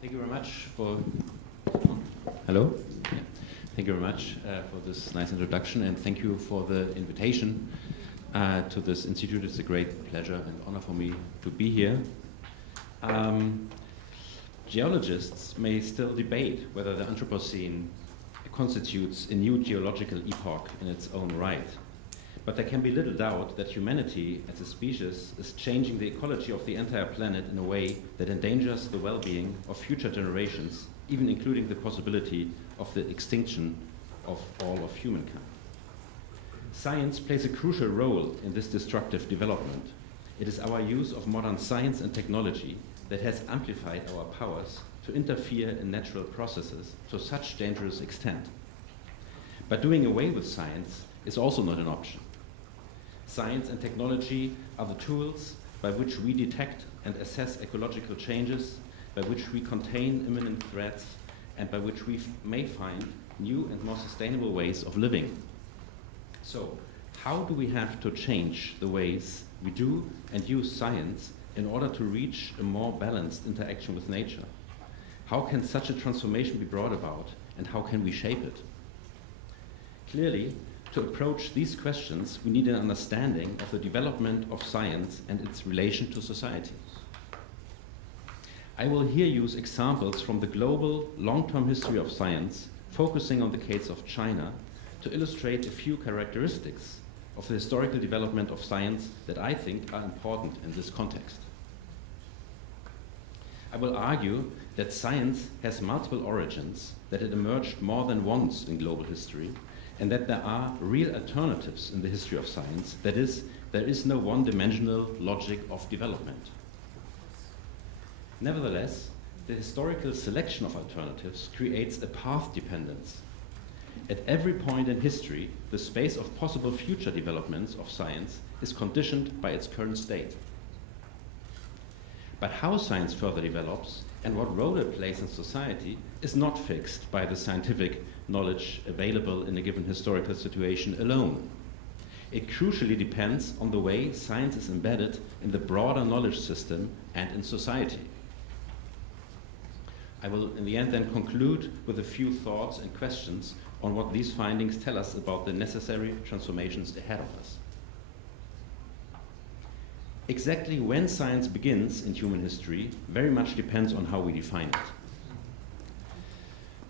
Thank you very much for... Hello? Yeah. Thank you very much for this nice introduction, and thank you for the invitation to this institute. It's a great pleasure and honor for me to be here. Geologists may still debate whether the Anthropocene constitutes a new geological epoch in its own right. But there can be little doubt that humanity as a species is changing the ecology of the entire planet in a way that endangers the well-being of future generations, even including the possibility of the extinction of all of humankind. Science plays a crucial role in this destructive development. It is our use of modern science and technology that has amplified our powers to interfere in natural processes to such dangerous extent. But doing away with science is also not an option. Science and technology are the tools by which we detect and assess ecological changes, by which we contain imminent threats, and by which we may find new and more sustainable ways of living. So, how do we have to change the ways we do and use science in order to reach a more balanced interaction with nature? How can such a transformation be brought about, and how can we shape it? Clearly, to approach these questions, we need an understanding of the development of science and its relation to society. I will here use examples from the global, long-term history of science, focusing on the case of China, to illustrate a few characteristics of the historical development of science that I think are important in this context. I will argue that science has multiple origins, that it emerged more than once in global history, and that there are real alternatives in the history of science. That is, there is no one-dimensional logic of development. Nevertheless, the historical selection of alternatives creates a path dependence. At every point in history, the space of possible future developments of science is conditioned by its current state. But how science further develops and what role it plays in society is not fixed by the scientific knowledge available in a given historical situation alone. It crucially depends on the way science is embedded in the broader knowledge system and in society. I will in the end then conclude with a few thoughts and questions on what these findings tell us about the necessary transformations ahead of us. Exactly when science begins in human history very much depends on how we define it.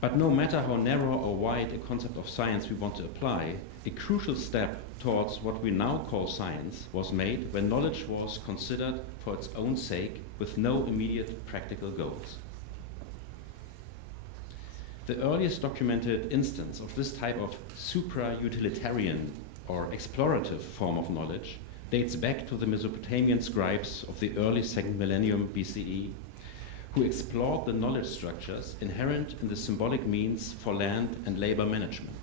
But no matter how narrow or wide a concept of science we want to apply, a crucial step towards what we now call science was made when knowledge was considered for its own sake with no immediate practical goals. The earliest documented instance of this type of supra-utilitarian or explorative form of knowledge dates back to the Mesopotamian scribes of the early 2nd millennium BCE, who explored the knowledge structures inherent in the symbolic means for land and labor management.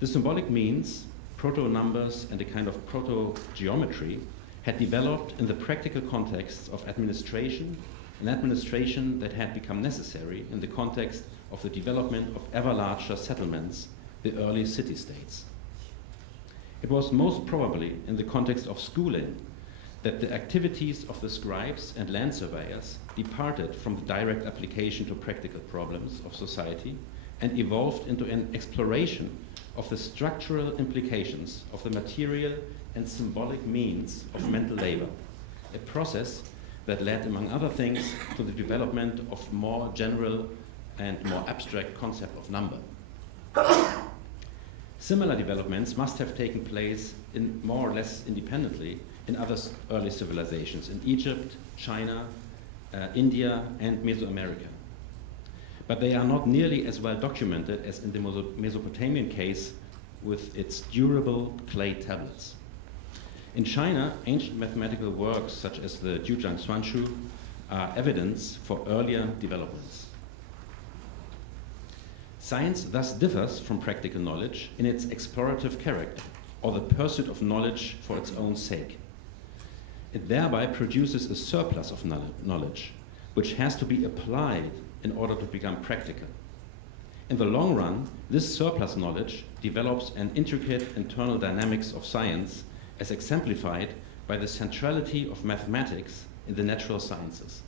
The symbolic means, proto-numbers and a kind of proto-geometry, had developed in the practical context of administration, an administration that had become necessary in the context of the development of ever larger settlements, the early city-states. It was most probably in the context of schooling that the activities of the scribes and land surveyors departed from the direct application to practical problems of society and evolved into an exploration of the structural implications of the material and symbolic means of mental labor, a process that led, among other things, to the development of more general and more abstract concept of number. Similar developments must have taken place in more or less independently in other early civilizations, in Egypt, China, India, and Mesoamerica. But they are not nearly as well documented as in the Mesopotamian case with its durable clay tablets. In China, ancient mathematical works such as the Jiuzhang Suanshu are evidence for earlier developments. Science thus differs from practical knowledge in its explorative character, or the pursuit of knowledge for its own sake. It thereby produces a surplus of knowledge, which has to be applied in order to become practical. In the long run, this surplus knowledge develops an intricate internal dynamics of science as exemplified by the centrality of mathematics in the natural sciences.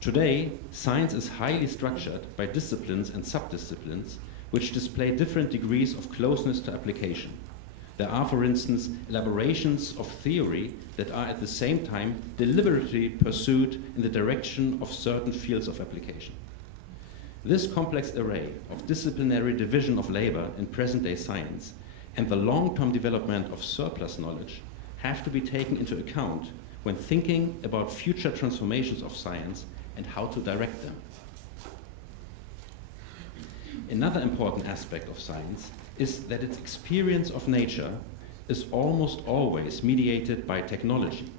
Today, science is highly structured by disciplines and subdisciplines which display different degrees of closeness to application. There are, for instance, elaborations of theory that are at the same time deliberately pursued in the direction of certain fields of application. This complex array of disciplinary division of labor in present-day science and the long-term development of surplus knowledge have to be taken into account when thinking about future transformations of science and how to direct them. Another important aspect of science is that its experience of nature is almost always mediated by technology.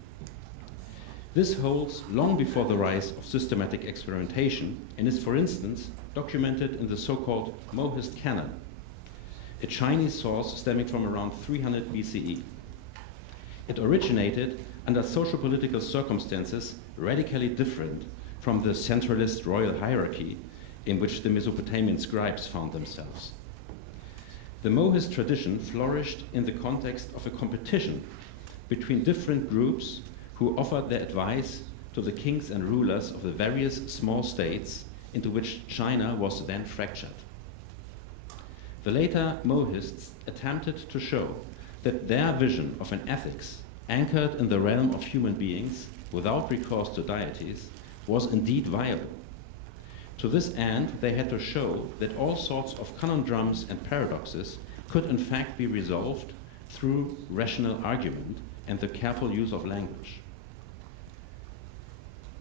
This holds long before the rise of systematic experimentation and is, for instance, documented in the so-called Mohist canon, a Chinese source stemming from around 300 BCE. It originated under socio-political circumstances radically different from the centralist royal hierarchy in which the Mesopotamian scribes found themselves. The Mohist tradition flourished in the context of a competition between different groups who offered their advice to the kings and rulers of the various small states into which China was then fractured. The later Mohists attempted to show that their vision of an ethics anchored in the realm of human beings without recourse to deities was indeed viable. To this end, they had to show that all sorts of conundrums and paradoxes could in fact be resolved through rational argument and the careful use of language.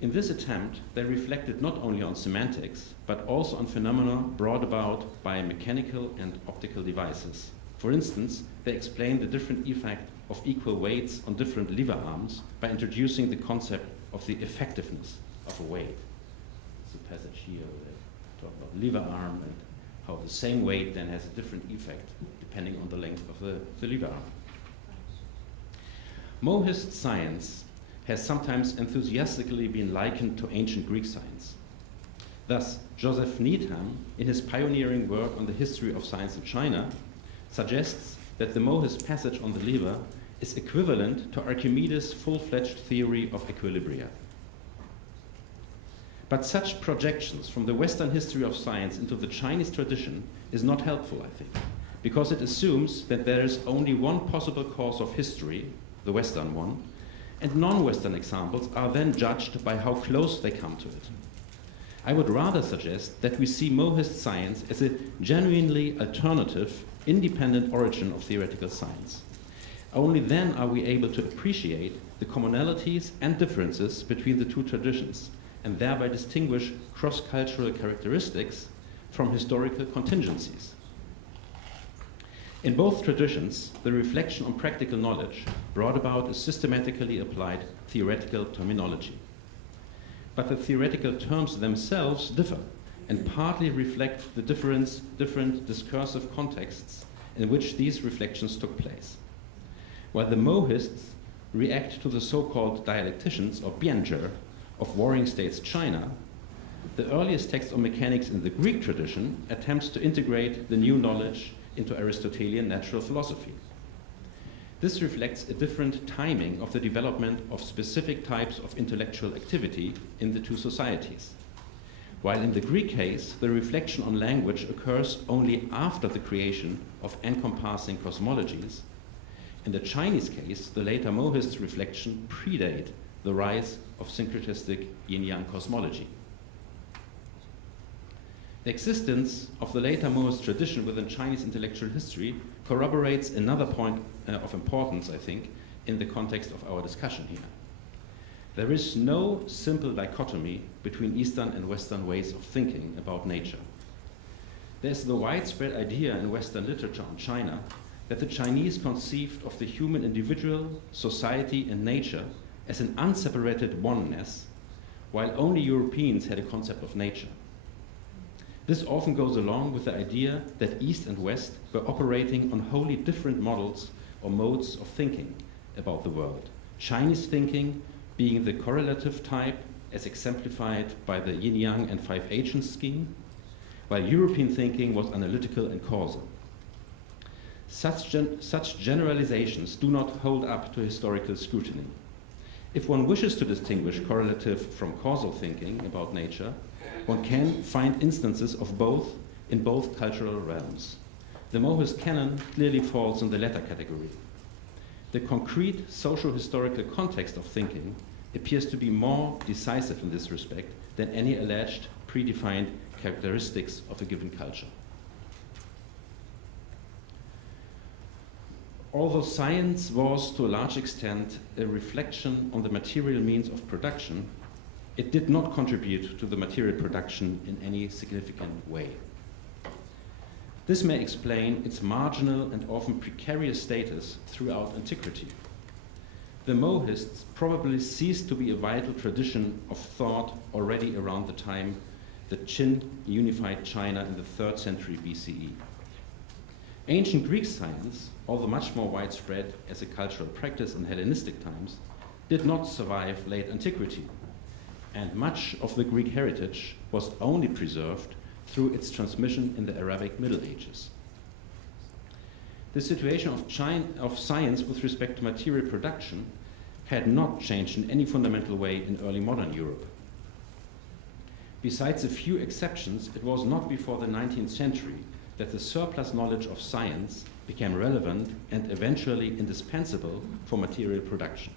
In this attempt, they reflected not only on semantics, but also on phenomena brought about by mechanical and optical devices. For instance, they explained the different effect of equal weights on different lever arms by introducing the concept of the effectiveness of a weight. There's a passage here where they talk about lever arm and how the same weight then has a different effect depending on the length of the lever arm. Mohist science has sometimes enthusiastically been likened to ancient Greek science. Thus, Joseph Needham, in his pioneering work on the history of science in China, suggests that the Mohist passage on the lever is equivalent to Archimedes' full-fledged theory of equilibria. But such projections from the Western history of science into the Chinese tradition is not helpful, I think, because it assumes that there is only one possible course of history, the Western one, and non-Western examples are then judged by how close they come to it. I would rather suggest that we see Mohist science as a genuinely alternative, independent origin of theoretical science. Only then are we able to appreciate the commonalities and differences between the two traditions, and thereby distinguish cross-cultural characteristics from historical contingencies. In both traditions, the reflection on practical knowledge brought about a systematically applied theoretical terminology. But the theoretical terms themselves differ and partly reflect the different discursive contexts in which these reflections took place. While the Mohists react to the so-called dialecticians or bianzhe of warring states China, the earliest text on mechanics in the Greek tradition attempts to integrate the new knowledge into Aristotelian natural philosophy. This reflects a different timing of the development of specific types of intellectual activity in the two societies. While in the Greek case, the reflection on language occurs only after the creation of encompassing cosmologies, in the Chinese case, the later Mohist reflection predate the rise of syncretistic yin-yang cosmology. The existence of the later Mohist tradition within Chinese intellectual history corroborates another point of importance, I think, in the context of our discussion here. There is no simple dichotomy between Eastern and Western ways of thinking about nature. There's the widespread idea in Western literature on China that the Chinese conceived of the human individual, society, and nature as an unseparated oneness, while only Europeans had a concept of nature. This often goes along with the idea that East and West were operating on wholly different models or modes of thinking about the world. Chinese thinking being the correlative type as exemplified by the yin-yang and five agents scheme, while European thinking was analytical and causal. Such generalizations do not hold up to historical scrutiny. If one wishes to distinguish correlative from causal thinking about nature, one can find instances of both in both cultural realms. The Mohist canon clearly falls in the latter category. The concrete socio-historical context of thinking appears to be more decisive in this respect than any alleged predefined characteristics of a given culture. Although science was to a large extent a reflection on the material means of production, it did not contribute to the material production in any significant way. This may explain its marginal and often precarious status throughout antiquity. The Mohists probably ceased to be a vital tradition of thought already around the time the Qin Unified China in the 3rd century BCE. Ancient Greek science, although much more widespread as a cultural practice in Hellenistic times, did not survive late antiquity, and much of the Greek heritage was only preserved through its transmission in the Arabic Middle Ages. The situation of science with respect to material production had not changed in any fundamental way in early modern Europe. Besides a few exceptions, it was not before the 19th century that the surplus knowledge of science became relevant and eventually indispensable for material production.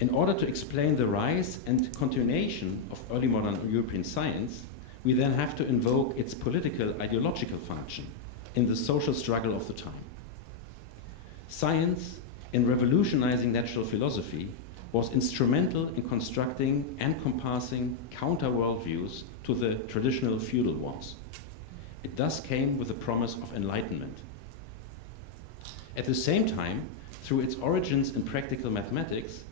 In order to explain the rise and continuation of early modern European science, we then have to invoke its political ideological function in the social struggle of the time. Science, in revolutionizing natural philosophy, was instrumental in constructing and compassing counter worldviews to the traditional feudal ones. It thus came with the promise of enlightenment. At the same time, through its origins in practical mathematics,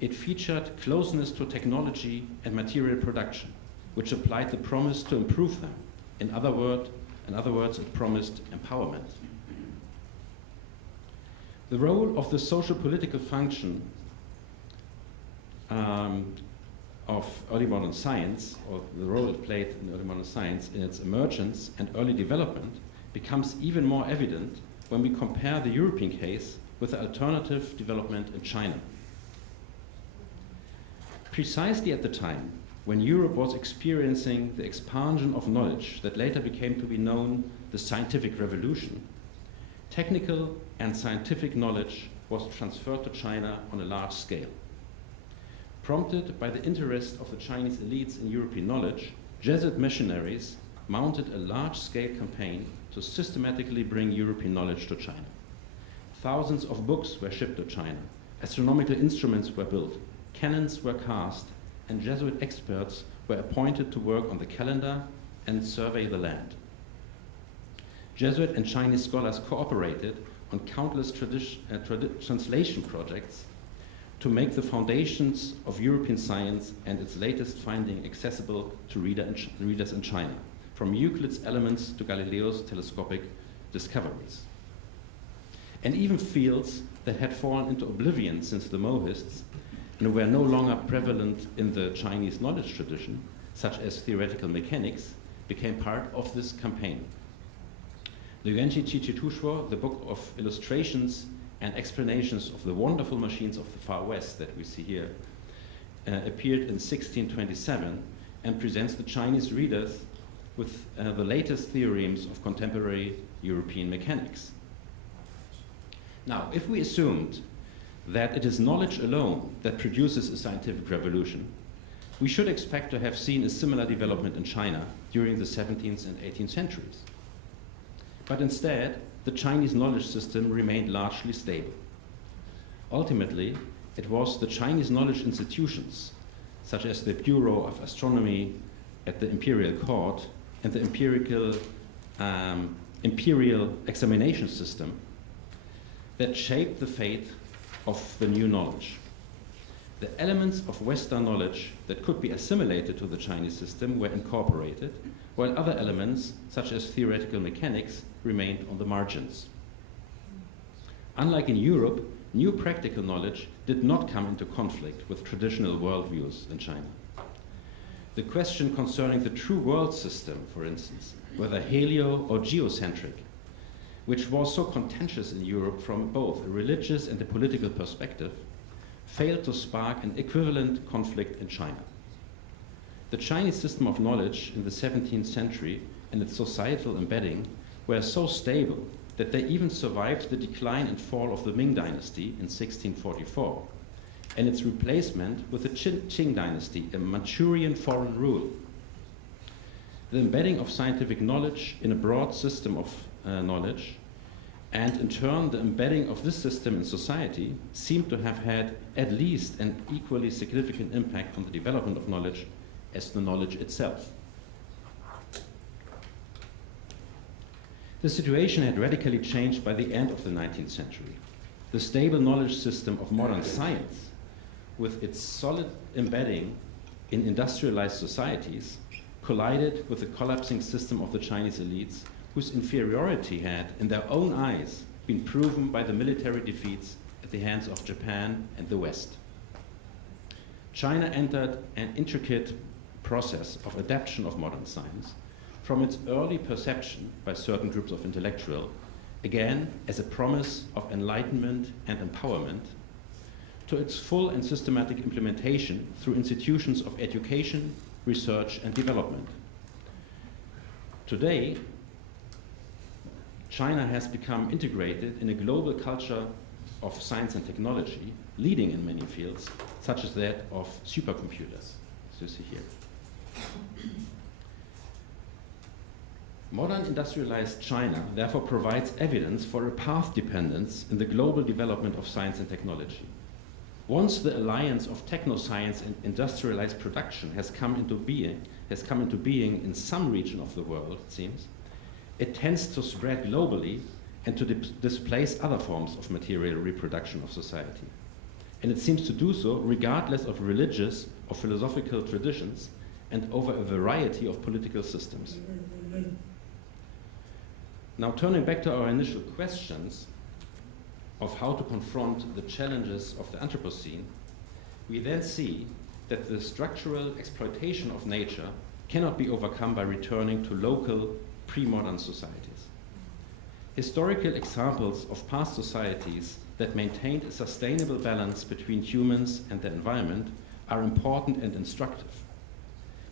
it featured closeness to technology and material production, which applied the promise to improve them. In other words, it promised empowerment. The role of the social-political function of early modern science, or the role it played in early modern science in its emergence and early development, becomes even more evident when we compare the European case with the alternative development in China. Precisely at the time when Europe was experiencing the expansion of knowledge that later became to be known the scientific revolution, technical and scientific knowledge was transferred to China on a large scale. Prompted by the interest of the Chinese elites in European knowledge, Jesuit missionaries mounted a large-scale campaign to systematically bring European knowledge to China. Thousands of books were shipped to China, astronomical instruments were built, cannons were cast, and Jesuit experts were appointed to work on the calendar and survey the land. Jesuit and Chinese scholars cooperated on countless translation projects to make the foundations of European science and its latest finding accessible to readers in China, from Euclid's Elements to Galileo's telescopic discoveries. And even fields that had fallen into oblivion since the Mohists and were no longer prevalent in the Chinese knowledge tradition, such as theoretical mechanics, became part of this campaign. The Yuanqi Qi the book of illustrations and explanations of the wonderful machines of the Far West that we see here, appeared in 1627 and presents the Chinese readers with the latest theorems of contemporary European mechanics. Now, if we assumed that it is knowledge alone that produces a scientific revolution, we should expect to have seen a similar development in China during the 17th and 18th centuries. But instead, the Chinese knowledge system remained largely stable. Ultimately, it was the Chinese knowledge institutions, such as the Bureau of Astronomy at the Imperial Court and the imperial examination system, that shaped the fate of the new knowledge. The elements of Western knowledge that could be assimilated to the Chinese system were incorporated, while other elements, such as theoretical mechanics, remained on the margins. Unlike in Europe, new practical knowledge did not come into conflict with traditional worldviews in China. The question concerning the true world system, for instance, whether helio or geocentric, which was so contentious in Europe from both a religious and a political perspective, failed to spark an equivalent conflict in China. The Chinese system of knowledge in the 17th century and its societal embedding were so stable that they even survived the decline and fall of the Ming dynasty in 1644 and its replacement with the Qing dynasty, a Manchurian foreign rule. The embedding of scientific knowledge in a broad system of knowledge, and in turn the embedding of this system in society, seemed to have had at least an equally significant impact on the development of knowledge as the knowledge itself. The situation had radically changed by the end of the 19th century. The stable knowledge system of modern science, with its solid embedding in industrialized societies, collided with the collapsing system of the Chinese elites, whose inferiority had, in their own eyes, been proven by the military defeats at the hands of Japan and the West. China entered an intricate process of adaptation of modern science from its early perception by certain groups of intellectuals, again as a promise of enlightenment and empowerment, to its full and systematic implementation through institutions of education, research, and development. Today, China has become integrated in a global culture of science and technology, leading in many fields, such as that of supercomputers, as you see here. Modern industrialized China therefore provides evidence for a path dependence in the global development of science and technology. Once the alliance of techno-science and industrialized production has come into being in some region of the world, it seems, it tends to spread globally and to displace other forms of material reproduction of society. And it seems to do so regardless of religious or philosophical traditions and over a variety of political systems. Now, turning back to our initial questions of how to confront the challenges of the Anthropocene, we then see that the structural exploitation of nature cannot be overcome by returning to local pre-modern societies. Historical examples of past societies that maintained a sustainable balance between humans and their environment are important and instructive.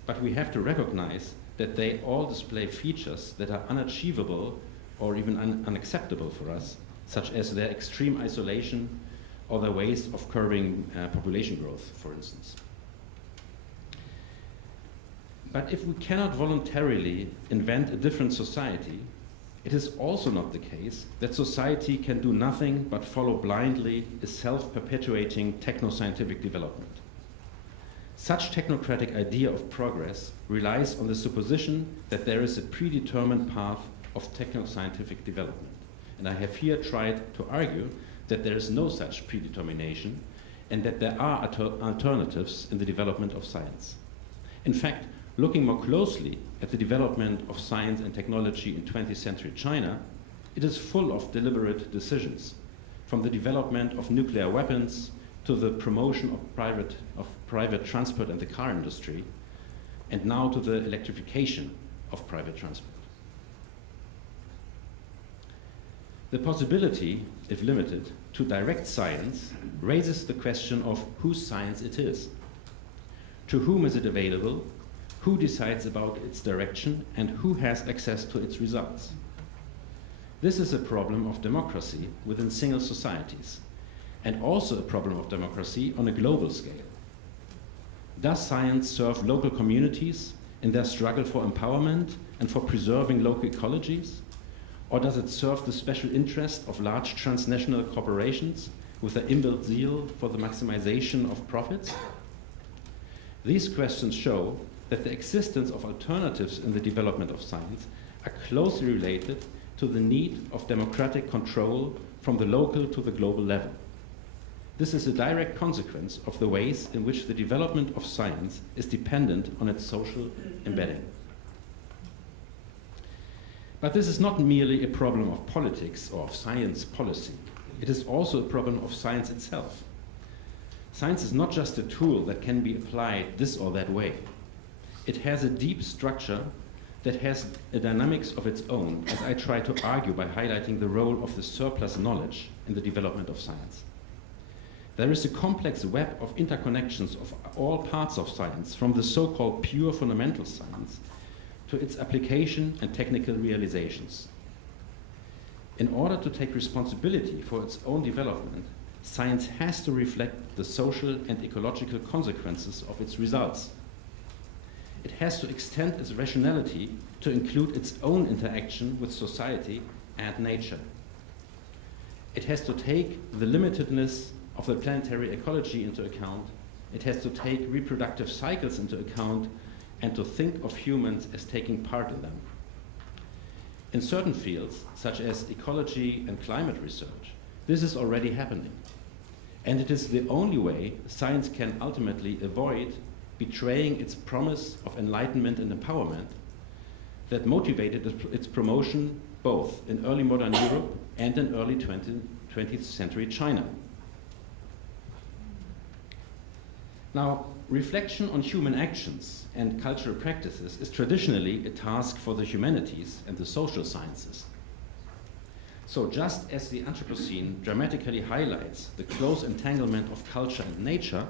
But we have to recognize that they all display features that are unachievable or even unacceptable for us, such as their extreme isolation or their ways of curbing population growth, for instance. But if we cannot voluntarily invent a different society, it is also not the case that society can do nothing but follow blindly a self-perpetuating techno-scientific development. Such technocratic idea of progress relies on the supposition that there is a predetermined path of techno-scientific development. And I have here tried to argue that there is no such predetermination and that there are alternatives in the development of science. In fact, looking more closely at the development of science and technology in 20th century China, it is full of deliberate decisions, from the development of nuclear weapons to the promotion of private transport and the car industry, and now to the electrification of private transport. The possibility, if limited, to direct science raises the question of whose science it is. To whom is it available? Who decides about its direction? And who has access to its results? This is a problem of democracy within single societies, and also a problem of democracy on a global scale. Does science serve local communities in their struggle for empowerment and for preserving local ecologies? Or does it serve the special interest of large transnational corporations with their inbuilt zeal for the maximization of profits? These questions show that the existence of alternatives in the development of science are closely related to the need of democratic control from the local to the global level. This is a direct consequence of the ways in which the development of science is dependent on its social embedding. But this is not merely a problem of politics or of science policy. It is also a problem of science itself. Science is not just a tool that can be applied this or that way. It has a deep structure that has a dynamics of its own, as I try to argue by highlighting the role of the surplus knowledge in the development of science. There is a complex web of interconnections of all parts of science, from the so-called pure fundamental science to its application and technical realizations. In order to take responsibility for its own development, science has to reflect the social and ecological consequences of its results. It has to extend its rationality to include its own interaction with society and nature. It has to take the limitedness of the planetary ecology into account. It has to take reproductive cycles into account and to think of humans as taking part in them. In certain fields, such as ecology and climate research, this is already happening. And it is the only way science can ultimately avoid betraying its promise of enlightenment and empowerment that motivated its promotion both in early modern Europe and in early 20th century China. Now, reflection on human actions and cultural practices is traditionally a task for the humanities and the social sciences. So just as the Anthropocene dramatically highlights the close entanglement of culture and nature,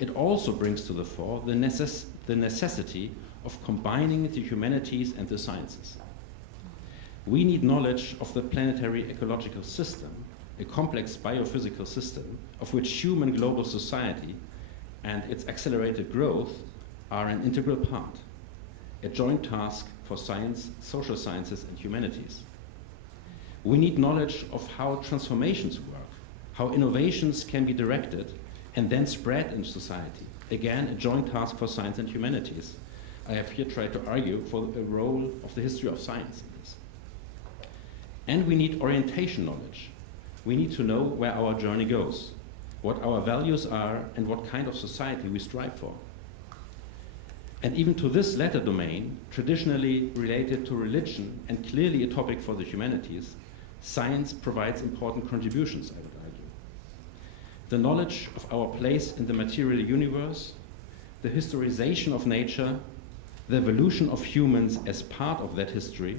it also brings to the fore the necessity of combining the humanities and the sciences. We need knowledge of the planetary ecological system, a complex biophysical system of which human global society and its accelerated growth are an integral part, a joint task for science, social sciences, and humanities. We need knowledge of how transformations work, how innovations can be directed and then spread in society. Again, a joint task for science and humanities. I have here tried to argue for the role of the history of science in this. And we need orientation knowledge. We need to know where our journey goes, what our values are, and what kind of society we strive for. And even to this latter domain, traditionally related to religion and clearly a topic for the humanities, science provides important contributions, I would argue. The knowledge of our place in the material universe, the historization of nature, the evolution of humans as part of that history,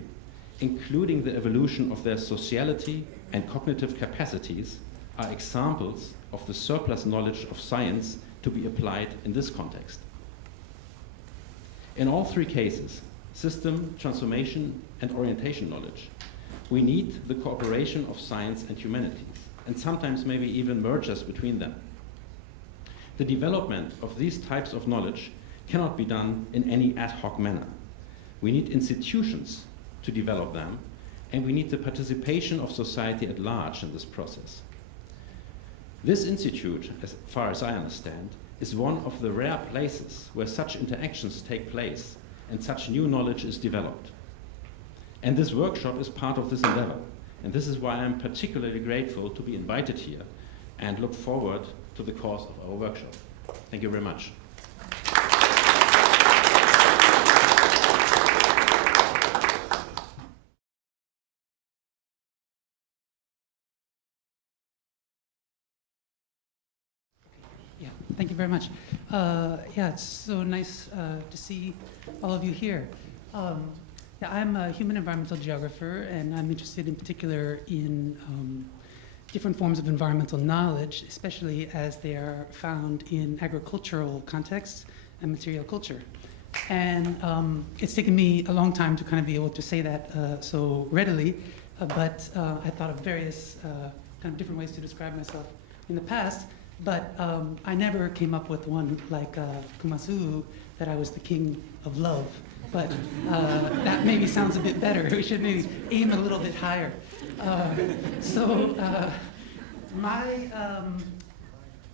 including the evolution of their sociality and cognitive capacities, are examples of the surplus knowledge of science to be applied in this context. In all three cases, system, transformation, and orientation knowledge, we need the cooperation of science and humanities, and sometimes maybe even mergers between them. The development of these types of knowledge cannot be done in any ad hoc manner. We need institutions to develop them, and we need the participation of society at large in this process. This institute, as far as I understand, is one of the rare places where such interactions take place and such new knowledge is developed. And this workshop is part of this endeavor. And this is why I'm particularly grateful to be invited here and look forward to the course of our workshop. Thank you very much. Thank you very much. Yeah, it's so nice to see all of you here. Yeah, I'm a human environmental geographer, and I'm interested in particular in different forms of environmental knowledge, especially as they are found in agricultural contexts and material culture. And it's taken me a long time to kind of be able to say that so readily, but I thought of various kind of different ways to describe myself in the past. But I never came up with one like Kumasu, that I was the king of love. But that maybe sounds a bit better. We should maybe aim a little bit higher. My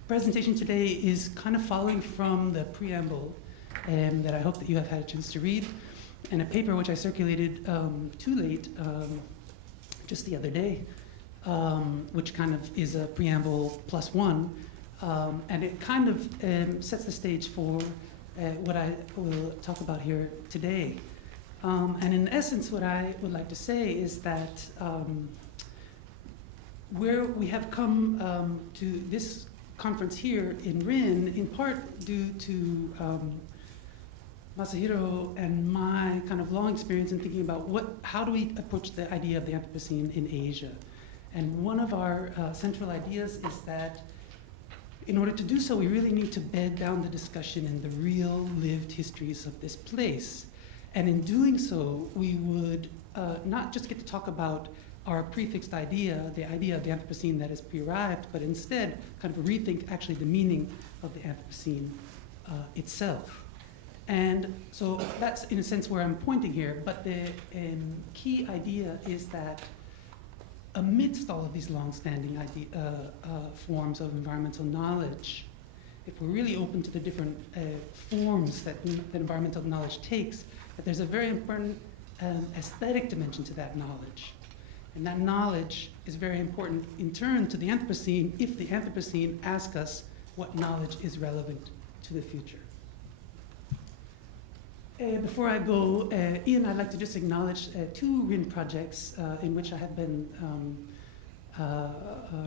presentation today is kind of following from the preamble that I hope that you have had a chance to read, and a paper which I circulated too late just the other day, which kind of is a preamble plus one. And it kind of sets the stage for what I will talk about here today. And in essence, what I would like to say is that where we have come to this conference here in RIHN, in part due to Masahiro and my kind of long experience in thinking about how do we approach the idea of the Anthropocene in Asia. And one of our central ideas is that in order to do so, we really need to bed down the discussion in the real lived histories of this place. And in doing so, we would not just get to talk about our prefixed idea, the idea of the Anthropocene that is pre-arrived, but instead kind of rethink actually the meaning of the Anthropocene itself. And so that's in a sense where I'm pointing here, but the key idea is that amidst all of these long-standing forms of environmental knowledge, if we're really open to the different forms that environmental knowledge takes, that there's a very important aesthetic dimension to that knowledge. And that knowledge is very important in turn to the Anthropocene if the Anthropocene asks us what knowledge is relevant to the future. Before I go in, I'd like to just acknowledge two RIHN projects in which I have been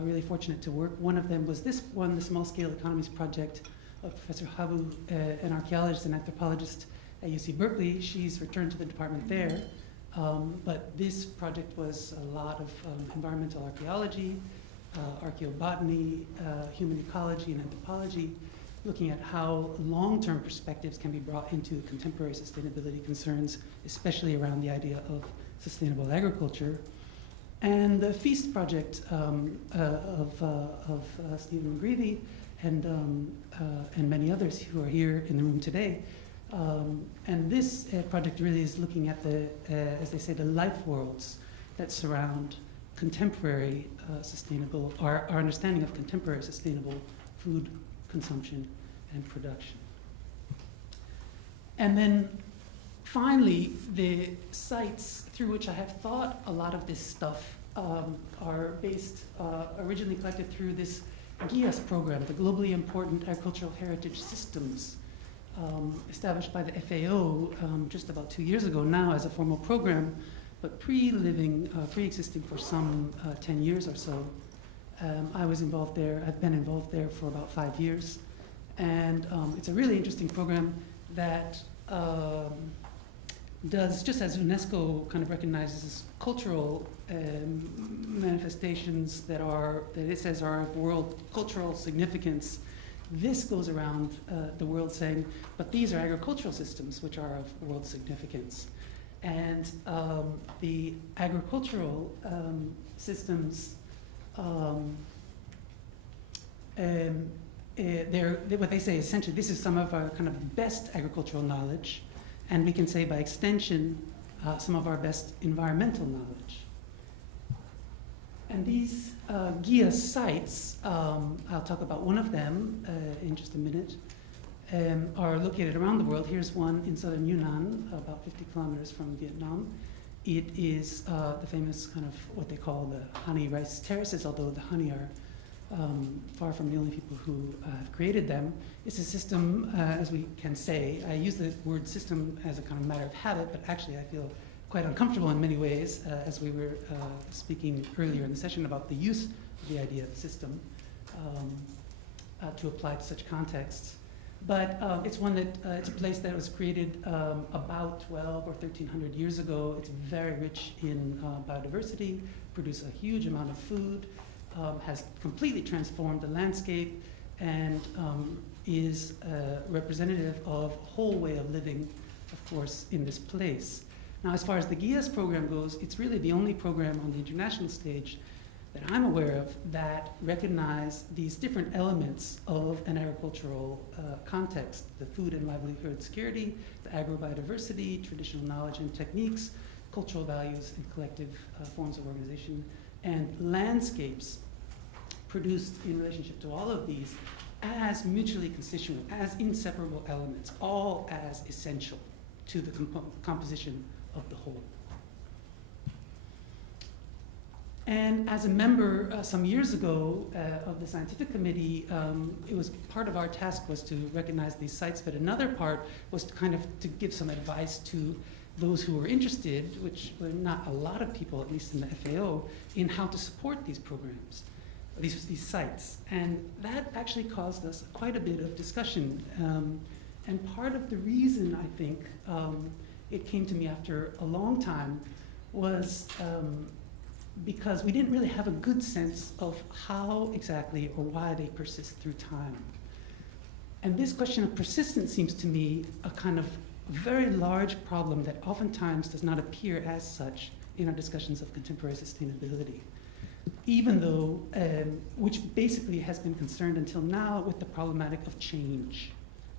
really fortunate to work. One of them was this one, the Small Scale Economies Project of Professor Habu, an archaeologist and anthropologist at UC Berkeley. She's returned to the department there. But this project was a lot of environmental archaeology, archaeobotany, human ecology, and anthropology, looking at how long-term perspectives can be brought into contemporary sustainability concerns, especially around the idea of sustainable agriculture. And the Feast project of Stephen McGreevy and many others who are here in the room today. And this project really is looking at the, as they say, the life worlds that surround contemporary sustainable, our understanding of contemporary sustainable food consumption and production. And then finally, the sites through which I have thought a lot of this stuff are based, originally collected through this GIAS program, the Globally Important Agricultural Heritage Systems, established by the FAO just about 2 years ago now as a formal program, but pre-existing for some 10 years or so. I was involved there, I've been involved there for about 5 years. And it's a really interesting program that does, just as UNESCO kind of recognizes cultural manifestations that it says are of world cultural significance, this goes around the world saying, but these are agricultural systems which are of world significance. And the agricultural systems, what they say essentially, this is some of our kind of best agricultural knowledge, and we can say by extension, some of our best environmental knowledge. And these GIA sites, I'll talk about one of them in just a minute, are located around the world. Here's one in southern Yunnan, about 50 kilometers from Vietnam. It is the famous kind of what they call the honey rice terraces, although the honey are far from the only people who have created them. It's a system, as we can say. I use the word system as a kind of matter of habit, but actually I feel quite uncomfortable in many ways, as we were speaking earlier in the session about the use of the idea of system to apply to such contexts. But it's one that, it's a place that was created about 12 or 1300 years ago. It's very rich in biodiversity, produces a huge amount of food, has completely transformed the landscape, and is representative of a whole way of living, of course, in this place. Now, as far as the GIAS program goes, it's really the only program on the international stage that I'm aware of that recognize these different elements of an agricultural context: the food and livelihood security, the agrobiodiversity, traditional knowledge and techniques, cultural values and collective forms of organization, and landscapes produced in relationship to all of these as mutually constituent, as inseparable elements, all as essential to the composition of the whole. And as a member some years ago of the scientific committee, it was part of our task was to recognize these sites, but another part was to kind of to give some advice to those who were interested, which were not a lot of people, at least in the FAO, in how to support these programs, these sites. And that actually caused us quite a bit of discussion. And part of the reason, I think, it came to me after a long time was because we didn't really have a good sense of how exactly or why they persist through time. And this question of persistence seems to me a kind of very large problem that oftentimes does not appear as such in our discussions of contemporary sustainability, even though, which basically has been concerned until now with the problematic of change.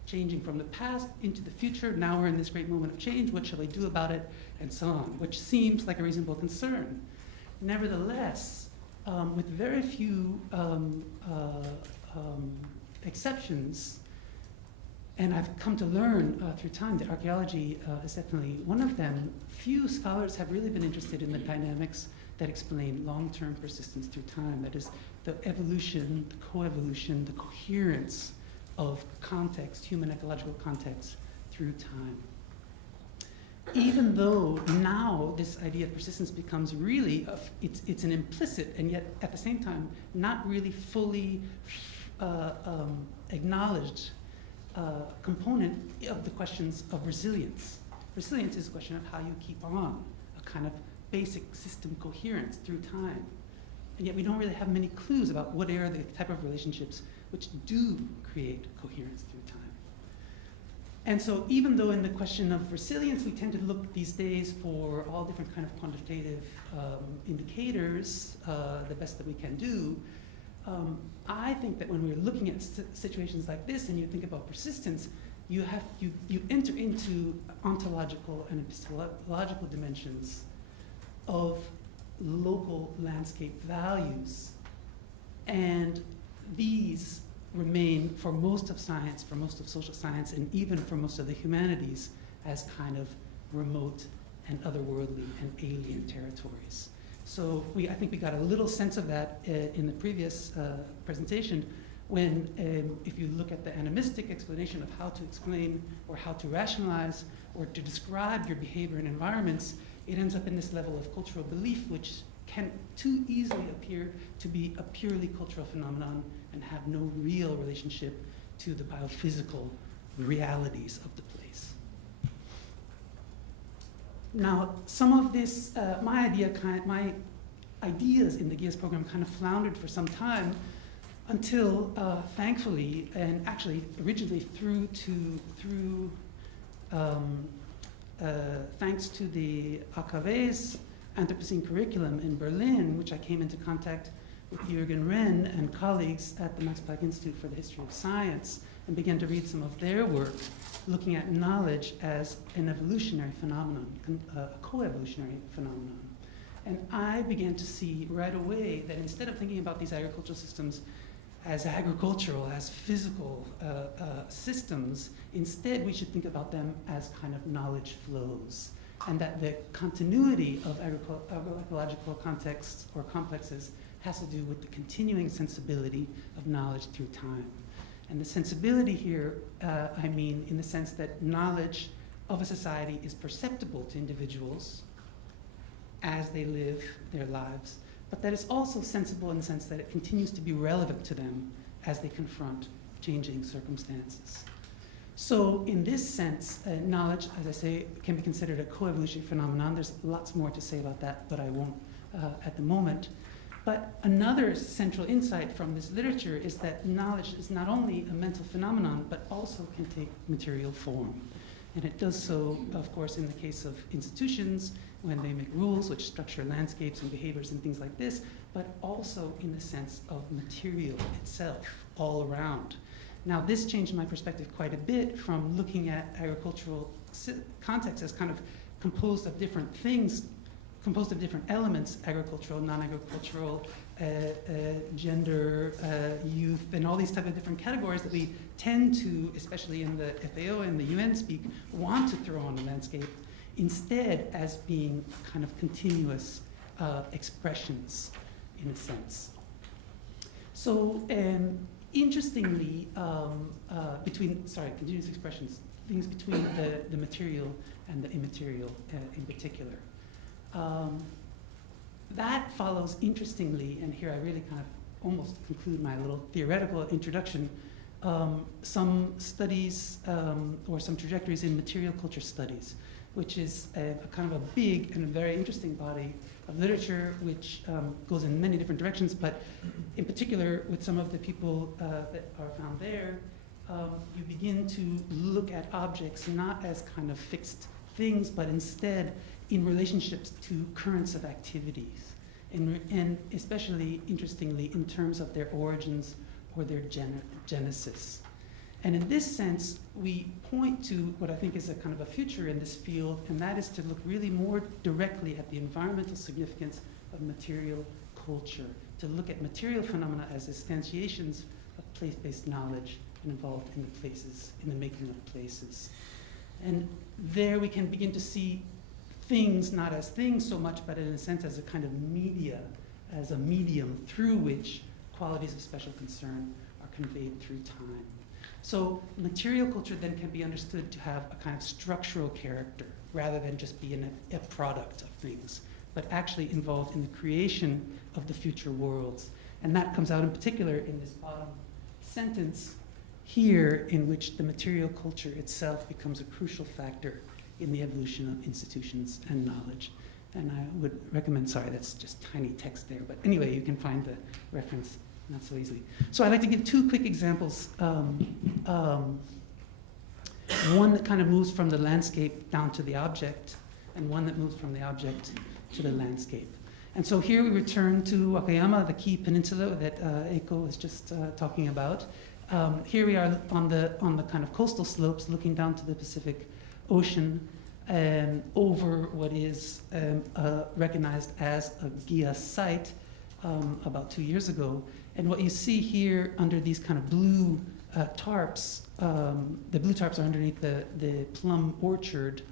Changing from the past into the future, now we're in this great moment of change, what shall we do about it, and so on, which seems like a reasonable concern. Nevertheless, with very few exceptions, and I've come to learn through time that archaeology is definitely one of them, few scholars have really been interested in the dynamics that explain long-term persistence through time. That is, the evolution, the coevolution, the coherence of context, human ecological context through time. Even though now this idea of persistence becomes really, it's an implicit and yet at the same time not really fully acknowledged component of the questions of resilience. Resilience is a question of how you keep on, a kind of basic system coherence through time. And yet we don't really have many clues about what are the type of relationships which do create coherence through time. And so even though in the question of resilience, we tend to look these days for all different kind of quantitative indicators, the best that we can do, I think that when we're looking at situations like this and you think about persistence, you enter into ontological and epistemological dimensions of local landscape values. And these remain for most of science, for most of social science, and even for most of the humanities as kind of remote and otherworldly and alien territories. So I think we got a little sense of that in the previous presentation when, if you look at the animistic explanation of how to explain or how to rationalize or to describe your behavior in environments, it ends up in this level of cultural belief, which can too easily appear to be a purely cultural phenomenon and have no real relationship to the biophysical realities of the place. Now, some of this, my ideas in the GEOS program kind of floundered for some time until, thankfully, and actually originally thanks to the AKW's Anthropocene curriculum in Berlin, which I came into contact with Jürgen Renn and colleagues at the Max Planck Institute for the History of Science, and began to read some of their work, looking at knowledge as an evolutionary phenomenon, a co-evolutionary phenomenon. And I began to see right away that instead of thinking about these agricultural systems as agricultural, as physical systems, instead we should think about them as kind of knowledge flows, and that the continuity of agroecological contexts or complexes has to do with the continuing sensibility of knowledge through time. And the sensibility here, I mean in the sense that knowledge of a society is perceptible to individuals as they live their lives, but that it's also sensible in the sense that it continues to be relevant to them as they confront changing circumstances. So in this sense, knowledge, as I say, can be considered a co-evolutionary phenomenon. There's lots more to say about that, but I won't at the moment. But another central insight from this literature is that knowledge is not only a mental phenomenon, but also can take material form. And it does so, of course, in the case of institutions, when they make rules which structure landscapes and behaviors and things like this, but also in the sense of material itself, all around. Now, this changed my perspective quite a bit from looking at agricultural contexts as kind of composed of different things, composed of different elements, agricultural, non-agricultural, gender, youth, and all these type of different categories that we tend to, especially in the FAO and the UN speak, want to throw on the landscape, instead as being kind of continuous expressions, in a sense. So, interestingly, continuous expressions, things between the material and the immaterial in particular. That follows interestingly, and here I really kind of almost conclude my little theoretical introduction, some studies or some trajectories in material culture studies, which is a kind of a big and very interesting body of literature which goes in many different directions, but in particular with some of the people that are found there, you begin to look at objects not as kind of fixed things, but instead in relationships to currents of activities, and especially interestingly in terms of their origins or their genesis. And in this sense, we point to what I think is a kind of a future in this field, and that is to look really more directly at the environmental significance of material culture, to look at material phenomena as instantiations of place-based knowledge involved in the places, in the making of places. And there we can begin to see things not as things so much, but in a sense as a kind of media, as a medium through which qualities of special concern are conveyed through time. So material culture then can be understood to have a kind of structural character rather than just being a product of things, but actually involved in the creation of the future worlds. And that comes out in particular in this bottom sentence here, in which the material culture itself becomes a crucial factor in the evolution of institutions and knowledge. And I would recommend, sorry, that's just tiny text there, but anyway, you can find the reference not so easily. So I'd like to give two quick examples. One that kind of moves from the landscape down to the object, and one that moves from the object to the landscape. And so here we return to Wakayama, the key peninsula that Eiko was just talking about. Here we are on the kind of coastal slopes looking down to the Pacific Ocean over what is recognized as a GIA site about 2 years ago. And what you see here under these kind of blue tarps, the blue tarps are underneath the plum orchard,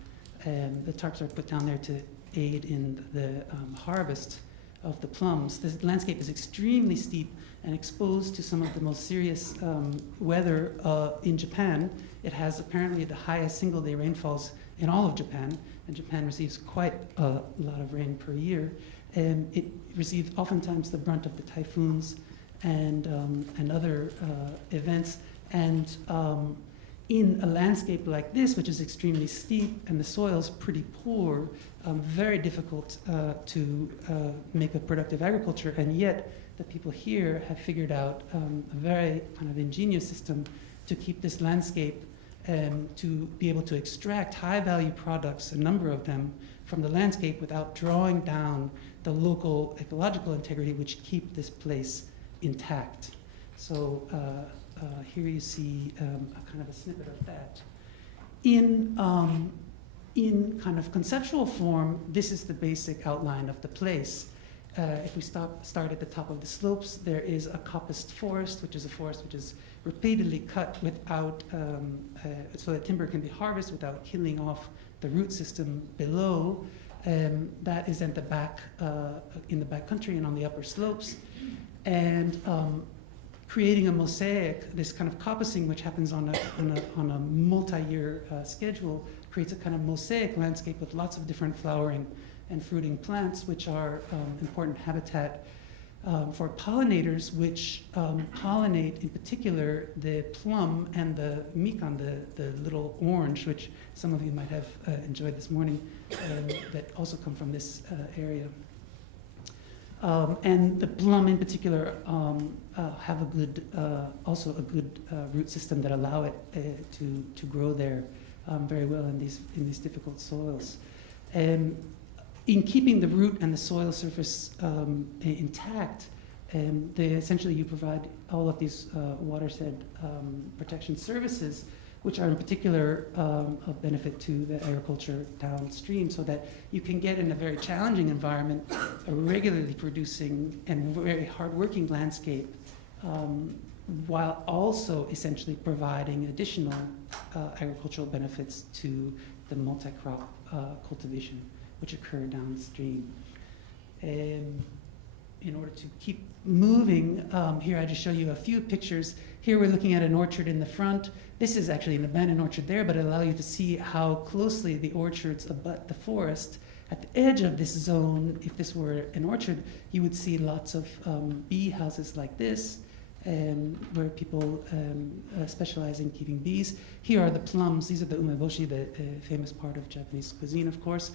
and the tarps are put down there to aid in the harvest of the plums. This landscape is extremely steep and exposed to some of the most serious weather in Japan. It has apparently the highest single-day rainfalls in all of Japan, and Japan receives quite a lot of rain per year. And it receives oftentimes the brunt of the typhoons and other events. And in a landscape like this, which is extremely steep and the soil's pretty poor, very difficult to make a productive agriculture, and yet the people here have figured out a very kind of ingenious system to keep this landscape to be able to extract high-value products, a number of them, from the landscape without drawing down the local ecological integrity which keep this place intact. So here you see a kind of a snippet of that. In kind of conceptual form, this is the basic outline of the place. If we start at the top of the slopes, there is a coppiced forest, which is a forest which is repeatedly cut without, so that timber can be harvested without killing off the root system below. That is at the back, in the back country and on the upper slopes. And creating a mosaic, this kind of coppicing, which happens on a multi-year schedule, creates a kind of mosaic landscape with lots of different flowering and fruiting plants, which are important habitat for pollinators, which pollinate in particular the plum and the mikan, the little orange, which some of you might have enjoyed this morning, that also come from this area. And the plum in particular have a good, also a good root system that allow it to grow there very well in these difficult soils. In keeping the root and the soil surface intact, essentially you provide all of these watershed protection services, which are in particular of benefit to the agriculture downstream, so that you can get in a very challenging environment a regularly producing and very hardworking landscape, while also essentially providing additional agricultural benefits to the multi-crop cultivation which occur downstream. In order to keep moving, here I just show you a few pictures. Here we're looking at an orchard in the front. This is actually an abandoned orchard there, but it allows you to see how closely the orchards abut the forest. At the edge of this zone, if this were an orchard, you would see lots of bee houses like this, where people specialize in keeping bees. Here are the plums. These are the umeboshi, the famous part of Japanese cuisine, of course.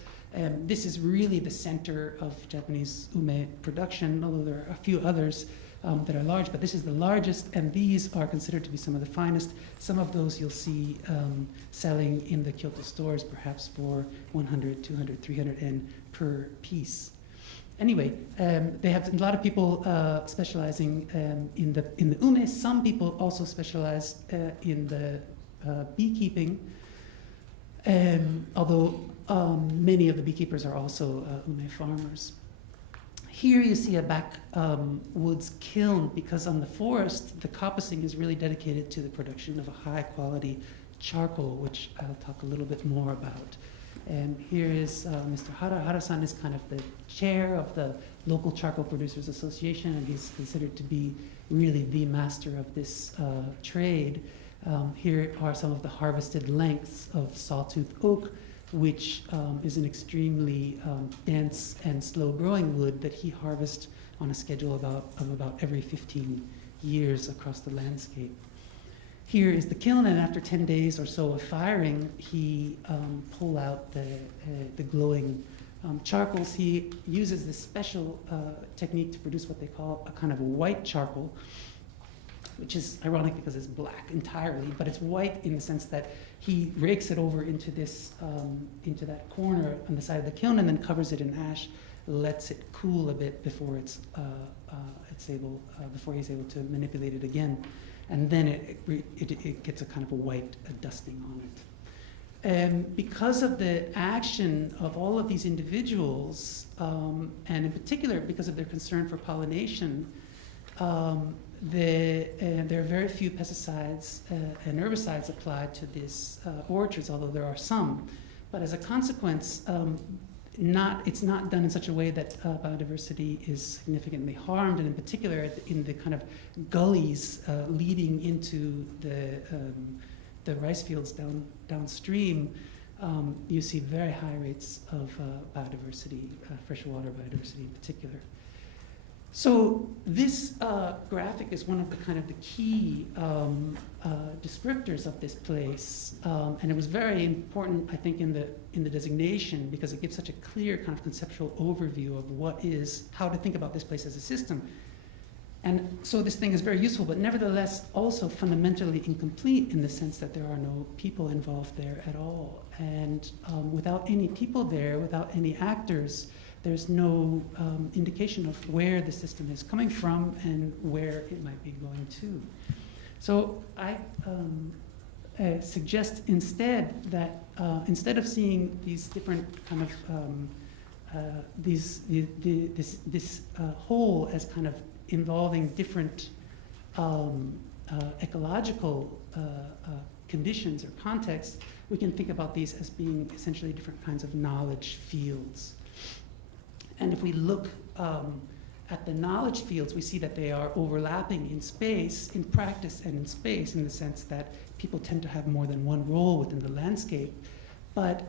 This is really the center of Japanese ume production, although there are a few others that are large, but this is the largest, and these are considered to be some of the finest. Some of those you'll see selling in the Kyoto stores, perhaps for 100, 200, 300 yen per piece. Anyway, they have a lot of people specializing in the ume. Some people also specialize in the beekeeping, although many of the beekeepers are also ume farmers. Here you see a backwoods kiln, because on the forest, the coppicing is really dedicated to the production of a high-quality charcoal, which I'll talk a little bit more about. And here is Mr. Hara. Hara-san is kind of the chair of the local Charcoal Producers Association, and he's considered to be really the master of this trade. Here are some of the harvested lengths of sawtooth oak, which is an extremely dense and slow-growing wood that he harvests on a schedule of about every 15 years across the landscape. Here is the kiln, and after 10 days or so of firing, he pull out the glowing charcoals. He uses this special technique to produce what they call a kind of white charcoal, which is ironic because it's black entirely, but it's white in the sense that he rakes it over into this, into that corner on the side of the kiln, and then covers it in ash, lets it cool a bit before before he's able to manipulate it again, and then it gets a kind of a white dusting on it. Because of the action of all of these individuals, and in particular because of their concern for pollination, there are very few pesticides and herbicides applied to these orchards, although there are some. But as a consequence, it's not done in such a way that biodiversity is significantly harmed, and in particular in the kind of gullies leading into the rice fields downstream, you see very high rates of biodiversity, freshwater biodiversity in particular. So this graphic is one of the kind of the key descriptors of this place, and it was very important, I think, in the designation, because it gives such a clear kind of conceptual overview of how to think about this place as a system. And so this thing is very useful, but nevertheless also fundamentally incomplete in the sense that there are no people involved there at all. And without any people there, without any actors, there's no indication of where the system is coming from and where it might be going to. So I suggest instead that instead of seeing these different kind of this whole as kind of involving different ecological conditions or contexts, we can think about these as being essentially different kinds of knowledge fields. And if we look at the knowledge fields, we see that they are overlapping in space, in practice and in space, in the sense that people tend to have more than one role within the landscape, but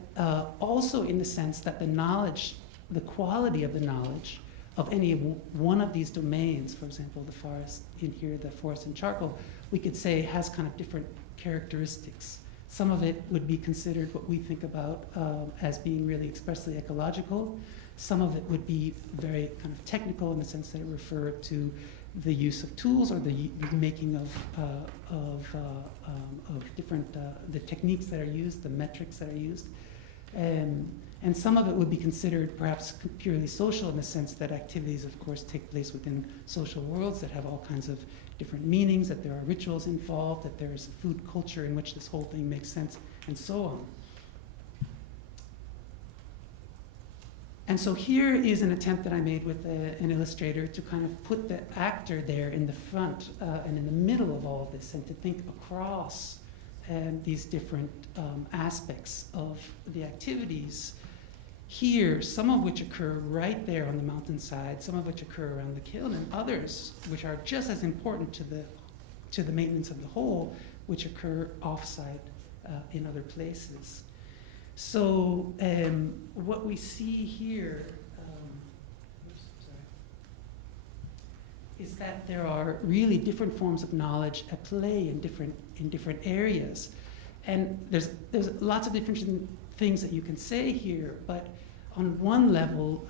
also in the sense that the knowledge, the quality of the knowledge of any one of these domains, for example, the forest in here, the forest and charcoal, we could say has kind of different characteristics. Some of it would be considered what we think about as being really expressly ecological. Some of it would be very kind of technical in the sense that it referred to the use of tools or the making of different, the techniques that are used, the metrics that are used. And some of it would be considered perhaps purely social in the sense that activities, of course, take place within social worlds that have all kinds of different meanings, that there are rituals involved, that there is a food culture in which this whole thing makes sense, and so on. And so here is an attempt that I made with an illustrator to kind of put the actor there in the front and in the middle of all of this, and to think across these different aspects of the activities here, some of which occur right there on the mountainside, some of which occur around the kiln, and others which are just as important to the maintenance of the whole, which occur offsite in other places. So what we see here, is that there are really different forms of knowledge at play in different areas. And there's lots of different things that you can say here, but on one level,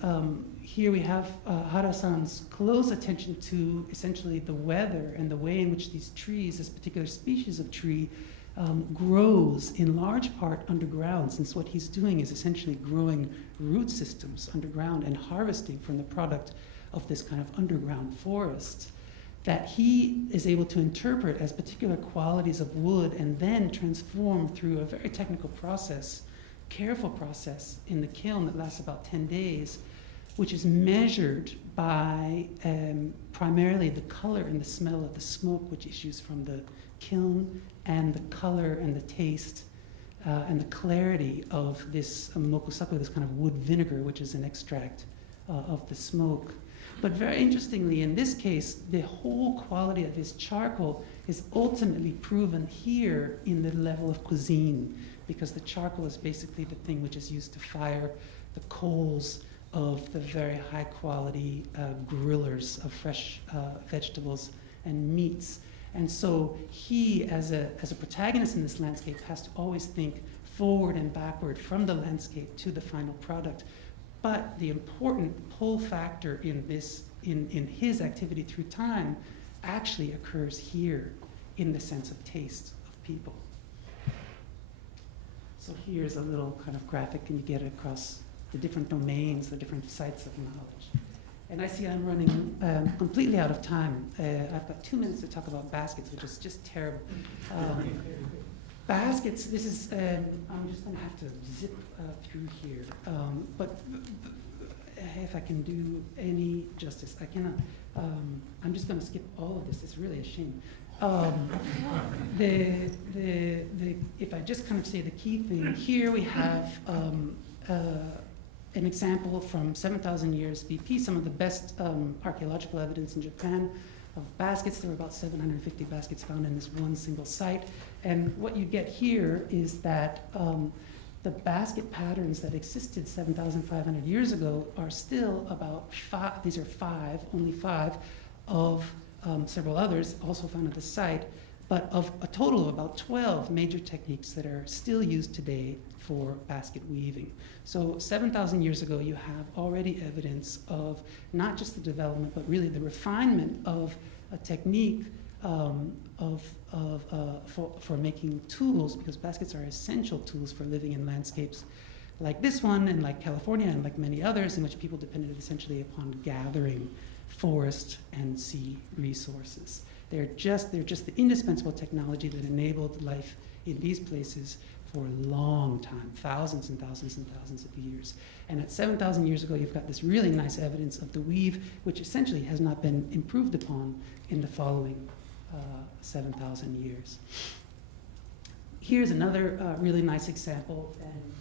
here we have Hara-san's close attention to essentially the weather and the way in which these trees, this particular species of tree, grows in large part underground, since what he's doing is essentially growing root systems underground and harvesting from the product of this kind of underground forest that he is able to interpret as particular qualities of wood and then transform through a very technical process, careful process in the kiln that lasts about 10 days, which is measured by primarily the color and the smell of the smoke which issues from the kiln, and the color and the taste and the clarity of this mokusaku, this kind of wood vinegar, which is an extract of the smoke. But very interestingly, in this case, the whole quality of his charcoal is ultimately proven here in the level of cuisine, because the charcoal is basically the thing which is used to fire the coals of the very high quality grillers of fresh vegetables and meats. And so he, as a protagonist in this landscape, has to always think forward and backward from the landscape to the final product. But the important pull factor in his activity through time actually occurs here in the sense of taste of people. So here's a little kind of graphic, and you get it across the different domains, the different sites of knowledge. And I see I'm running completely out of time. I've got 2 minutes to talk about baskets, which is just terrible. Baskets, this is, I'm just going to have to zip through here. But if I can do any justice, I cannot. I'm just going to skip all of this. It's really a shame. If I just kind of say the key thing, here we have an example from 7,000 years BP, some of the best archaeological evidence in Japan of baskets. There were about 750 baskets found in this one single site. And what you get here is that the basket patterns that existed 7,500 years ago are still about 5, these are 5, only 5, of several others also found at the site, but of a total of about 12 major techniques that are still used today for basket weaving. So 7,000 years ago, you have already evidence of not just the development, but really the refinement of a technique for making tools, because baskets are essential tools for living in landscapes like this one and like California and like many others, in which people depended essentially upon gathering forest and sea resources. They're just the indispensable technology that enabled life in these places for a long time, thousands and thousands and thousands of years. And at 7,000 years ago, you've got this really nice evidence of the weave, which essentially has not been improved upon in the following 7,000 years. Here's another really nice example, and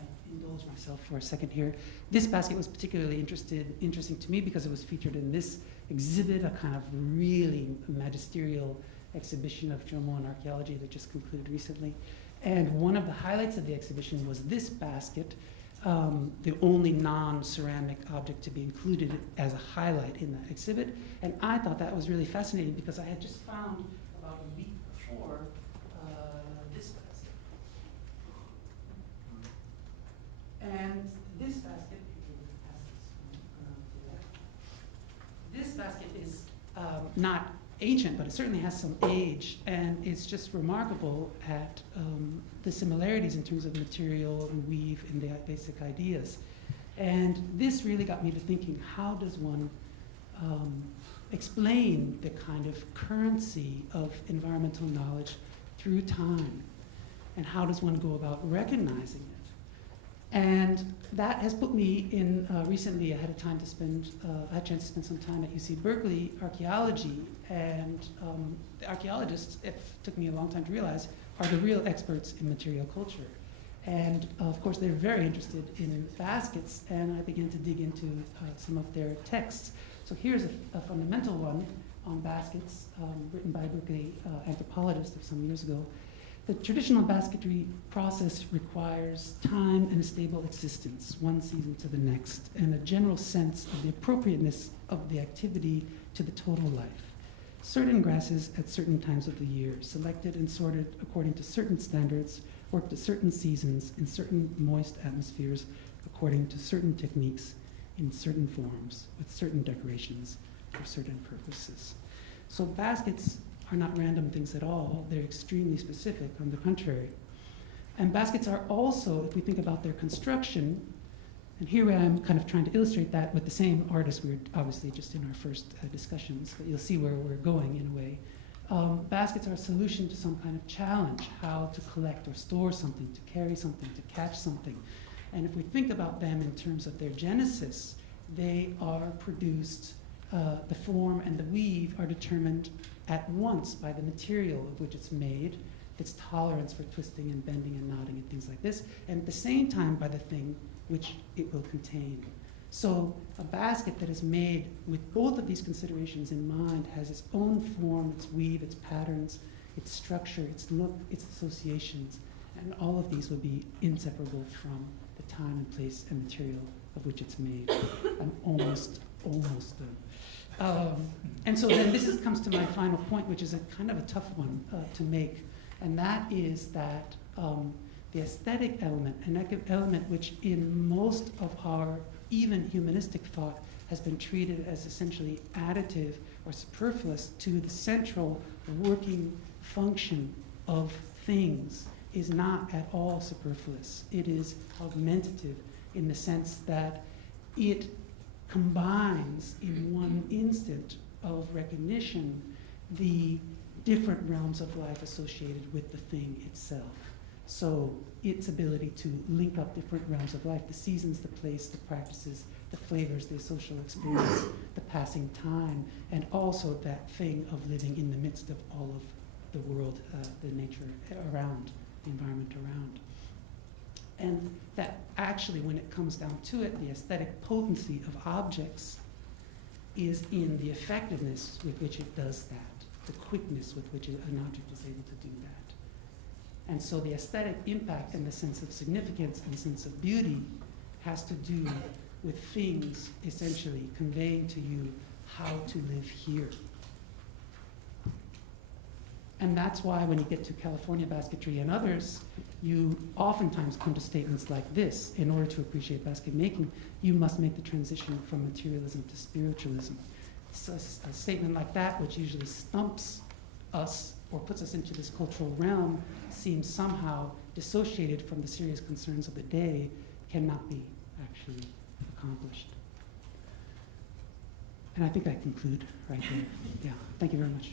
I indulge myself for a second here. This basket was particularly interesting to me because it was featured in this exhibit, a kind of really magisterial exhibition of Jomon archaeology that just concluded recently. And one of the highlights of the exhibition was this basket, the only non-ceramic object to be included as a highlight in that exhibit. And I thought that was really fascinating because I had just found about a week before this basket. And this basket, this basket is not ancient, but it certainly has some age, and it's just remarkable at the similarities in terms of material and weave and the basic ideas. And this really got me to thinking, how does one explain the kind of currency of environmental knowledge through time? And how does one go about recognizing it? And that has put me in, recently I had a chance to spend some time at UC Berkeley archaeology, and the archaeologists, it took me a long time to realize, are the real experts in material culture. And of course they're very interested in baskets, and I began to dig into some of their texts. So here's a fundamental one on baskets, written by a Berkeley anthropologist of some years ago. The traditional basketry process requires time and a stable existence, one season to the next, and a general sense of the appropriateness of the activity to the total life. Certain grasses at certain times of the year, selected and sorted according to certain standards, worked at certain seasons in certain moist atmospheres according to certain techniques in certain forms with certain decorations for certain purposes. So baskets are not random things at all. They're extremely specific, on the contrary. And baskets are also, if we think about their construction, and here I am kind of trying to illustrate that with the same artist we were obviously just in our first discussions, but you'll see where we're going in a way. Baskets are a solution to some kind of challenge, how to collect or store something, to carry something, to catch something. And if we think about them in terms of their genesis, they are produced, the form and the weave are determined at once by the material of which it's made, its tolerance for twisting and bending and knotting and things like this, and at the same time by the thing which it will contain. So a basket that is made with both of these considerations in mind has its own form, its weave, its patterns, its structure, its look, its associations, and all of these will be inseparable from the time and place and material of which it's made. I'm almost done. And so then this comes to my final point, which is a kind of a tough one to make, and that is that the aesthetic element, an element which in most of our even humanistic thought has been treated as essentially additive or superfluous to the central working function of things, is not at all superfluous. It is augmentative in the sense that it combines in one instant of recognition the different realms of life associated with the thing itself. So its ability to link up different realms of life, the seasons, the place, the practices, the flavors, the social experience, the passing time, and also that thing of living in the midst of all of the world, the nature around, the environment around. And that actually, when it comes down to it, the aesthetic potency of objects is in the effectiveness with which it does that, the quickness with which an object is able to do that. And so the aesthetic impact and the sense of significance and sense of beauty has to do with things essentially conveying to you how to live here. And that's why when you get to California basketry and others, you oftentimes come to statements like this: in order to appreciate basket making, you must make the transition from materialism to spiritualism. So a statement like that, which usually stumps us or puts us into this cultural realm, seems somehow dissociated from the serious concerns of the day, cannot be actually accomplished. And I think I conclude right there. Yeah, thank you very much.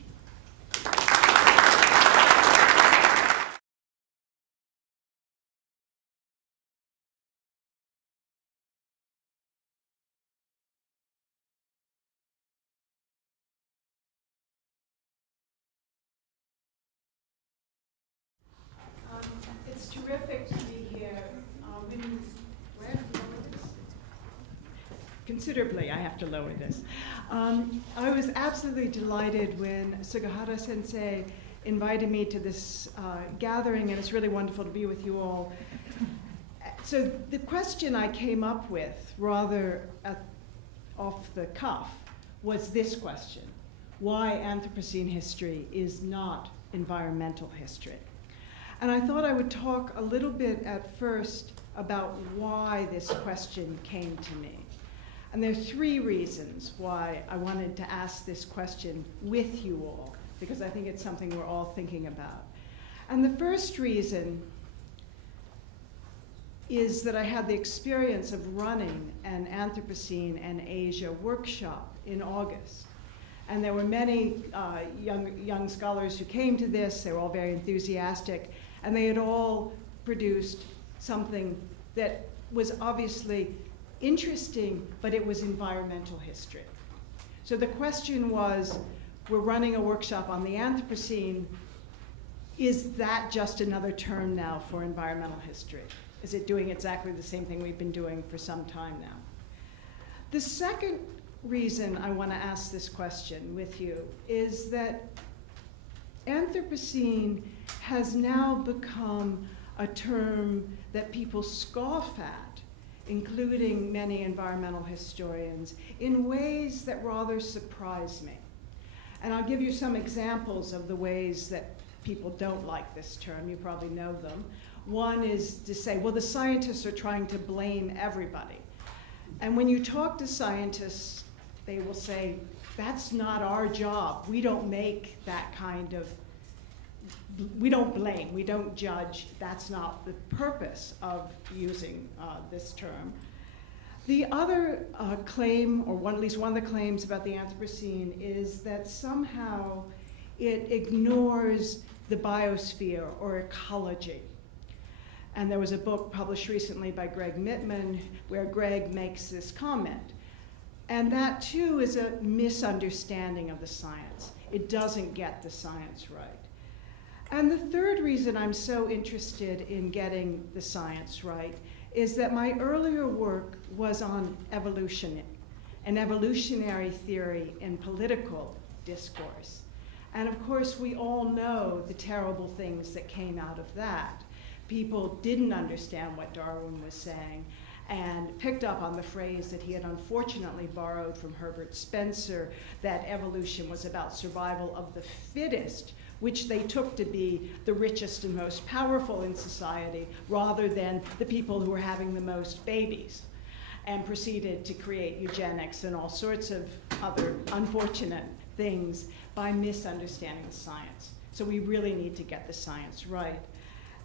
It's terrific to be here. Where have to lower this? Considerably, I have to lower this. I was absolutely delighted when Sugihara Sensei invited me to this gathering, and it's really wonderful to be with you all. So the question I came up with, rather off the cuff, was this question: why Anthropocene history is not environmental history. And I thought I would talk a little bit at first about why this question came to me. And there are three reasons why I wanted to ask this question with you all, because I think it's something we're all thinking about. And the first reason is that I had the experience of running an Anthropocene and Asia workshop in August. And there were many young scholars who came to this. They were all very enthusiastic. And they had all produced something that was obviously interesting, but it was environmental history. So the question was, we're running a workshop on the Anthropocene. Is that just another term now for environmental history? Is it doing exactly the same thing we've been doing for some time now? The second reason I want to ask this question with you is that Anthropocene has now become a term that people scoff at including many environmental historians, in ways that rather surprise me. And I'll give you some examples of the ways that people don't like this term. You probably know them. One is to say, well, the scientists are trying to blame everybody. And when you talk to scientists, they will say, that's not our job. We don't make that kind of, we don't blame, we don't judge. That's not the purpose of using this term. The other claim, or at least one of the claims about the Anthropocene, is that somehow it ignores the biosphere or ecology. And there was a book published recently by Greg Mittman where Greg makes this comment. And that too is a misunderstanding of the science. It doesn't get the science right. And the third reason I'm so interested in getting the science right is that my earlier work was on evolution, an evolutionary theory in political discourse. And of course, we all know the terrible things that came out of that. People didn't understand what Darwin was saying and picked up on the phrase that he had unfortunately borrowed from Herbert Spencer, that evolution was about survival of the fittest, which they took to be the richest and most powerful in society, rather than the people who were having the most babies, and proceeded to create eugenics and all sorts of other unfortunate things by misunderstanding the science. So we really need to get the science right.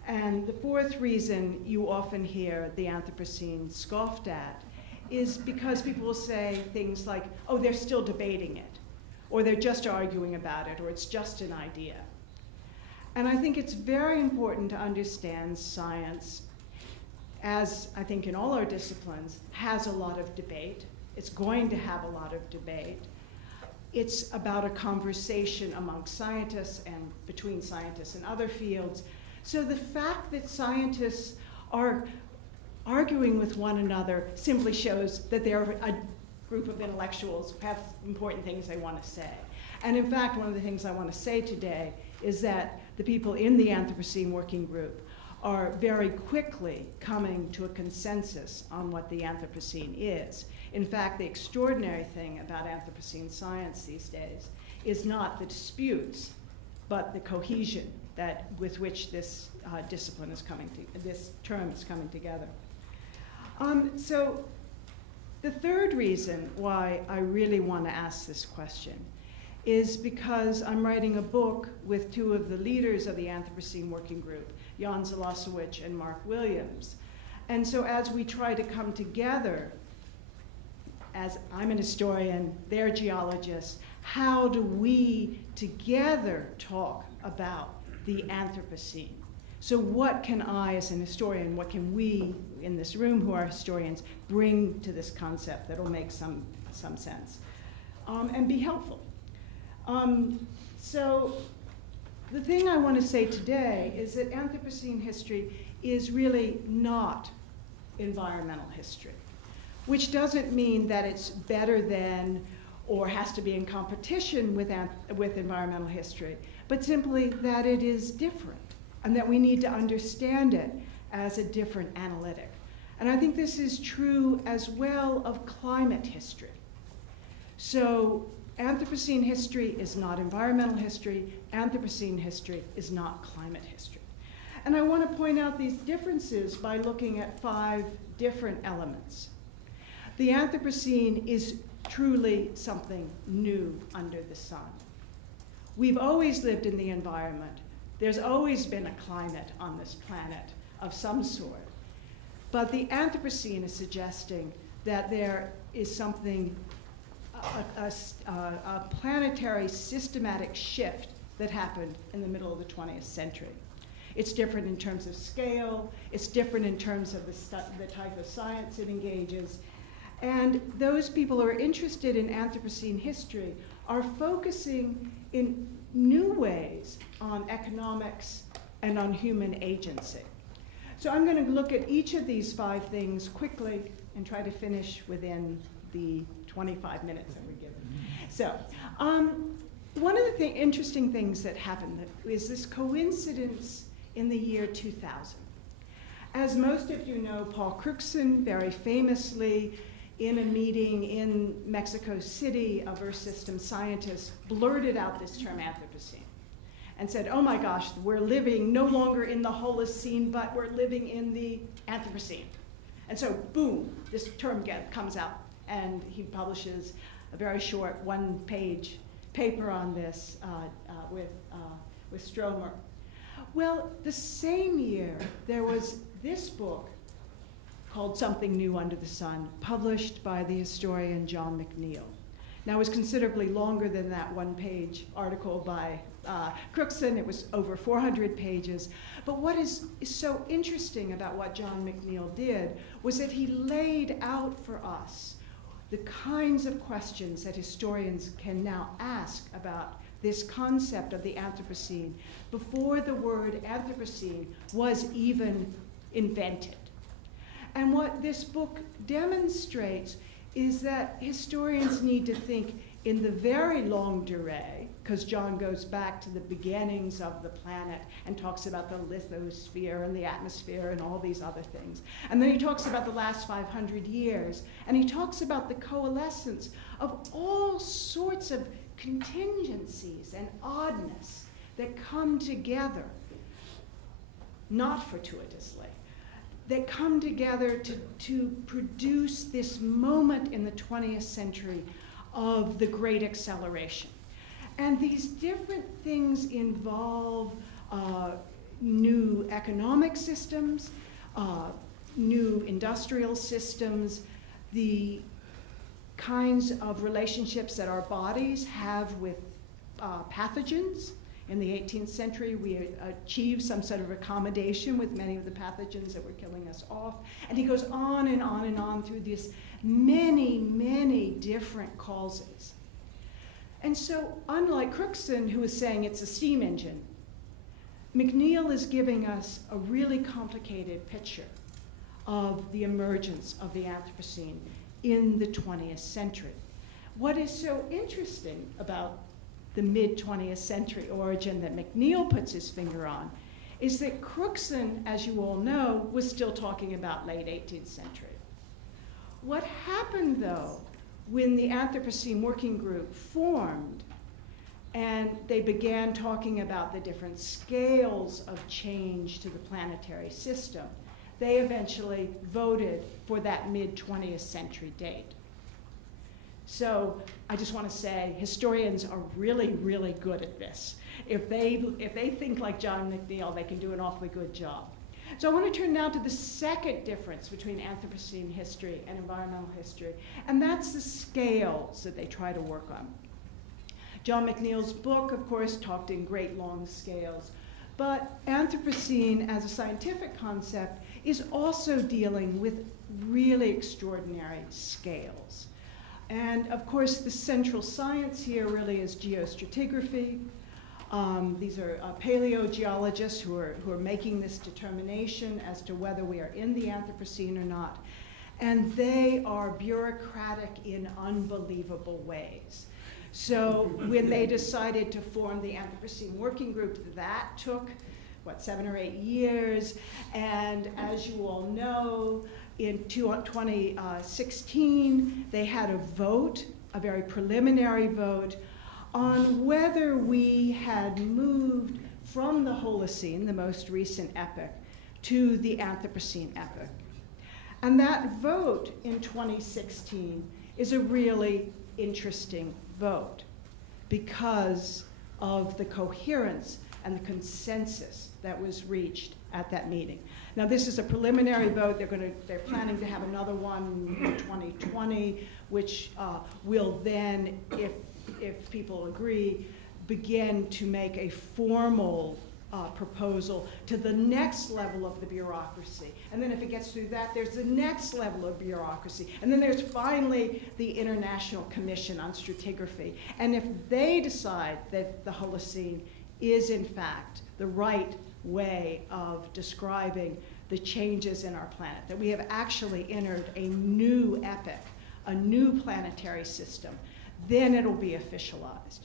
And the fourth reason you often hear the Anthropocene scoffed at is because people will say things like, oh, they're still debating it, or they're just arguing about it, or it's just an idea. And I think it's very important to understand science, as I think in all our disciplines, has a lot of debate. It's going to have a lot of debate. It's about a conversation among scientists and between scientists and other fields. So the fact that scientists are arguing with one another simply shows that they're a group of intellectuals who have important things they want to say. And in fact, one of the things I want to say today is that the people in the Anthropocene Working Group are very quickly coming to a consensus on what the Anthropocene is. In fact, the extraordinary thing about Anthropocene science these days is not the disputes, but the cohesion with which this discipline is coming to, this term is coming together. So the third reason why I really want to ask this question is because I'm writing a book with two of the leaders of the Anthropocene Working Group, Jan Zalasiewicz and Mark Williams. And so as we try to come together, as I'm an historian, they're geologists, how do we together talk about the Anthropocene? So what can I, as an historian, what can we in this room who are historians bring to this concept that will make some sense and be helpful? So the thing I want to say today is that Anthropocene history is really not environmental history, which doesn't mean that it's better than or has to be in competition with environmental history, but simply that it is different and that we need to understand it as a different analytic. And I think this is true as well of climate history. So Anthropocene history is not environmental history. Anthropocene history is not climate history. And I want to point out these differences by looking at 5 different elements. The Anthropocene is truly something new under the sun. We've always lived in the environment. There's always been a climate on this planet of some sort. But the Anthropocene is suggesting that there is something, a planetary systematic shift that happened in the middle of the 20th century. It's different in terms of scale. It's different in terms of the type of science it engages. And those people who are interested in Anthropocene history are focusing in new ways on economics and on human agency. So I'm going to look at each of these 5 things quickly and try to finish within the 25 minutes that we're given. So one of the interesting things that happened is this coincidence in the year 2000. As most of you know, Paul Cruikshank very famously, in a meeting in Mexico City, of Earth system scientists blurted out this term Anthropocene and said, oh my gosh, we're living no longer in the Holocene, but we're living in the Anthropocene. And so, boom, this term comes out, and he publishes a very short one-page paper on this with Stromer. Well, the same year, there was this book called Something New Under the Sun, published by the historian John Mcneil. Now, it was considerably longer than that one-page article by Cruikshank. It was over 400 pages. But what is so interesting about what John Mcneil did was that he laid out for us the kinds of questions that historians can now ask about this concept of the Anthropocene before the word Anthropocene was even invented. And what this book demonstrates is that historians need to think in the very longue durée, because John goes back to the beginnings of the planet and talks about the lithosphere and the atmosphere and all these other things. And then he talks about the last 500 years, and he talks about the coalescence of all sorts of contingencies and oddness that come together, not fortuitously, that come together to produce this moment in the 20th century of the great acceleration. And these different things involve new economic systems, new industrial systems, the kinds of relationships that our bodies have with pathogens. In the 18th century, we achieved some sort of accommodation with many of the pathogens that were killing us off. And he goes on and on and on through these many, many different causes. And so, unlike Cruikshank, who is saying it's a steam engine, Mcneil is giving us a really complicated picture of the emergence of the Anthropocene in the 20th century. What is so interesting about the mid-20th century origin that Mcneil puts his finger on is that Cruikshank, as you all know, was still talking about late 18th century. What happened, though, when the Anthropocene Working Group formed and they began talking about the different scales of change to the planetary system, they eventually voted for that mid-20th century date. So I just want to say historians are really, really good at this. If they think like John Mcneil, they can do an awfully good job. So I want to turn now to the second difference between Anthropocene history and environmental history, and that's the scales that they try to work on. John Mcneil's book, of course, talked in great long scales, but Anthropocene as a scientific concept is also dealing with really extraordinary scales. And of course, the central science here really is geostratigraphy. These are paleogeologists who are making this determination as to whether we are in the Anthropocene or not. And they are bureaucratic in unbelievable ways. So when they decided to form the Anthropocene Working Group, that took, what, 7 or 8 years. And as you all know, in 2016, they had a vote, a very preliminary vote, on whether we had moved from the Holocene, the most recent epoch, to the Anthropocene epoch. And that vote in 2016 is a really interesting vote because of the coherence and the consensus that was reached at that meeting. Now, this is a preliminary vote. They're planning to have another one in 2020, which will then, if people agree, begin to make a formal proposal to the next level of the bureaucracy. And then if it gets through that, there's the next level of bureaucracy. And then there's finally the International Commission on Stratigraphy. And if they decide that the Holocene is, in fact, the right way of describing the changes in our planet, that we have actually entered a new epoch, a new planetary system, then it'll be officialized.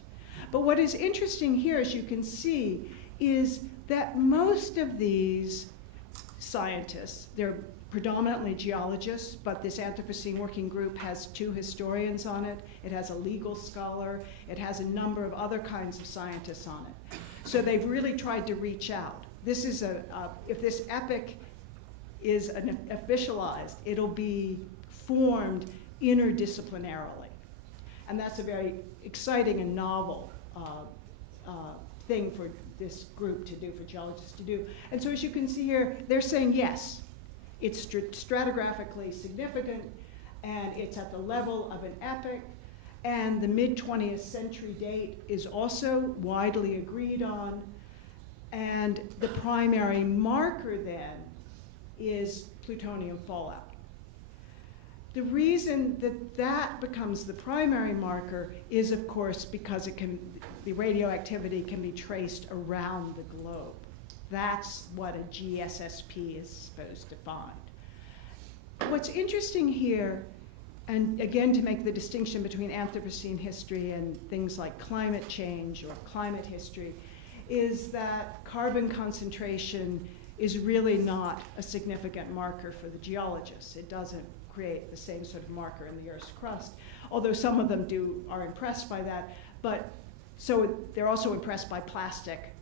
But what is interesting here, as you can see, is that most of these scientists. They're predominantly geologists, but this Anthropocene working group has 2 historians on it. It has a legal scholar. It has a number of other kinds of scientists on it. So they've really tried to reach out. This is if this epic is officialized, it'll be formed interdisciplinarily. And that's a very exciting and novel thing for this group to do, for geologists to do. And so as you can see here, they're saying yes, it's stratigraphically significant, and it's at the level of an epoch, and the mid-20th century date is also widely agreed on, and the primary marker then is plutonium fallout. The reason that that becomes the primary marker is, of course, because the radioactivity can be traced around the globe. That's what a GSSP is supposed to find. What's interesting here, and again to make the distinction between Anthropocene history and things like climate change or climate history, is that carbon concentration is really not a significant marker for the geologists. It doesn't create the same sort of marker in the Earth's crust, although some of them are impressed by that. But so they're also impressed by plastic.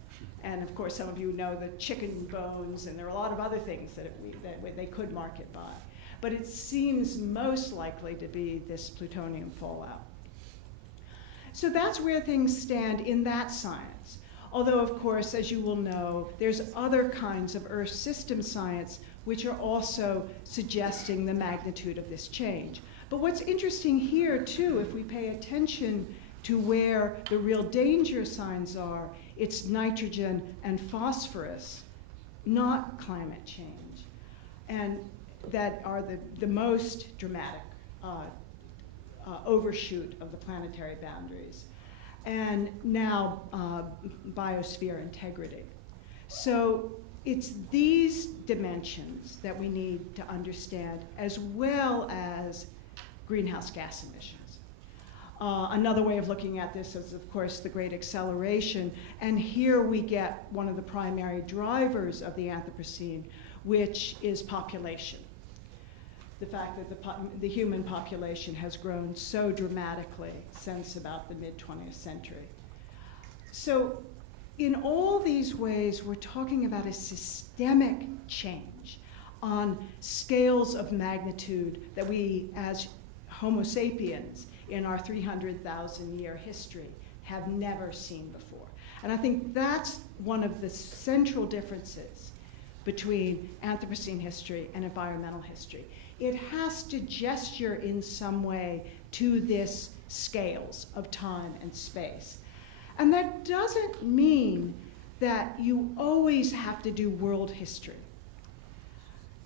And of course, some of you know the chicken bones, and there are a lot of other things that they could mark it by. But it seems most likely to be this plutonium fallout. So that's where things stand in that science. Although, of course, as you will know, there's other kinds of Earth system science which are also suggesting the magnitude of this change. But what's interesting here, too, if we pay attention to where the real danger signs are, it's nitrogen and phosphorus, not climate change, and that are the most dramatic overshoot of the planetary boundaries, and now biosphere integrity. So it's these dimensions that we need to understand, as well as greenhouse gas emissions. Another way of looking at this is, of course, the Great Acceleration. And here we get one of the primary drivers of the Anthropocene, which is population. The fact that the human population has grown so dramatically since about the mid-20th century. So in all these ways, we're talking about a systemic change on scales of magnitude that we, as Homo sapiens, in our 300,000-year history, have never seen before. And I think that's one of the central differences between Anthropocene history and environmental history. It has to gesture in some way to this scales of time and space. And that doesn't mean that you always have to do world history.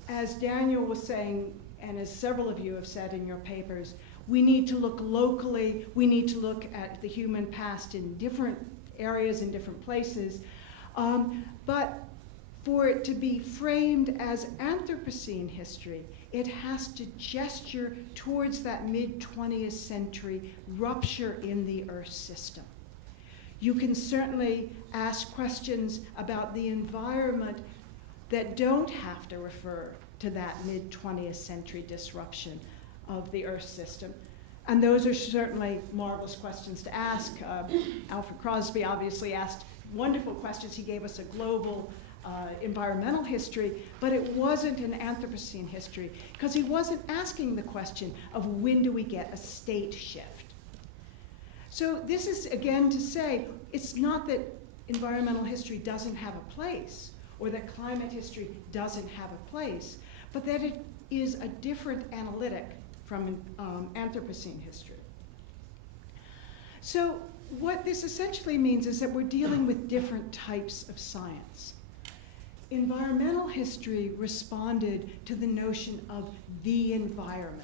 As Daniel was saying, and as several of you have said in your papers, we need to look locally, we need to look at the human past in different areas, in different places. But for it to be framed as Anthropocene history, it has to gesture towards that mid-20th century rupture in the Earth system. You can certainly ask questions about the environment that don't have to refer to that mid-20th century disruption of the Earth system. And those are certainly marvelous questions to ask. Alfred Crosby obviously asked wonderful questions. He gave us a global environmental history, but it wasn't an Anthropocene history, because he wasn't asking the question of when do we get a state shift. So this is, again, to say, it's not that environmental history doesn't have a place, or that climate history doesn't have a place, but that it is a different analytic from Anthropocene history. So what this essentially means is that we're dealing with different types of science. Environmental history responded to the notion of the environment,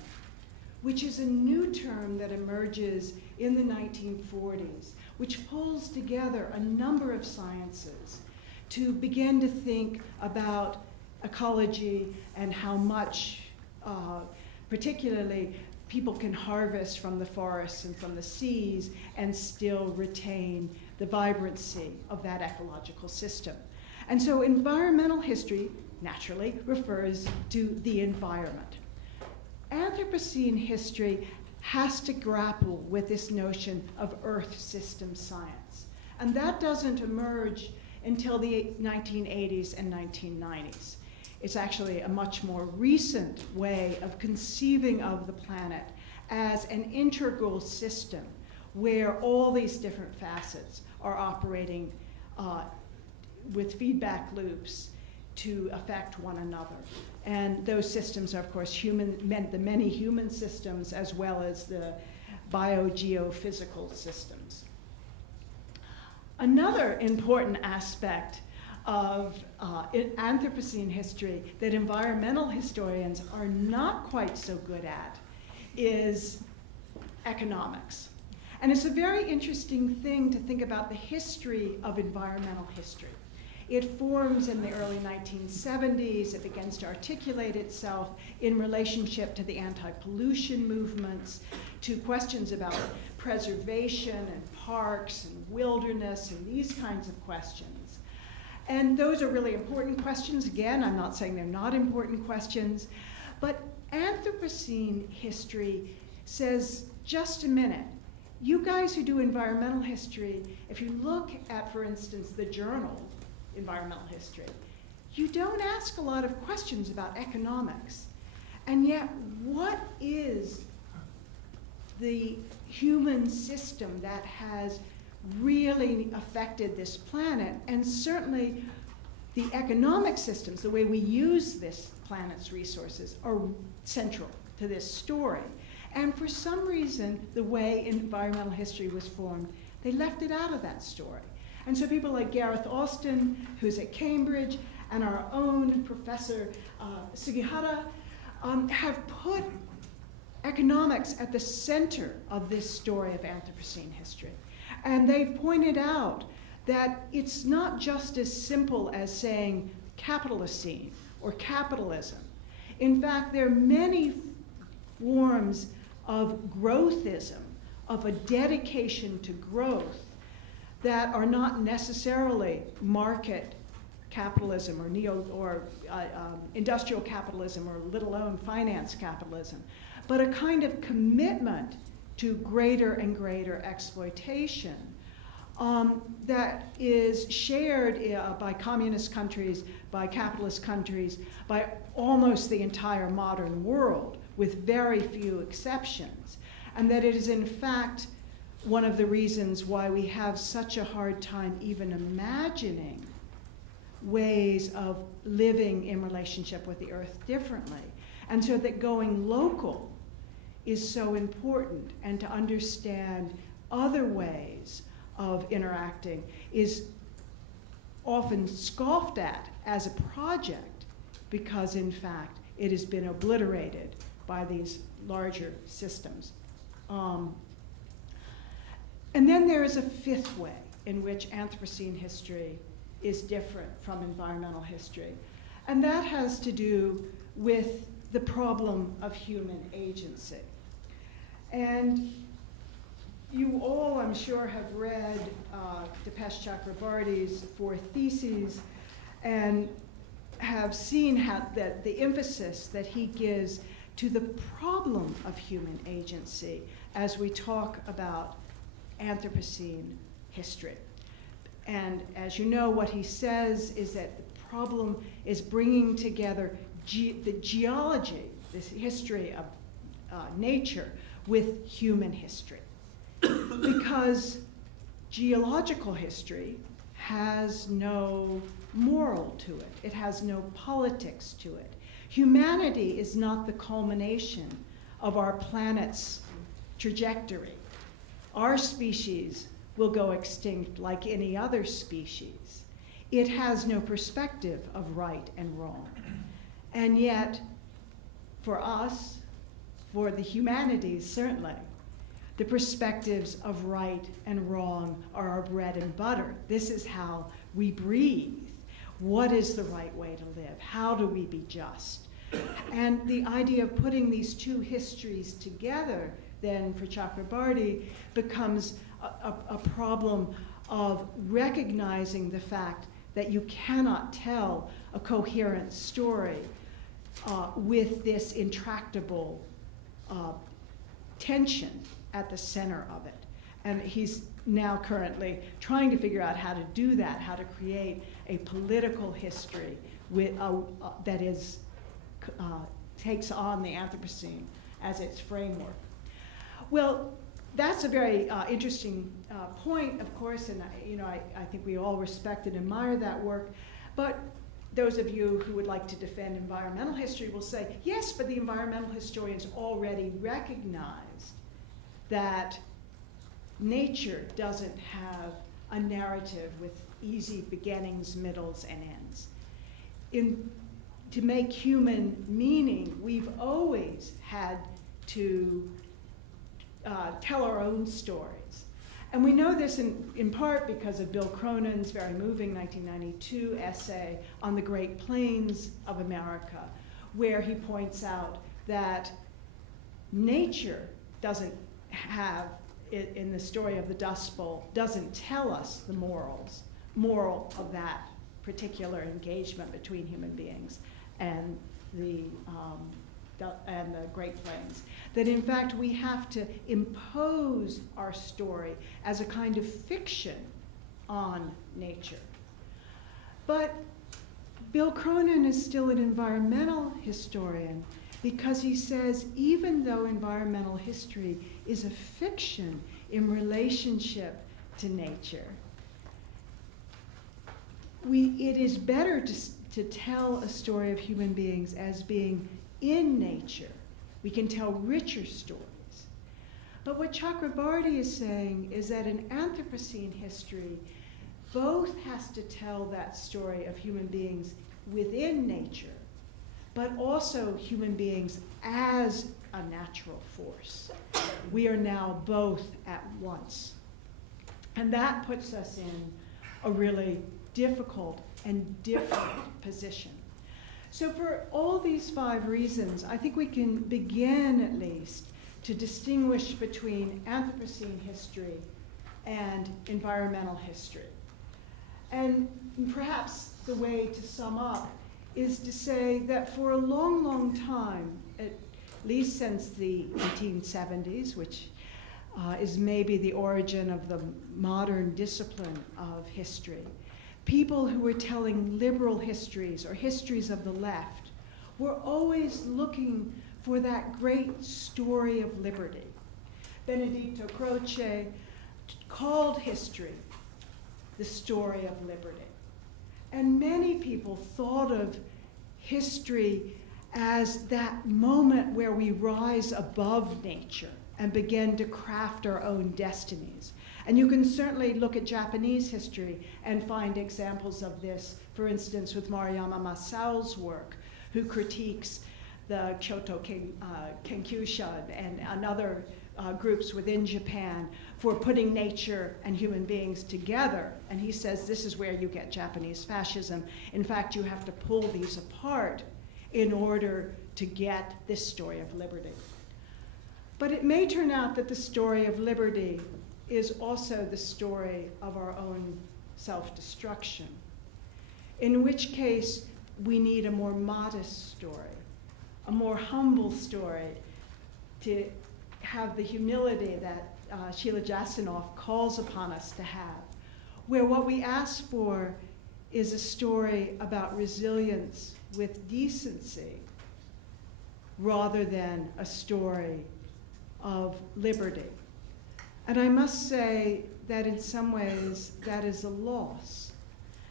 which is a new term that emerges in the 1940s, which pulls together a number of sciences to begin to think about ecology and how much, particularly, people can harvest from the forests and from the seas and still retain the vibrancy of that ecological system. And so environmental history, naturally refers to the environment. Anthropocene history has to grapple with this notion of Earth system science. And that doesn't emerge until the 1980s and 1990s. It's actually a much more recent way of conceiving of the planet as an integral system where all these different facets are operating with feedback loops to affect one another. And those systems are, of course, the many human systems as well as the biogeophysical systems. Another important aspect of Anthropocene history that environmental historians are not quite so good at is economics. And it's a very interesting thing to think about the history of environmental history. It forms in the early 1970s. It begins to articulate itself in relationship to the anti-pollution movements, to questions about preservation and parks and wilderness and these kinds of questions. And those are really important questions. Again, I'm not saying they're not important questions, but Anthropocene history says, just a minute, you guys who do environmental history, if you look at, for instance, the journal, Environmental History, you don't ask a lot of questions about economics. And yet, what is the human system that has really affected this planet? And certainly, the economic systems, the way we use this planet's resources, are central to this story. And for some reason, the way environmental history was formed, they left it out of that story. And so people like Gareth Austin, who's at Cambridge, and our own Professor Sugihara have put economics at the center of this story of Anthropocene history. And they've pointed out that it's not just as simple as saying capitalocene or capitalism. In fact, there are many forms of growthism, of a dedication to growth, that are not necessarily market capitalism or industrial capitalism or let alone finance capitalism, but a kind of commitment to greater and greater exploitation that is shared by communist countries, by capitalist countries, by almost the entire modern world, with very few exceptions. And that it is in fact one of the reasons why we have such a hard time even imagining ways of living in relationship with the earth differently. And so that going local is so important, and to understand other ways of interacting is often scoffed at as a project because in fact it has been obliterated by these larger systems. And then there is a fifth way in which Anthropocene history is different from environmental history. And that has to do with the problem of human agency. And you all, I'm sure, have read Dipesh Chakrabarty's 4 theses and have seen how the emphasis that he gives to the problem of human agency as we talk about Anthropocene history. And as you know, what he says is that the problem is bringing together the geology, this history of nature, with human history. Because geological history has no moral to it. It has no politics to it. Humanity is not the culmination of our planet's trajectory. Our species will go extinct like any other species. It has no perspective of right and wrong. And yet, for us, for the humanities certainly, the perspectives of right and wrong are our bread and butter. This is how we breathe. What is the right way to live? How do we be just? And the idea of putting these two histories together then for Chakrabarty becomes a problem of recognizing the fact that you cannot tell a coherent story with this intractable tension at the center of it. And he's now currently trying to figure out how to do that, how to create a political history with, that is, takes on the Anthropocene as its framework. Well, that's a very interesting point, of course, and I think we all respect and admire that work. But those of you who would like to defend environmental history will say, yes, but the environmental historians already recognized that nature doesn't have a narrative with easy beginnings, middles, and ends. To make human meaning, we've always had to tell our own stories. And we know this in part because of Bill Cronin's very moving 1992 essay on the Great Plains of America, where he points out that nature doesn't have, in the story of the Dust Bowl, doesn't tell us the moral of that particular engagement between human beings and the Great Plains. That in fact we have to impose our story as a kind of fiction on nature. But Bill Cronin is still an environmental historian because he says even though environmental history is a fiction in relationship to nature, it is better to tell a story of human beings as being in nature. We can tell richer stories. But what Chakrabarty is saying is that an Anthropocene history both has to tell that story of human beings within nature, but also human beings as a natural force. We are now both at once. And that puts us in a really difficult and different position. So for all these 5 reasons, I think we can begin at least to distinguish between Anthropocene history and environmental history. And perhaps the way to sum up is to say that for a long, long time, at least since the 1870s, which is maybe the origin of the modern discipline of history, people who were telling liberal histories or histories of the left were always looking for that great story of liberty. Benedetto Croce called history the story of liberty. And many people thought of history as that moment where we rise above nature and begin to craft our own destinies. And you can certainly look at Japanese history and find examples of this, for instance, with Maruyama Masao's work, who critiques the Kyoto Kenkyusha and other groups within Japan for putting nature and human beings together. And he says this is where you get Japanese fascism. In fact, you have to pull these apart in order to get this story of liberty. But it may turn out that the story of liberty is also the story of our own self-destruction, in which case we need a more modest story, a more humble story, to have the humility that Sheila Jasanoff calls upon us to have, where what we ask for is a story about resilience with decency rather than a story of liberty. And I must say that in some ways that is a loss.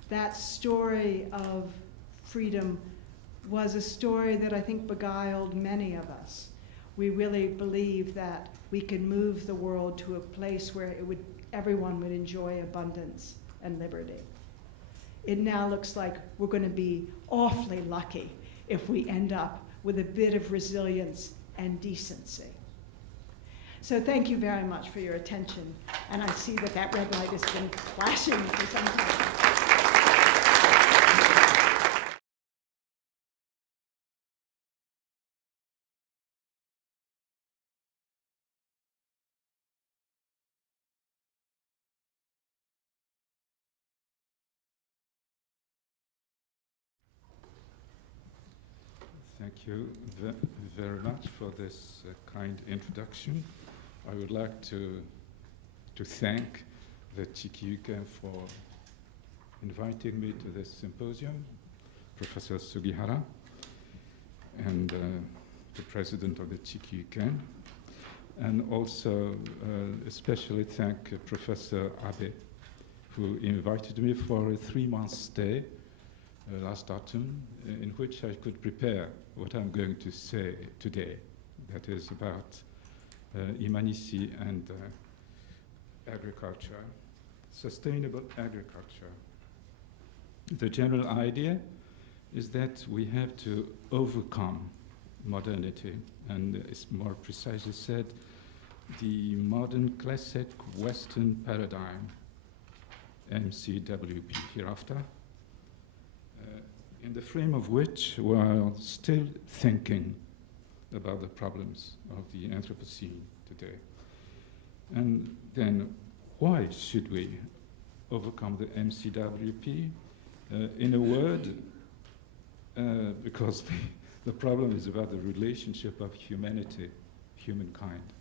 That story of freedom was a story that I think beguiled many of us. We really believe that we can move the world to a place where everyone would enjoy abundance and liberty. It now looks like we're going to be awfully lucky if we end up with a bit of resilience and decency. So thank you very much for your attention. And I see that that red light has been flashing for some time. Thank you very much for this kind introduction. I would like to thank the Chikyuken for inviting me to this symposium, Professor Sugihara, and the president of the Chikyuken, and also especially thank Professor Abe, who invited me for a 3-month stay last autumn, in which I could prepare what I'm going to say today, that is about Humanities and agriculture, sustainable agriculture. The general idea is that we have to overcome modernity, and it's more precisely said, the modern classic Western paradigm, MCWP hereafter, in the frame of which we are still thinking about the problems of the Anthropocene today. And then, why should we overcome the MCWP? In a word, because the problem is about the relationship of humanity, humankind,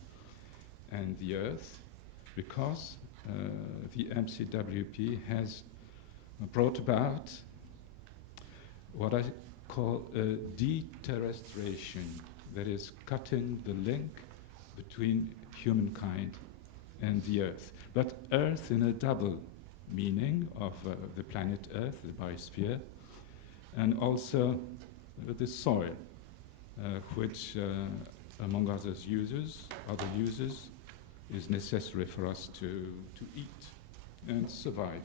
and the Earth, because the MCWP has brought about what I call a deterrestration, that is cutting the link between humankind and the Earth. But Earth in a double meaning of the planet Earth, the biosphere, and also the soil, which, among other uses, is necessary for us to eat and survive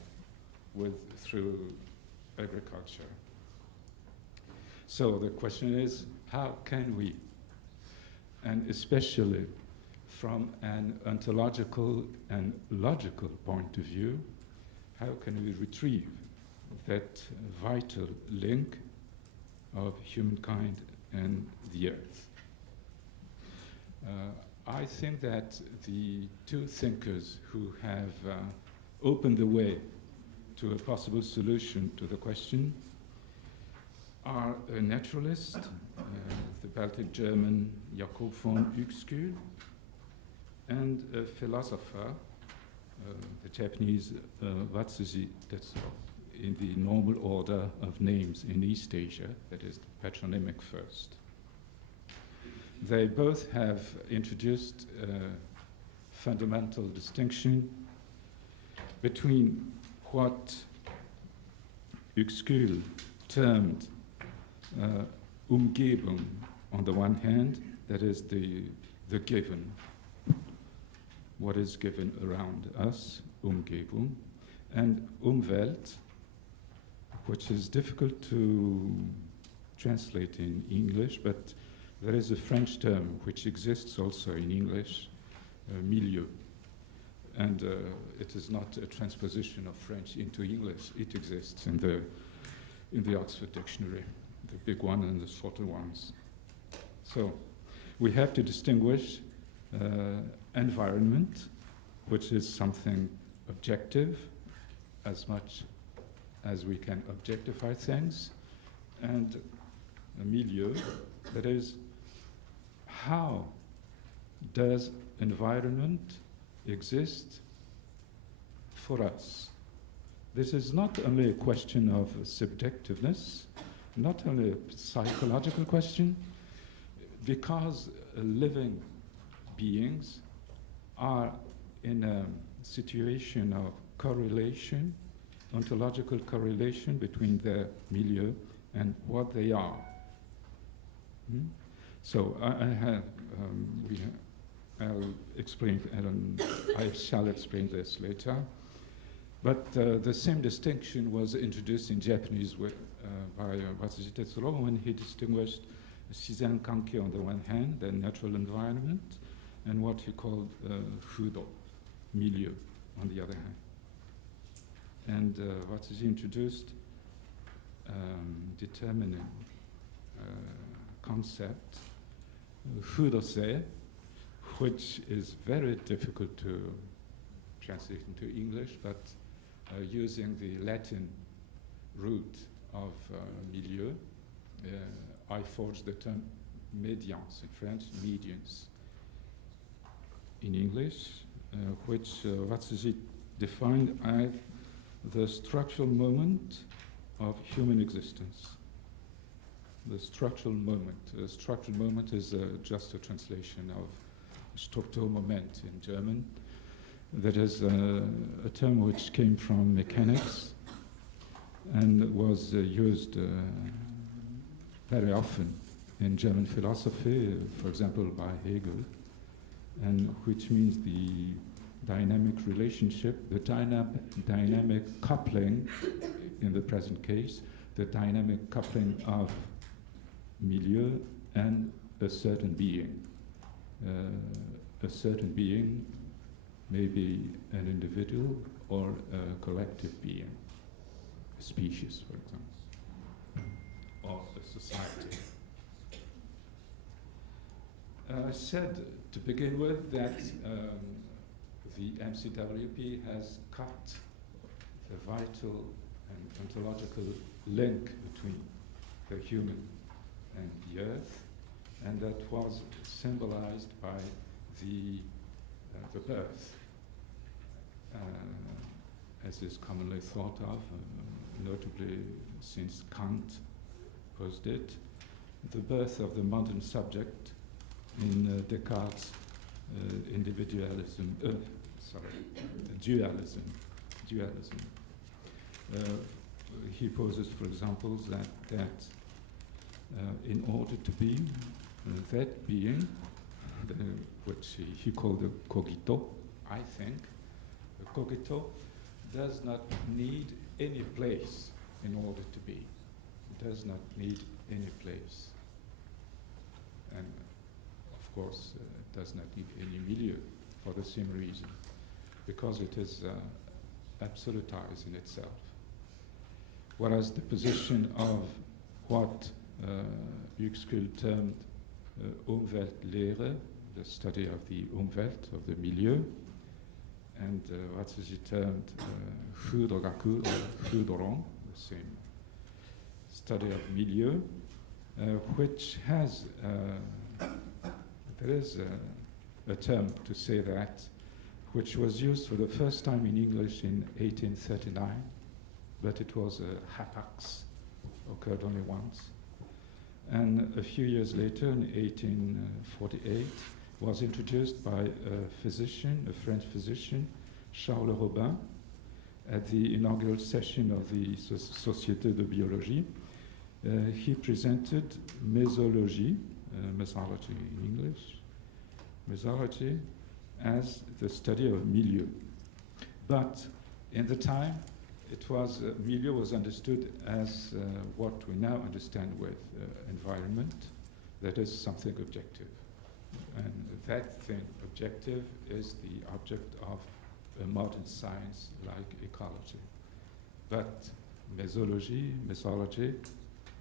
through agriculture. So the question is, how can we, and especially from an ontological and logical point of view, how can we retrieve that vital link of humankind and the Earth? I think that the two thinkers who have opened the way to a possible solution to the question are a naturalist, the Baltic German Jakob von Uexküll, and a philosopher, the Japanese Watsuji Tetsuo, in the normal order of names in East Asia, that is patronymic first. They both have introduced a fundamental distinction between what Uexküll termed Umgebung on the one hand, that is the given, what is given around us, Umgebung, and Umwelt, which is difficult to translate in English, but there is a French term which exists also in English, milieu, and it is not a transposition of French into English. It exists in the Oxford Dictionary, the big one and the shorter ones. So we have to distinguish environment, which is something objective, as much as we can objectify things, and a milieu, that is, how does environment exist for us? This is not only a question of subjectiveness, not only a psychological question, because living beings are in a situation of correlation, ontological correlation between their milieu and what they are. So I'll explain, and I shall explain this later. But the same distinction was introduced in Japanese by Watsuji Tetsuo when he distinguished Shizen Kanki on the one hand, the natural environment, and what he called fudo, milieu, on the other hand. And Watsuji introduced determining concept, fudose, which is very difficult to translate into English, but using the Latin root of milieu, I forged the term médians, in French, medians. In English, which Ratzinger defined as the structural moment of human existence. The structural moment. The structural moment is just a translation of Strukturmoment in German. That is a term which came from mechanics and was used very often in German philosophy, for example, by Hegel, and which means the dynamic relationship, the dynamic coupling, in the present case, the dynamic coupling of milieu and a certain being. A certain being may be an individual or a collective being, a species, for example, or a society. I said to begin with that the MCWP has cut the vital and ontological link between the human and the earth, and that was symbolized by the birth, as is commonly thought of, notably since Kant posed it, the birth of the modern subject in Descartes' dualism. He poses, for example, that in order to be that being, which he called the cogito, I think, the cogito does not need any place in order to be. It does not need any place. And of course, it does not need any milieu for the same reason, because it is absolutized in itself. Whereas the position of what Uexküll termed Umweltlehre, the study of the Umwelt, of the milieu, and Ratzinger termed Fudogaku, or Fudoron, the same study of milieu, which has, there is a term to say that, which was used for the first time in English in 1839, but it was a hapax, occurred only once. And a few years later, in 1848, was introduced by a physician, a French physician, Charles Robin, at the inaugural session of the Société de Biologie. He presented mesology, mesology in English, mesology as the study of milieu. But in the time, it was, milieu was understood as what we now understand with environment, that is something objective. And that thing, objective, is the object of a modern science like ecology. But mesology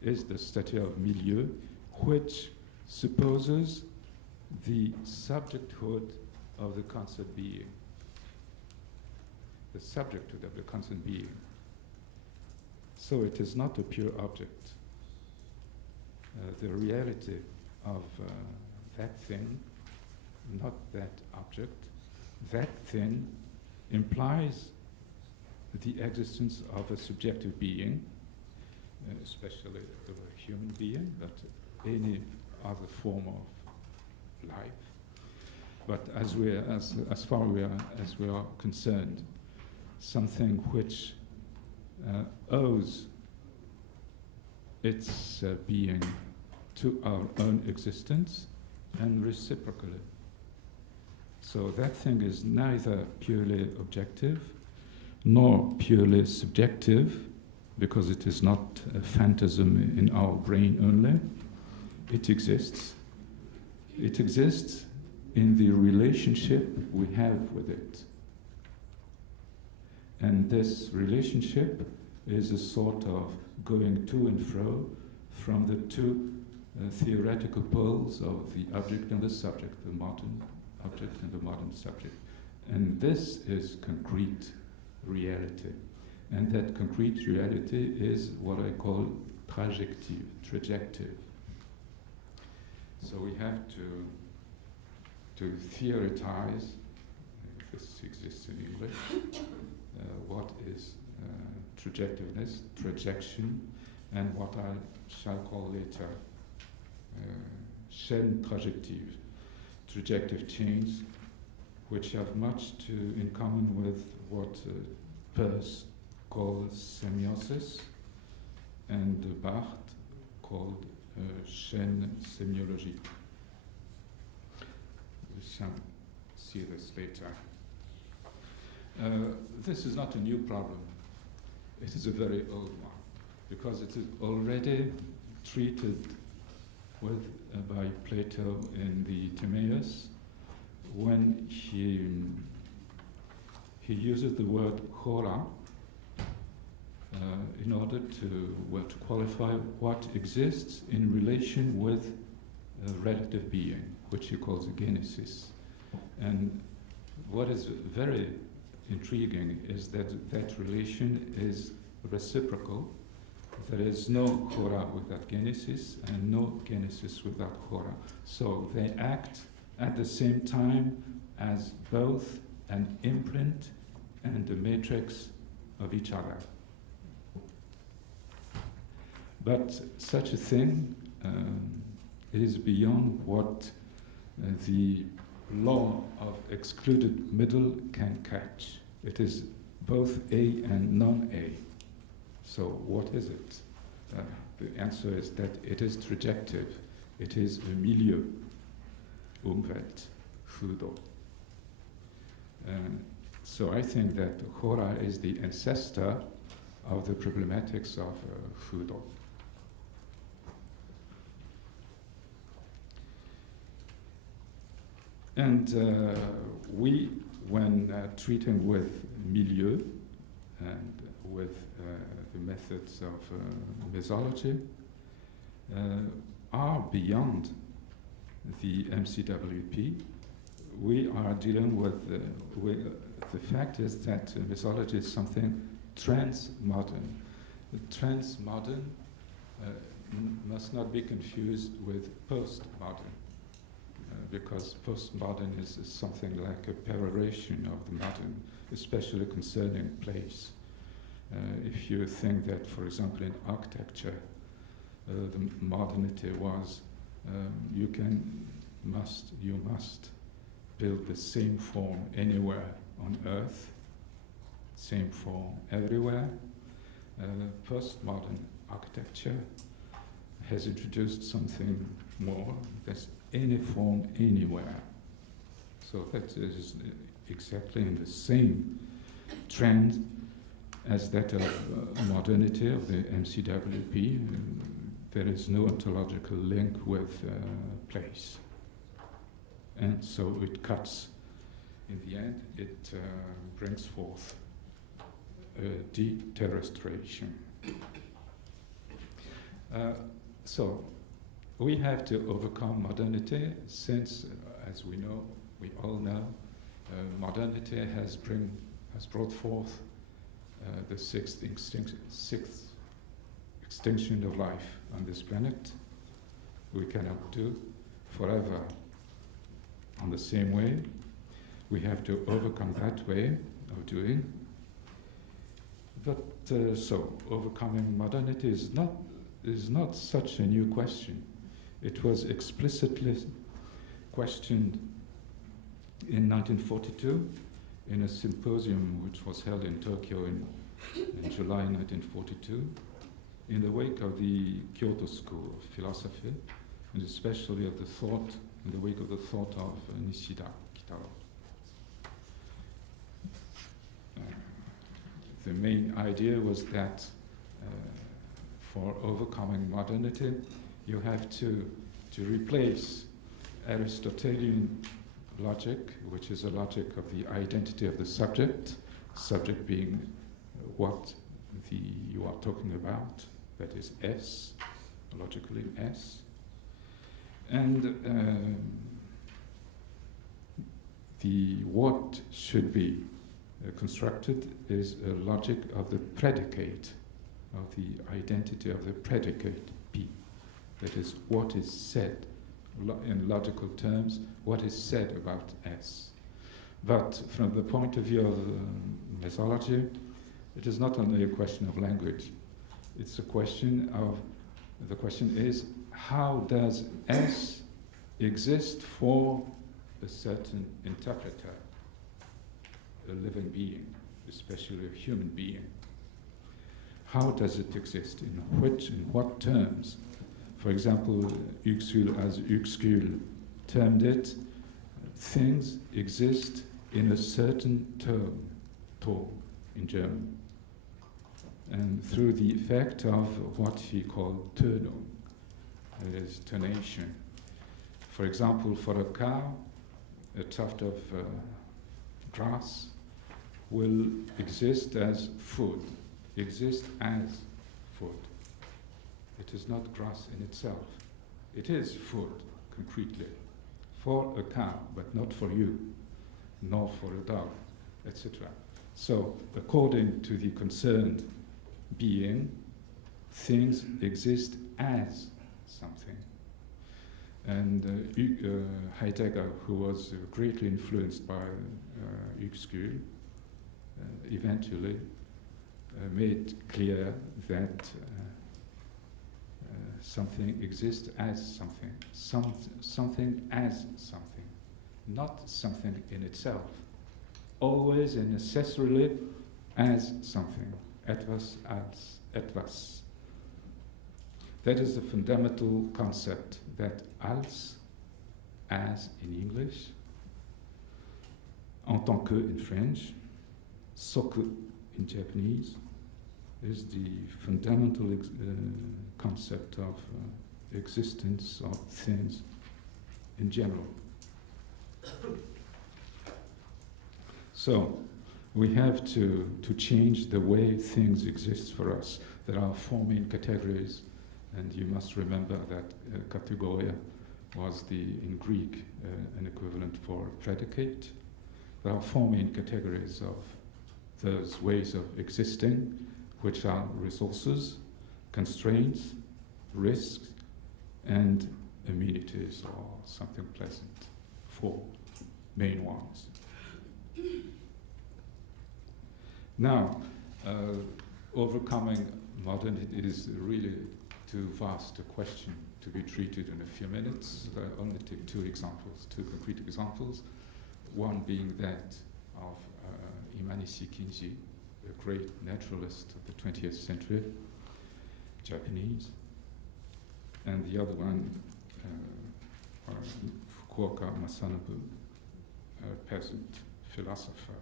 is the study of milieu, which supposes the subjecthood of the concept being. The subjecthood of the concept being. So it is not a pure object. The reality of that thing, not that object, that thing implies the existence of a subjective being, especially the human being, but any other form of life. But as far as we are concerned, something which owes its being to our own existence and reciprocally. So that thing is neither purely objective nor purely subjective, because it is not a phantasm in our brain only. It exists. It exists in the relationship we have with it. And this relationship is a sort of going to and fro from the two theoretical poles of the object and the subject, the modern object and the modern subject. And this is concrete reality. And that concrete reality is what I call trajective. So we have to theorize, if this exists in English, what is trajectiveness, trajection, and what I shall call later chaîne trajective, trajective chains, which have much in common with what Peirce calls semiosis and Barthes called chaîne sémiologique. We shall see this later. This is not a new problem. It is a very old one, because it is already treated with by Plato in the Timaeus, when he uses the word hora in order to qualify what exists in relation with a relative being, which he calls a genesis. And what is very intriguing is that that relation is reciprocal. There is no hora without genesis and no genesis without hora. So they act at the same time as both an imprint and a matrix of each other. But such a thing is beyond what the law of excluded middle can catch. It is both A and non-A. So what is it? The answer is that it is trajective. It is a milieu, Umwelt, Fudo. So I think that hora is the ancestor of the problematics of Fudo. And we, when treating with milieu and with the methods of mesology, are beyond the MCWP. We are dealing with the fact is that mesology is something transmodern. The transmodern must not be confused with postmodern. Because postmodern is something like a peroration of the modern, especially concerning place. If you think that, for example, in architecture, the modernity was you must build the same form anywhere on Earth, same form everywhere. Postmodern architecture has introduced something more. There's any form anywhere. So that is exactly in the same trend as that of modernity of the MCWP. There is no ontological link with place. And so it cuts. In the end, it brings forth deterrestration. So we have to overcome modernity since, as we all know, modernity has brought forth the sixth extinction of life on this planet. We cannot do forever on the same way. We have to overcome that way of doing. But so overcoming modernity is not such a new question. It was explicitly questioned in 1942 in a symposium which was held in Tokyo in July 1942, in the wake of the Kyoto School of Philosophy, and especially of the thought, in the wake of the thought of Nishida Kitaro. The main idea was that for overcoming modernity, you have to replace Aristotelian logic, which is a logic of the identity of the subject being what you are talking about, that is S, logically S, and the what should be constructed is a logic of the predicate, of the identity of the predicate P. That is what is said in logical terms, what is said about S. But from the point of view of mythology, it is not only a question of language. It's a question of, the question is, how does S exist for a certain interpreter, a living being, especially a human being? How does it exist? In what terms? For example, Uexküll, as Uexküll termed it, things exist in a certain tone in German, and through the effect of what he called Tönung, that is tonation. For example, for a cow, a tuft of grass will exist as food, exist as food. It is not grass in itself. It is food, concretely, for a cow, but not for you, nor for a dog, etc. So, according to the concerned being, things exist as something. And Heidegger, who was greatly influenced by Uexküll, eventually made clear that something exists as something, something as something, not something in itself, always and necessarily as something, etwas als etwas. That is the fundamental concept, that als, as in English, en tant que in French, soku in Japanese, is the fundamental concept of existence of things in general. So, we have to change the way things exist for us. There are four main categories, and you must remember that kategoria was in Greek an equivalent for predicate. There are four main categories of those ways of existing, which are resources, constraints, risks, and amenities, or something pleasant. Four main ones. Now, overcoming modernity is really too vast a question to be treated in a few minutes. I'll only take two concrete examples. One being that of Imanishi Kinji, a great naturalist of the 20th century, Japanese, and the other one, Fukuoka Masanobu, a peasant philosopher.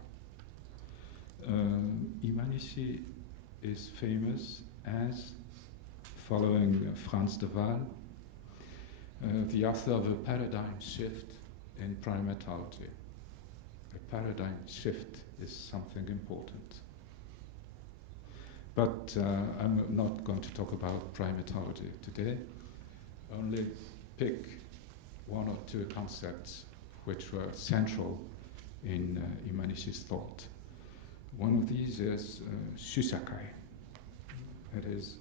Imanishi is famous as, following Frans de Waal, the author of a paradigm shift in primatology. A paradigm shift is something important. But I'm not going to talk about primatology today, only pick one or two concepts which were central in Imanishi's thought. One of these is shusakai, that is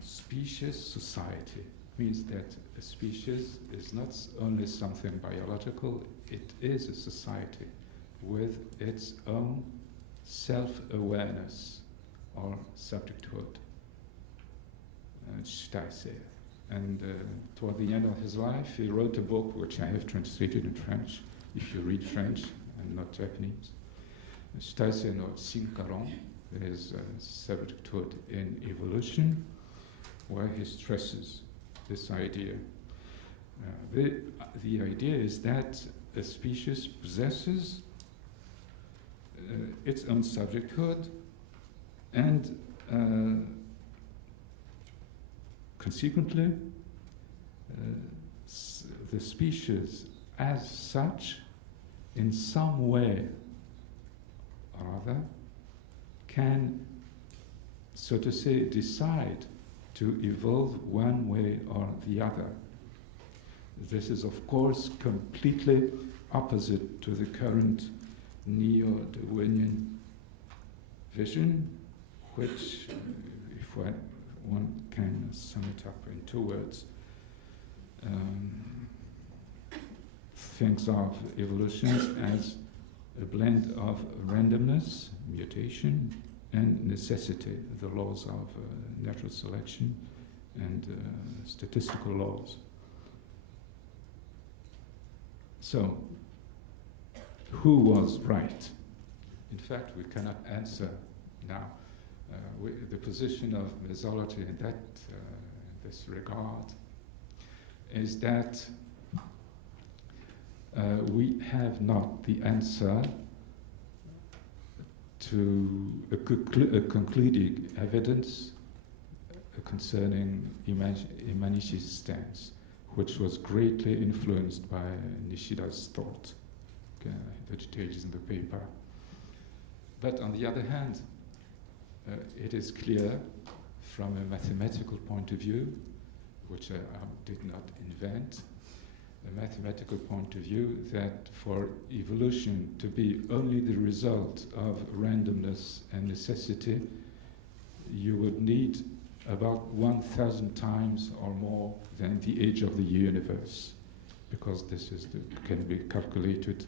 species society. Means that a species is not only something biological, it is a society with its own self-awareness or subjecthood. And toward the end of his life, he wrote a book which I have translated in French, if you read French and not Japanese. Shitaise no Shinkaron, that is subjecthood in evolution, where he stresses this idea. The idea is that a species possesses its own subjecthood, and consequently, the species as such, in some way or other, can, so to say, decide to evolve one way or the other. This is, of course, completely opposite to the current neo-Darwinian vision, which, if one can sum it up in two words, thinks of evolution as a blend of randomness, mutation, and necessity, the laws of natural selection and statistical laws. So, who was right? In fact, we cannot answer now. The position of mesology in this regard is that we have not the answer to a concluding evidence concerning Humanishi's stance, which was greatly influenced by Nishida's thought, the details in the paper. But on the other hand, it is clear from a mathematical point of view, which I did not invent, a mathematical point of view, that for evolution to be only the result of randomness and necessity, you would need about 1,000 times or more than the age of the universe, because this is can be calculated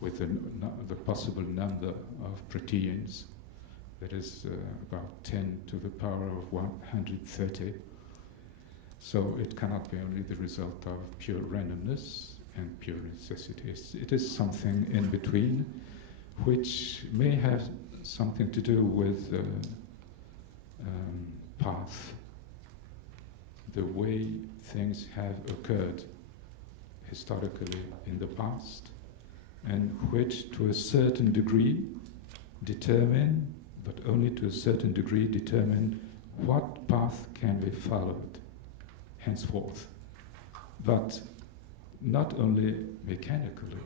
with the possible number of proteins, that is about 10 to the power of 130. So it cannot be only the result of pure randomness and pure necessity. It is something in between, which may have something to do with path, the way things have occurred historically in the past, and which to a certain degree determine, but only to a certain degree determine, what path can be followed henceforth. But not only mechanically,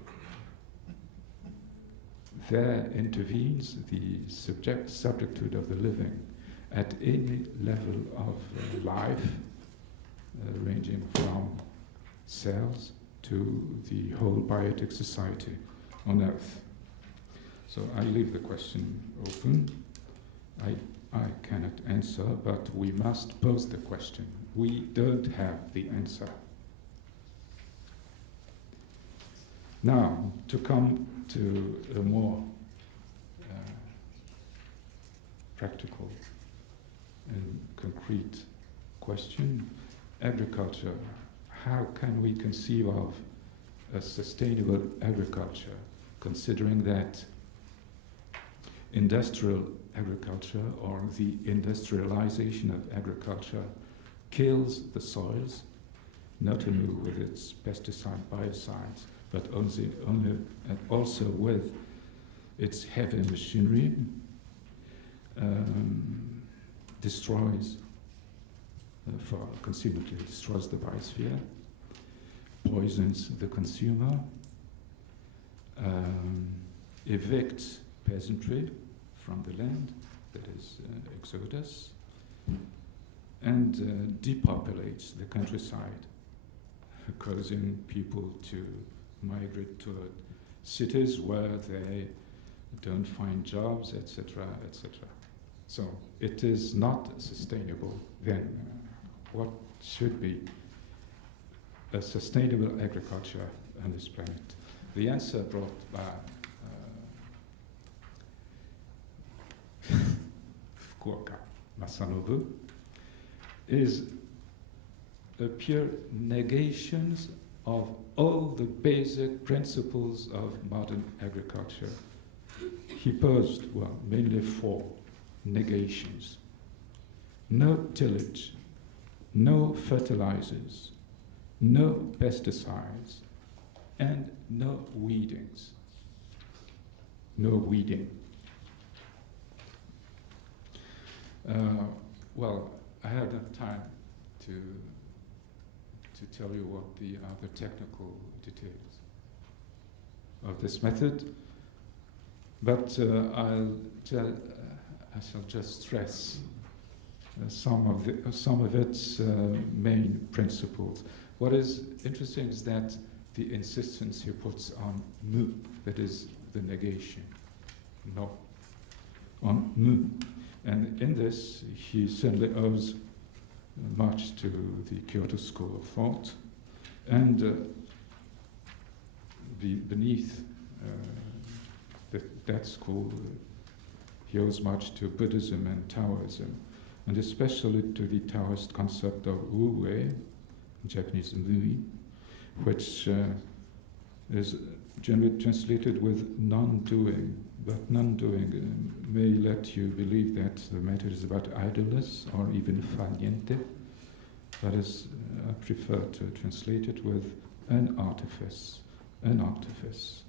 there intervenes the subjecthood of the living at any level of life, ranging from cells to the whole biotic society on Earth. So I leave the question open. I cannot answer, but we must pose the question. We don't have the answer. Now, to come to a more practical and concrete question, agriculture. How can we conceive of a sustainable agriculture, considering that industrial agriculture, or the industrialization of agriculture, kills the soils, not only with its pesticide biocides, but also with its heavy machinery, destroys, consequently destroys the biosphere, poisons the consumer, evicts peasantry from the land, that is exodus, and depopulates the countryside, causing people to migrate to cities where they don't find jobs, etc., etc. So it is not sustainable. Then what should be a sustainable agriculture on this planet? The answer brought by Fukuoka Masanobu is a pure negation of all the basic principles of modern agriculture. He posed, well, mainly 4 negations. No tillage, no fertilizers, no pesticides, and no weedings. No weeding. Well, I have enough time to tell you what the other technical details of this method, but I shall just stress some of its main principles. What is interesting is that the insistence he puts on mu, that is the negation, no, on mu. And in this, he certainly owes much to the Kyoto School of Thought, And beneath that school he owes much to Buddhism and Taoism, and especially to the Taoist concept of wu-wei, in Japanese mui, which is generally translated with non-doing. But non-doing may let you believe that the matter is about idleness or even faliente. That is, I prefer to translate it with an artifice. An artifice.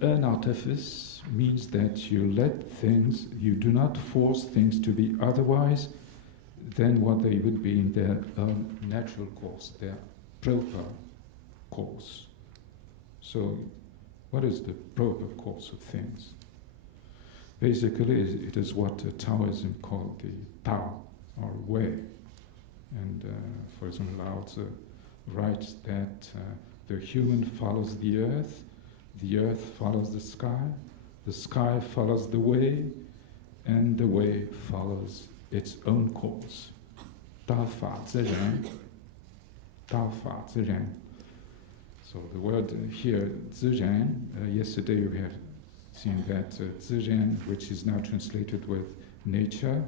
An artifice means that you let things, you do not force things to be otherwise than what they would be in their natural course, their proper course. So, what is the proper course of things? Basically, it is what Taoism called the Tao, or way. And for example, Lao Tzu writes that the human follows the earth follows the sky follows the way, and the way follows its own course. 道法自然, 道法自然. So the word here, 自然, yesterday we have seen that 自然, which is now translated with nature,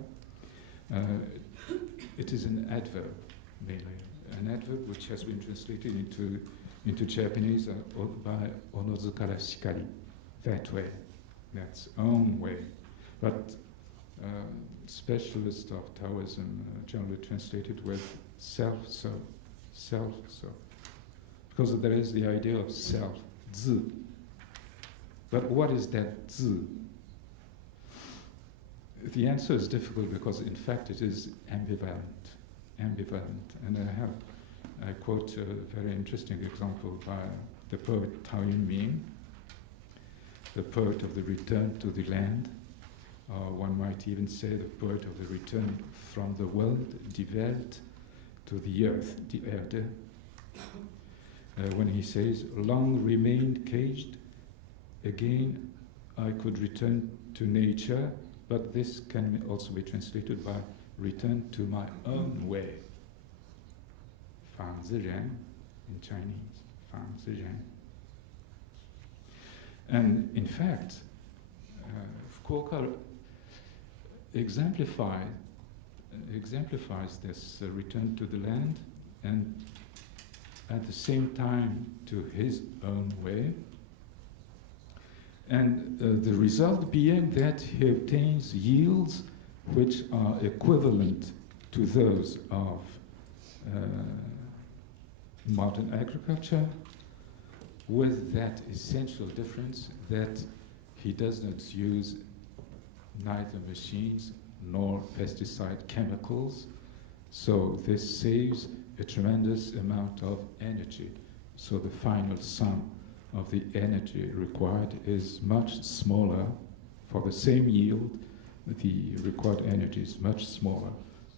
it is an adverb, mainly. An adverb which has been translated into Japanese by Onozukara Shikari, that way, that's own way. But specialists of Taoism generally translate it with self-so, self-so. Because there is the idea of self, 自. But what is that 自? The answer is difficult because in fact it is ambivalent. And I quote a very interesting example by the poet Tao Yunming, the poet of the return to the land. One might even say the poet of the return from the world, die Welt, to the earth, die Erde. When he says, long remained caged, again I could return to nature, but this can also be translated by return to my own way. 反自然 in Chinese, 反自然. And in fact, Fukuoka exemplifies this return to the land and at the same time to his own way. And the result being that he obtains yields which are equivalent to those of modern agriculture, with that essential difference that he does not use neither machines nor pesticide chemicals. So this saves a tremendous amount of energy. So the final sum of the energy required is much smaller. For the same yield, the required energy is much smaller.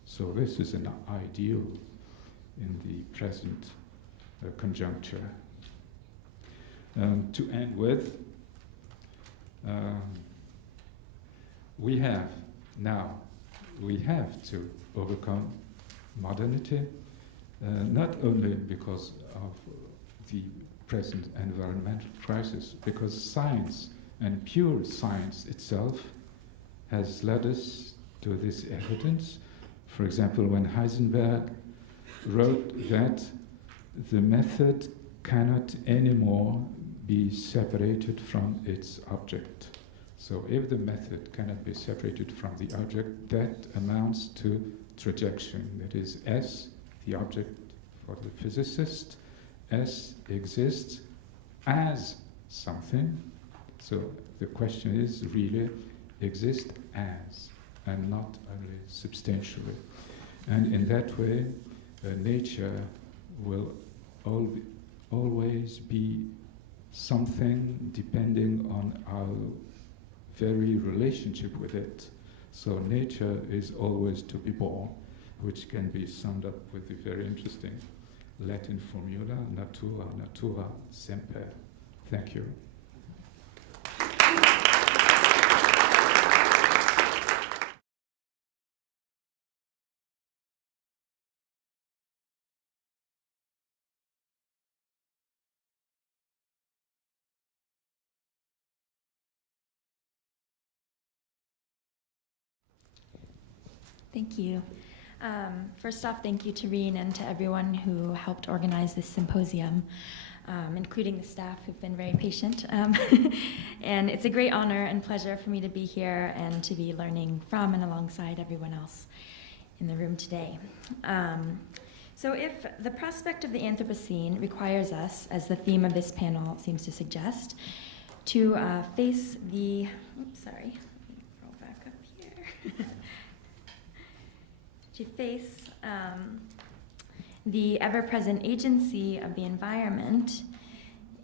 So this is an ideal in the present conjuncture. To end with, we have to overcome modernity, not only because of the present environmental crisis, because science and pure science itself has led us to this evidence. For example, when Heisenberg wrote that the method cannot anymore be separated from its object. So if the method cannot be separated from the object, that amounts to trajection. That is, S, the object for the physicist, S exists as something. So the question is really exist as, and not only substantially. And in that way, nature will always be something depending on our very relationship with it. So nature is always to be born, which can be summed up with the very interesting Latin formula, natura, natura semper. Thank you. Thank you. First off, thank you to RIHN and to everyone who helped organize this symposium, including the staff who've been very patient. And it's a great honor and pleasure for me to be here and to be learning from and alongside everyone else in the room today. So if the prospect of the Anthropocene requires us, as the theme of this panel seems to suggest, to face the, let me roll back up here. To face the ever-present agency of the environment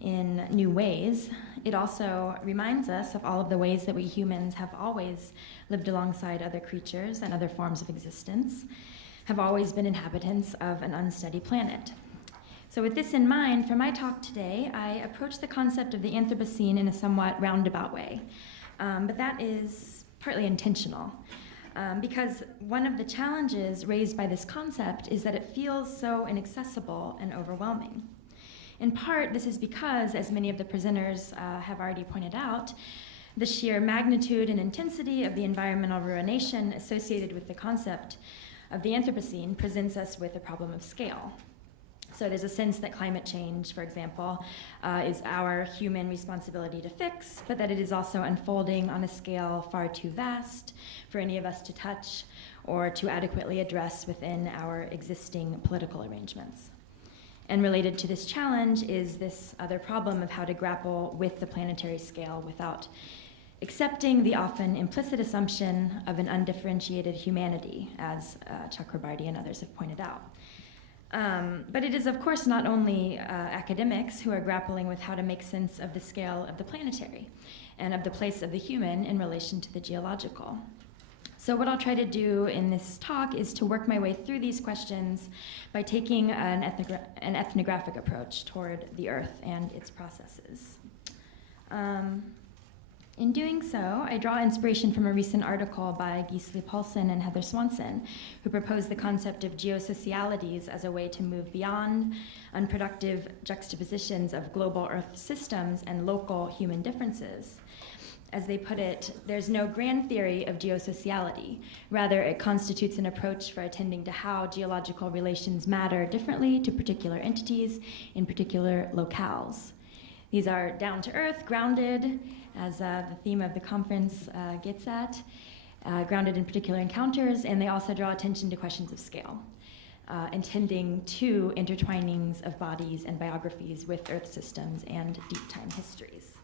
in new ways, it also reminds us of all of the ways that we humans have always lived alongside other creatures and other forms of existence, have always been inhabitants of an unsteady planet. So with this in mind, for my talk today, I approach the concept of the Anthropocene in a somewhat roundabout way, but that is partly intentional. Because one of the challenges raised by this concept is that it feels so inaccessible and overwhelming. In part, this is because, as many of the presenters have already pointed out, the sheer magnitude and intensity of the environmental ruination associated with the concept of the Anthropocene presents us with a problem of scale. So there's a sense that climate change, for example, is our human responsibility to fix, but that it is also unfolding on a scale far too vast for any of us to touch or to adequately address within our existing political arrangements. And related to this challenge is this other problem of how to grapple with the planetary scale without accepting the often implicit assumption of an undifferentiated humanity, as Chakrabarty and others have pointed out. But it is, of course, not only academics who are grappling with how to make sense of the scale of the planetary and of the place of the human in relation to the geological. So what I'll try to do in this talk is to work my way through these questions by taking an ethnographic approach toward the Earth and its processes. In doing so, I draw inspiration from a recent article by Gisli Paulsen and Heather Swanson, who proposed the concept of geosocialities as a way to move beyond unproductive juxtapositions of global Earth systems and local human differences. As they put it, there's no grand theory of geosociality. Rather, it constitutes an approach for attending to how geological relations matter differently to particular entities in particular locales. These are down to earth, grounded, as the theme of the conference gets at, grounded in particular encounters, and they also draw attention to questions of scale, intending to intertwinings of bodies and biographies with Earth systems and deep time histories.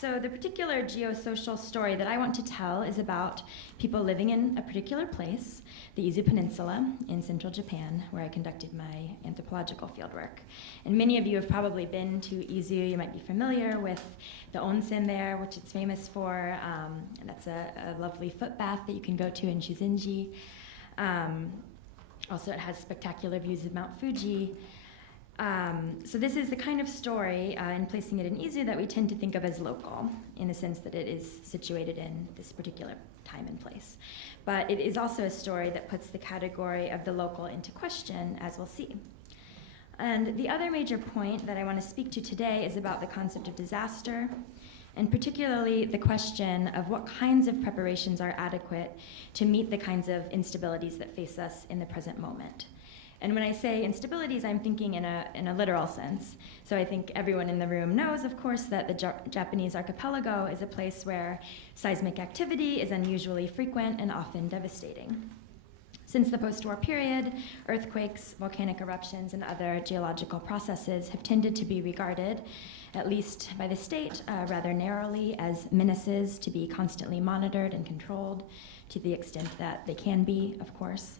So the particular geosocial story that I want to tell is about people living in a particular place, the Izu Peninsula in central Japan, where I conducted my anthropological fieldwork. And many of you have probably been to Izu. You might be familiar with the onsen there, which it's famous for. And that's a lovely foot bath that you can go to in Shuzenji. Also, it has spectacular views of Mount Fuji. So this is the kind of story, in placing it in Izu, that we tend to think of as local, in the sense that it is situated in this particular time and place. But it is also a story that puts the category of the local into question, as we'll see. And the other major point that I want to speak to today is about the concept of disaster, and particularly the question of what kinds of preparations are adequate to meet the kinds of instabilities that face us in the present moment. And when I say instabilities, I'm thinking in a literal sense. So I think everyone in the room knows, of course, that the Japanese archipelago is a place where seismic activity is unusually frequent and often devastating. Since the post-war period, earthquakes, volcanic eruptions, and other geological processes have tended to be regarded, at least by the state, rather narrowly, as menaces to be constantly monitored and controlled, to the extent that they can be, of course.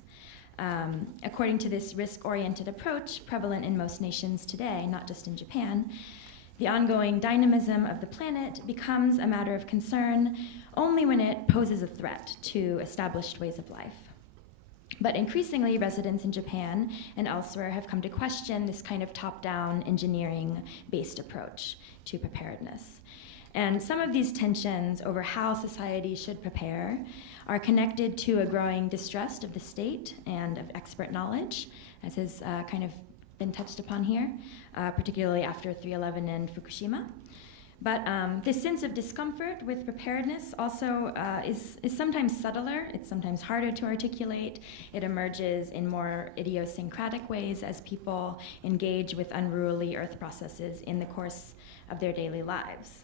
According to this risk-oriented approach prevalent in most nations today, not just in Japan, the ongoing dynamism of the planet becomes a matter of concern only when it poses a threat to established ways of life. But increasingly, residents in Japan and elsewhere have come to question this kind of top-down engineering-based approach to preparedness. And some of these tensions over how society should prepare are connected to a growing distrust of the state and of expert knowledge, as has kind of been touched upon here, particularly after 3/11 and Fukushima. But this sense of discomfort with preparedness also is sometimes subtler. It's sometimes harder to articulate. It emerges in more idiosyncratic ways as people engage with unruly earth processes in the course of their daily lives.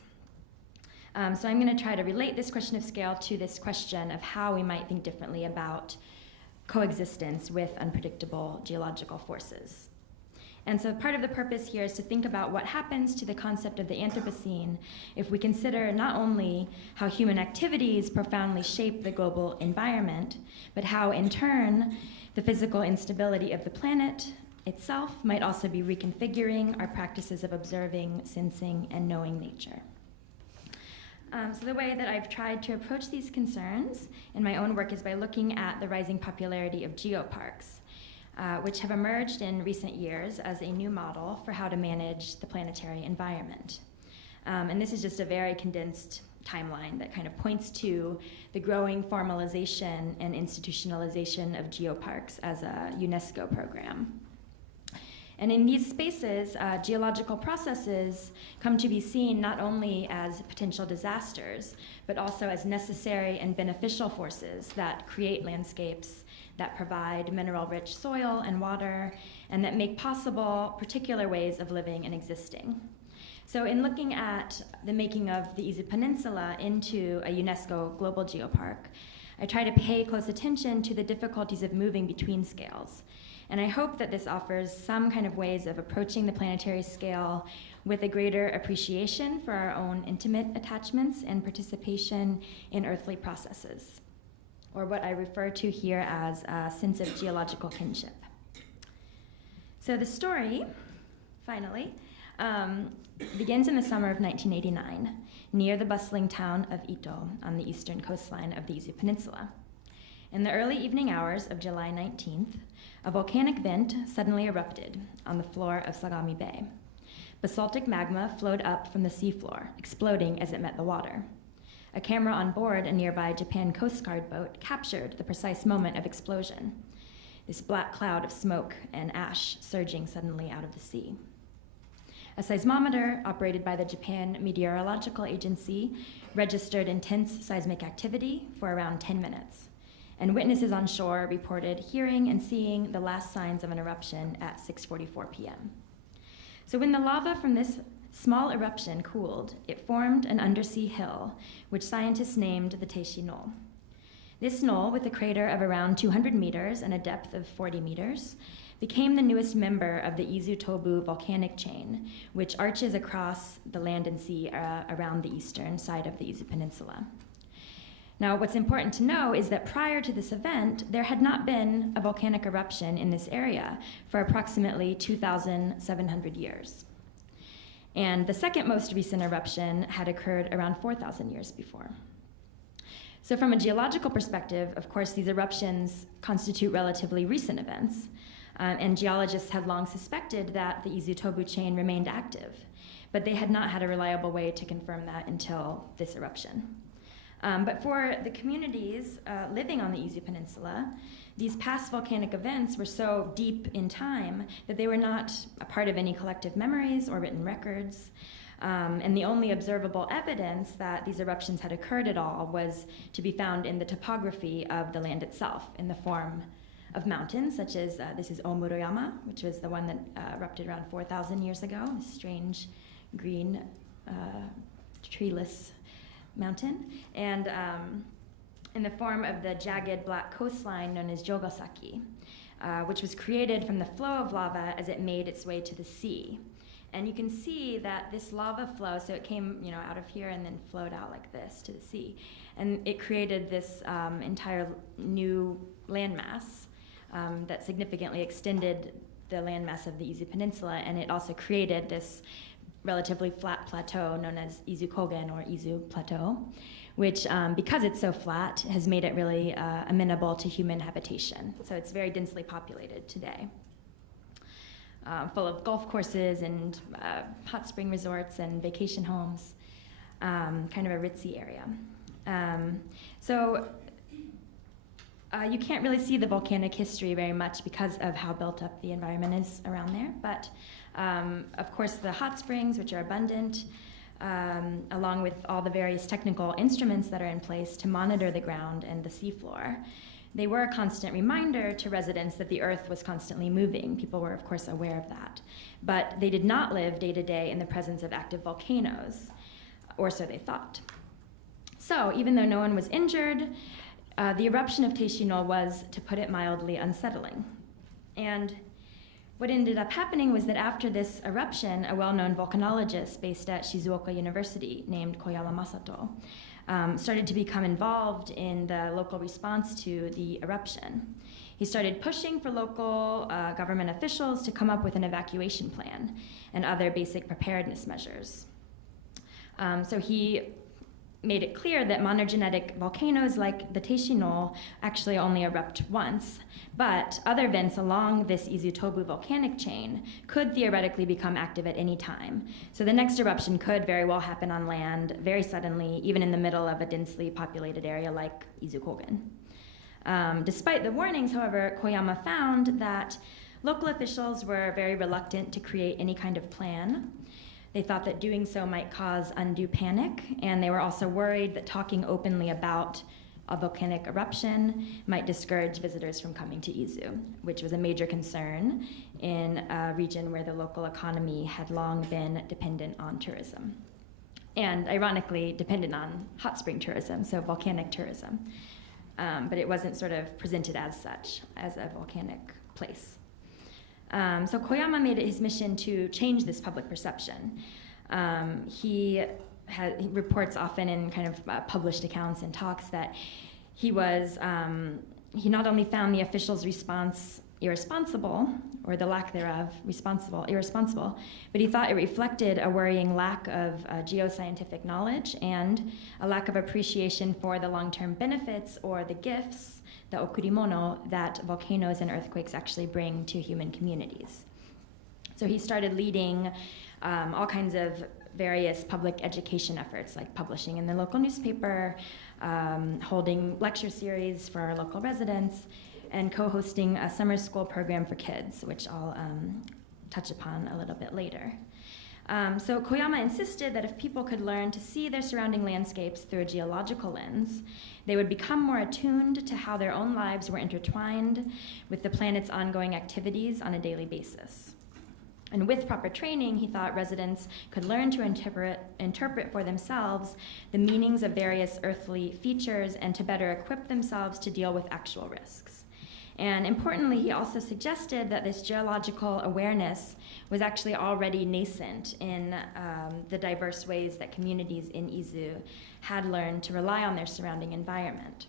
So I'm going to try to relate this question of scale to this question of how we might think differently about coexistence with unpredictable geological forces. And so part of the purpose here is to think about what happens to the concept of the Anthropocene if we consider not only how human activities profoundly shape the global environment, but how in turn the physical instability of the planet itself might also be reconfiguring our practices of observing, sensing, and knowing nature. So the way that I've tried to approach these concerns in my own work is by looking at the rising popularity of geoparks, which have emerged in recent years as a new model for how to manage the planetary environment. And this is just a very condensed timeline that kind of points to the growing formalization and institutionalization of geoparks as a UNESCO program. And in these spaces, geological processes come to be seen not only as potential disasters, but also as necessary and beneficial forces that create landscapes that provide mineral-rich soil and water, and that make possible particular ways of living and existing. So in looking at the making of the Izu Peninsula into a UNESCO global geopark, I try to pay close attention to the difficulties of moving between scales. And I hope that this offers some kind of ways of approaching the planetary scale with a greater appreciation for our own intimate attachments and participation in earthly processes, or what I refer to here as a sense of geological kinship. So the story, finally, begins in the summer of 1989, near the bustling town of Ito on the eastern coastline of the Izu Peninsula. In the early evening hours of July 19th, a volcanic vent suddenly erupted on the floor of Sagami Bay. Basaltic magma flowed up from the seafloor, exploding as it met the water. A camera on board a nearby Japan Coast Guard boat captured the precise moment of explosion, this black cloud of smoke and ash surging suddenly out of the sea. A seismometer operated by the Japan Meteorological Agency registered intense seismic activity for around 10 minutes. And witnesses on shore reported hearing and seeing the last signs of an eruption at 6:44 p.m. So when the lava from this small eruption cooled, it formed an undersea hill, which scientists named the Teishi Knoll. This knoll, with a crater of around 200 meters and a depth of 40 meters, became the newest member of the Izu Tobu volcanic chain, which arches across the land and sea around the eastern side of the Izu Peninsula. Now, what's important to know is that prior to this event, there had not been a volcanic eruption in this area for approximately 2,700 years. And the second most recent eruption had occurred around 4,000 years before. So from a geological perspective, of course, these eruptions constitute relatively recent events, and geologists had long suspected that the Izu Tobu chain remained active, but they had not had a reliable way to confirm that until this eruption. But for the communities living on the Izu Peninsula, these past volcanic events were so deep in time that they were not a part of any collective memories or written records. And the only observable evidence that these eruptions had occurred at all was to be found in the topography of the land itself, in the form of mountains, such as this is Omurayama, which was the one that erupted around 4,000 years ago, a strange green, treeless mountain, and in the form of the jagged black coastline known as Jogasaki, which was created from the flow of lava as it made its way to the sea. And you can see that this lava flow, so it came out of here and then flowed out like this to the sea. And it created this entire new landmass that significantly extended the landmass of the Izu Peninsula, and it also created this relatively flat plateau known as Izu Kogen, or Izu Plateau, which, because it's so flat, has made it really amenable to human habitation. So it's very densely populated today, full of golf courses and hot spring resorts and vacation homes, kind of a ritzy area. You can't really see the volcanic history very much because of how built up the environment is around there, but of course the hot springs, which are abundant, along with all the various technical instruments that are in place to monitor the ground and the seafloor. They were a constant reminder to residents that the Earth was constantly moving. People were, of course, aware of that. But they did not live day to day in the presence of active volcanoes, or so they thought. So, even though no one was injured, the eruption of Taeshinol was, to put it mildly, unsettling. And what ended up happening was that after this eruption, a well-known volcanologist based at Shizuoka University named Koyama Masato started to become involved in the local response to the eruption. He started pushing for local government officials to come up with an evacuation plan and other basic preparedness measures. So he made it clear that monogenetic volcanoes like the Taeshinol actually only erupt once, but other vents along this Izutobu volcanic chain could theoretically become active at any time. So the next eruption could very well happen on land very suddenly, even in the middle of a densely populated area like Izukogen. Despite the warnings, however, Koyama found that local officials were very reluctant to create any kind of plan. They thought that doing so might cause undue panic, and they were also worried that talking openly about a volcanic eruption might discourage visitors from coming to Izu, which was a major concern in a region where the local economy had long been dependent on tourism. And ironically, dependent on hot spring tourism, so volcanic tourism. But it wasn't sort of presented as such, as a volcanic place. So Koyama made it his mission to change this public perception. He reports often in kind of published accounts and talks that he not only found the officials' response irresponsible, or the lack thereof irresponsible, but he thought it reflected a worrying lack of geoscientific knowledge and a lack of appreciation for the long-term benefits or the gifts, the okurimono, that volcanoes and earthquakes actually bring to human communities. So he started leading all kinds of various public education efforts, like publishing in the local newspaper, holding lecture series for our local residents, and co-hosting a summer school program for kids, which I'll touch upon a little bit later. So Koyama insisted that if people could learn to see their surrounding landscapes through a geological lens, they would become more attuned to how their own lives were intertwined with the planet's ongoing activities on a daily basis. And with proper training, he thought residents could learn to interpret for themselves the meanings of various earthly features and to better equip themselves to deal with actual risks. And importantly, he also suggested that this geological awareness was actually already nascent in the diverse ways that communities in Izu had learned to rely on their surrounding environment.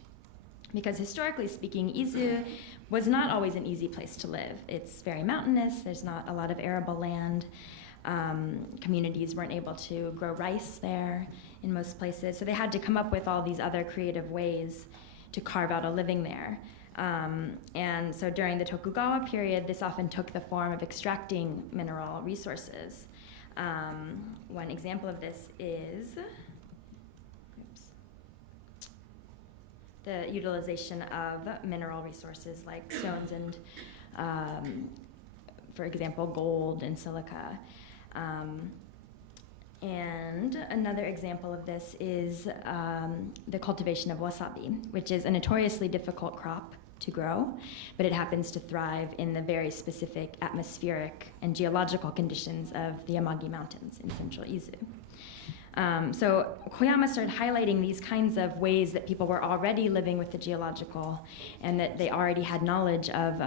Because historically speaking, Izu was not always an easy place to live. It's very mountainous, there's not a lot of arable land. Communities weren't able to grow rice there in most places, so they had to come up with all these other creative ways to carve out a living there. And so during the Tokugawa period, this often took the form of extracting mineral resources. One example of this is the utilization of mineral resources like stones and, for example, gold and silica. And another example of this is the cultivation of wasabi, which is a notoriously difficult crop to grow, but it happens to thrive in the very specific atmospheric and geological conditions of the Yamagi Mountains in central Izu. So Koyama started highlighting these kinds of ways that people were already living with the geological and that they already had knowledge of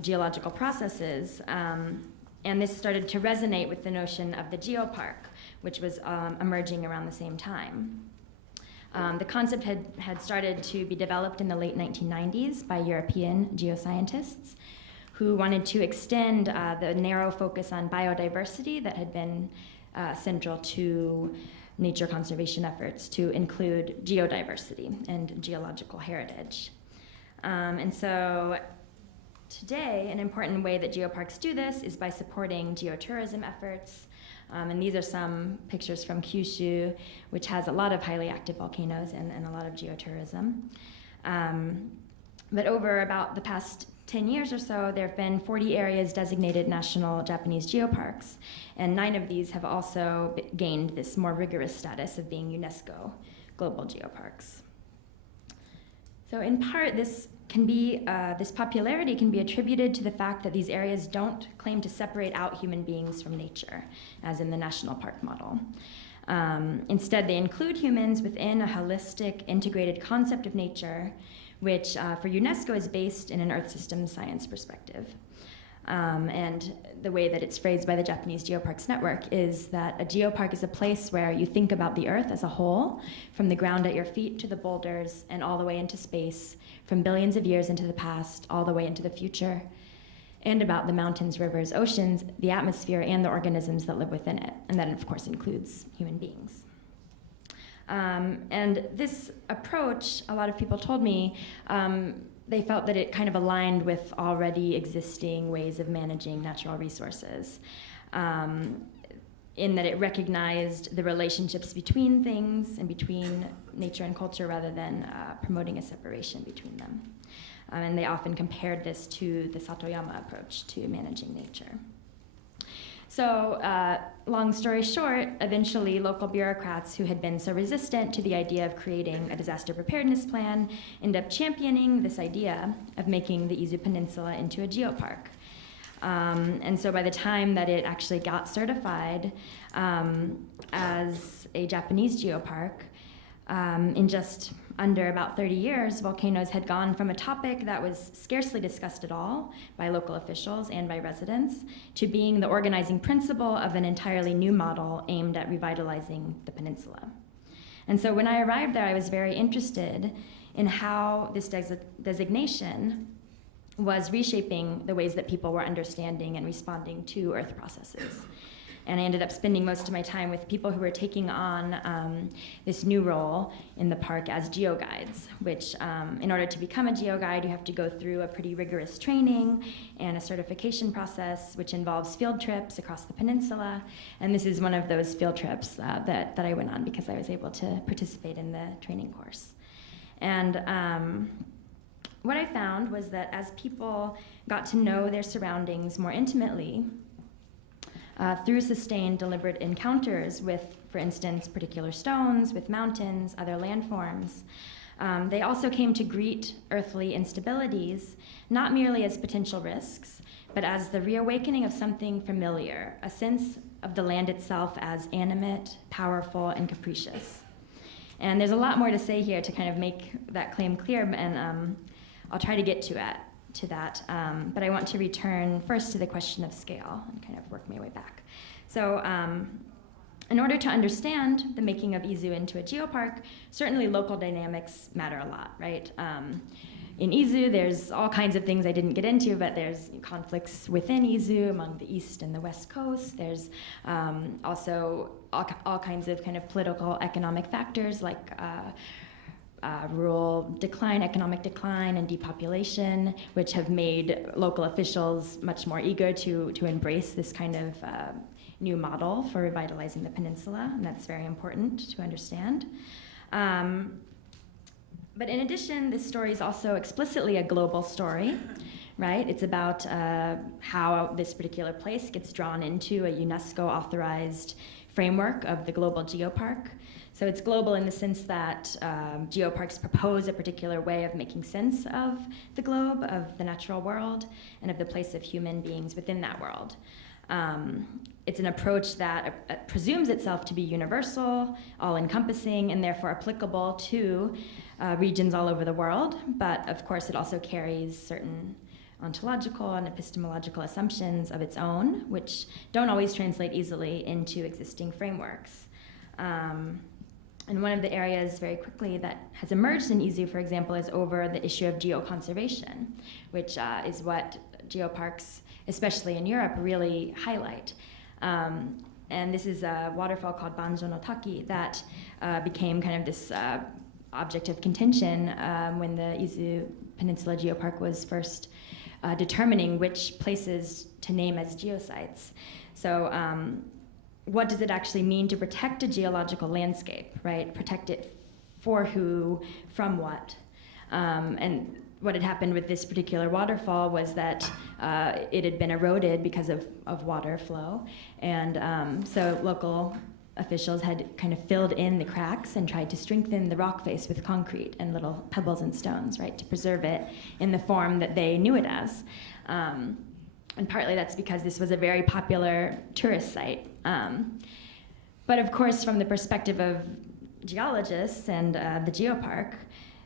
geological processes. And this started to resonate with the notion of the geopark, which was emerging around the same time. The concept had started to be developed in the late 1990s by European geoscientists who wanted to extend the narrow focus on biodiversity that had been central to nature conservation efforts to include geodiversity and geological heritage. And so today, an important way that geoparks do this is by supporting geotourism efforts. And these are some pictures from Kyushu, which has a lot of highly active volcanoes and a lot of geotourism. But over about the past 10 years or so, there have been 40 areas designated national Japanese geoparks, and 9 of these have also gained this more rigorous status of being UNESCO global geoparks. So in part, this popularity can be attributed to the fact that these areas don't claim to separate out human beings from nature, as in the national park model. Instead, they include humans within a holistic, integrated concept of nature, which for UNESCO is based in an Earth systems science perspective. And the way that it's phrased by the Japanese Geoparks Network is that a geopark is a place where you think about the Earth as a whole, from the ground at your feet to the boulders and all the way into space, from billions of years into the past, all the way into the future, and about the mountains, rivers, oceans, the atmosphere, and the organisms that live within it. And that, of course, includes human beings. And this approach, a lot of people told me, they felt that it kind of aligned with already existing ways of managing natural resources, in that it recognized the relationships between things and between nature and culture rather than promoting a separation between them. And they often compared this to the Satoyama approach to managing nature. So, long story short, eventually local bureaucrats who had been so resistant to the idea of creating a disaster preparedness plan ended up championing this idea of making the Izu Peninsula into a geopark. And so by the time that it actually got certified as a Japanese geopark, in just under about 30 years, volcanoes had gone from a topic that was scarcely discussed at all by local officials and by residents to being the organizing principle of an entirely new model aimed at revitalizing the peninsula. And so when I arrived there, I was very interested in how this designation was reshaping the ways that people were understanding and responding to Earth processes. And I ended up spending most of my time with people who were taking on this new role in the park as geoguides, which in order to become a geoguide, you have to go through a pretty rigorous training and a certification process, which involves field trips across the peninsula. And this is one of those field trips that I went on because I was able to participate in the training course. And what I found was that as people got to know their surroundings more intimately, through sustained, deliberate encounters with, for instance, particular stones, with mountains, other landforms, they also came to greet earthly instabilities, not merely as potential risks, but as the reawakening of something familiar, a sense of the land itself as animate, powerful, and capricious. And there's a lot more to say here to kind of make that claim clear, and I'll try to get to that, but I want to return first to the question of scale and kind of work my way back. So in order to understand the making of Izu into a geopark, certainly local dynamics matter a lot, right? In Izu, there's all kinds of things I didn't get into, but there's conflicts within Izu among the east and the west coast. There's also all kinds of kind of political, economic factors like rural decline, economic decline, and depopulation, which have made local officials much more eager to embrace this kind of new model for revitalizing the peninsula, and that's very important to understand. But in addition, this story is also explicitly a global story, right? It's about how this particular place gets drawn into a UNESCO-authorized framework of the global geopark. So it's global in the sense that geoparks propose a particular way of making sense of the globe, of the natural world, and of the place of human beings within that world. It's an approach that presumes itself to be universal, all-encompassing, and therefore applicable to regions all over the world. But of course, it also carries certain ontological and epistemological assumptions of its own, which don't always translate easily into existing frameworks. And one of the areas very quickly that has emerged in Izu, for example, is over the issue of geoconservation, which is what geoparks, especially in Europe, really highlight. And this is a waterfall called Banjo no Taki that became kind of this object of contention when the Izu Peninsula Geopark was first determining which places to name as geosites. So what does it actually mean to protect a geological landscape, right? Protect it for who, from what? And what had happened with this particular waterfall was that it had been eroded because of water flow. And so local officials had kind of filled in the cracks and tried to strengthen the rock face with concrete and little pebbles and stones, right, to preserve it in the form that they knew it as. And partly that's because this was a very popular tourist site. But of course, from the perspective of geologists and the geopark,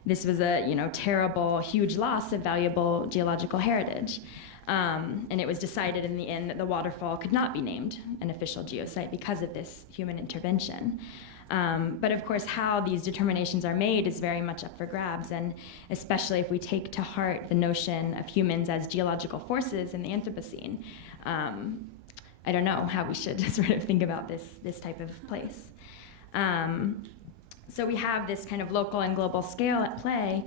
this was a terrible, huge loss of valuable geological heritage. And it was decided in the end that the waterfall could not be named an official geosite because of this human intervention. But of course, how these determinations are made is very much up for grabs, and especially if we take to heart the notion of humans as geological forces in the Anthropocene. I don't know how we should sort of think about this type of place. So we have this kind of local and global scale at play,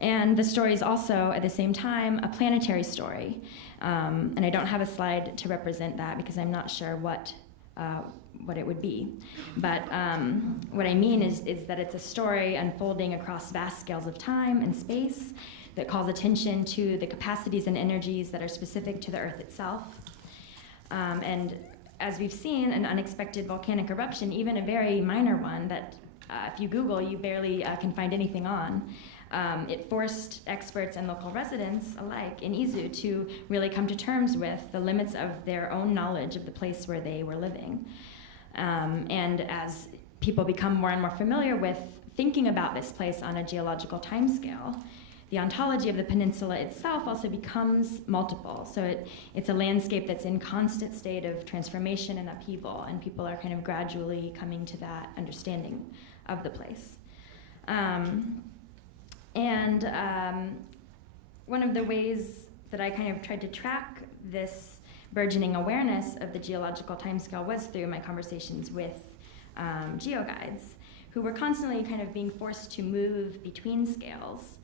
and the story is also, at the same time, a planetary story. And I don't have a slide to represent that because I'm not sure what it would be. But what I mean is that it's a story unfolding across vast scales of time and space that calls attention to the capacities and energies that are specific to the Earth itself. And as we've seen, an unexpected volcanic eruption, even a very minor one that if you Google, you barely can find anything on. It forced experts and local residents alike in Izu to really come to terms with the limits of their own knowledge of the place where they were living. And as people become more and more familiar with thinking about this place on a geological timescale, the ontology of the peninsula itself also becomes multiple. So it's a landscape that's in constant state of transformation and upheaval, and people are kind of gradually coming to that understanding of the place. One of the ways that I kind of tried to track this burgeoning awareness of the geological timescale was through my conversations with geoguides, who were constantly kind of being forced to move between scales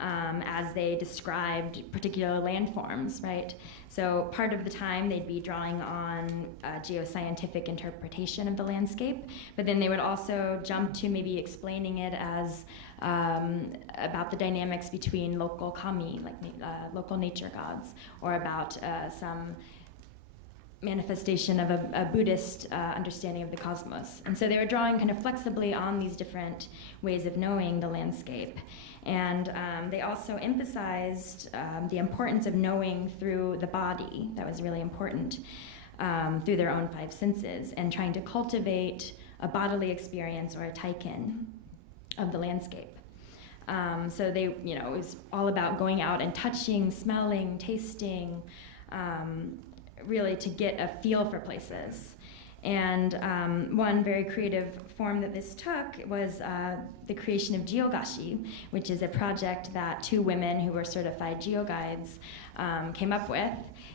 as they described particular landforms, right? So part of the time they'd be drawing on a geoscientific interpretation of the landscape, but then they would also jump to maybe explaining it as about the dynamics between local kami, like local nature gods, or about some manifestation of a Buddhist understanding of the cosmos. And so they were drawing kind of flexibly on these different ways of knowing the landscape. And they also emphasized the importance of knowing through the body. That was really important, through their own five senses, and trying to cultivate a bodily experience or a taiken of the landscape. So they, it was all about going out and touching, smelling, tasting, really to get a feel for places. And one very creative form that this took was the creation of Geo Kashi, which is a project that two women who were certified geoguides came up with.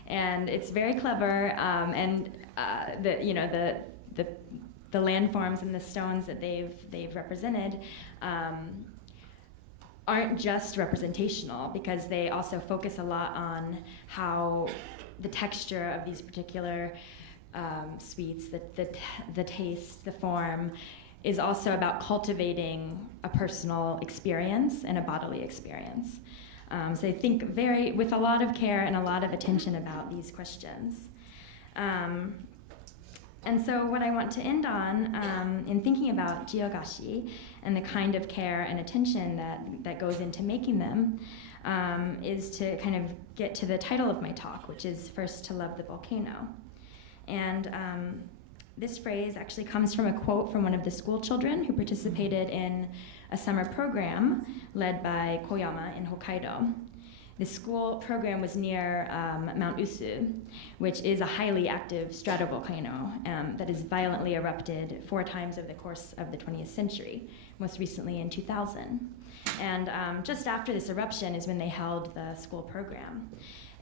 And it's very clever, and the landforms and the stones that they've represented aren't just representational, because they also focus a lot on how the texture of these particular sweets, the taste, the form, is also about cultivating a personal experience and a bodily experience. So I think with a lot of care and a lot of attention about these questions. And so what I want to end on, in thinking about Geo Kashi and the kind of care and attention that goes into making them, is to kind of get to the title of my talk, which is First to Love the Volcano. And this phrase actually comes from a quote from one of the school children who participated in a summer program led by Koyama in Hokkaido. The school program was near Mount Usu, which is a highly active stratovolcano that has violently erupted 4 times over the course of the 20th century, most recently in 2000. And just after this eruption is when they held the school program.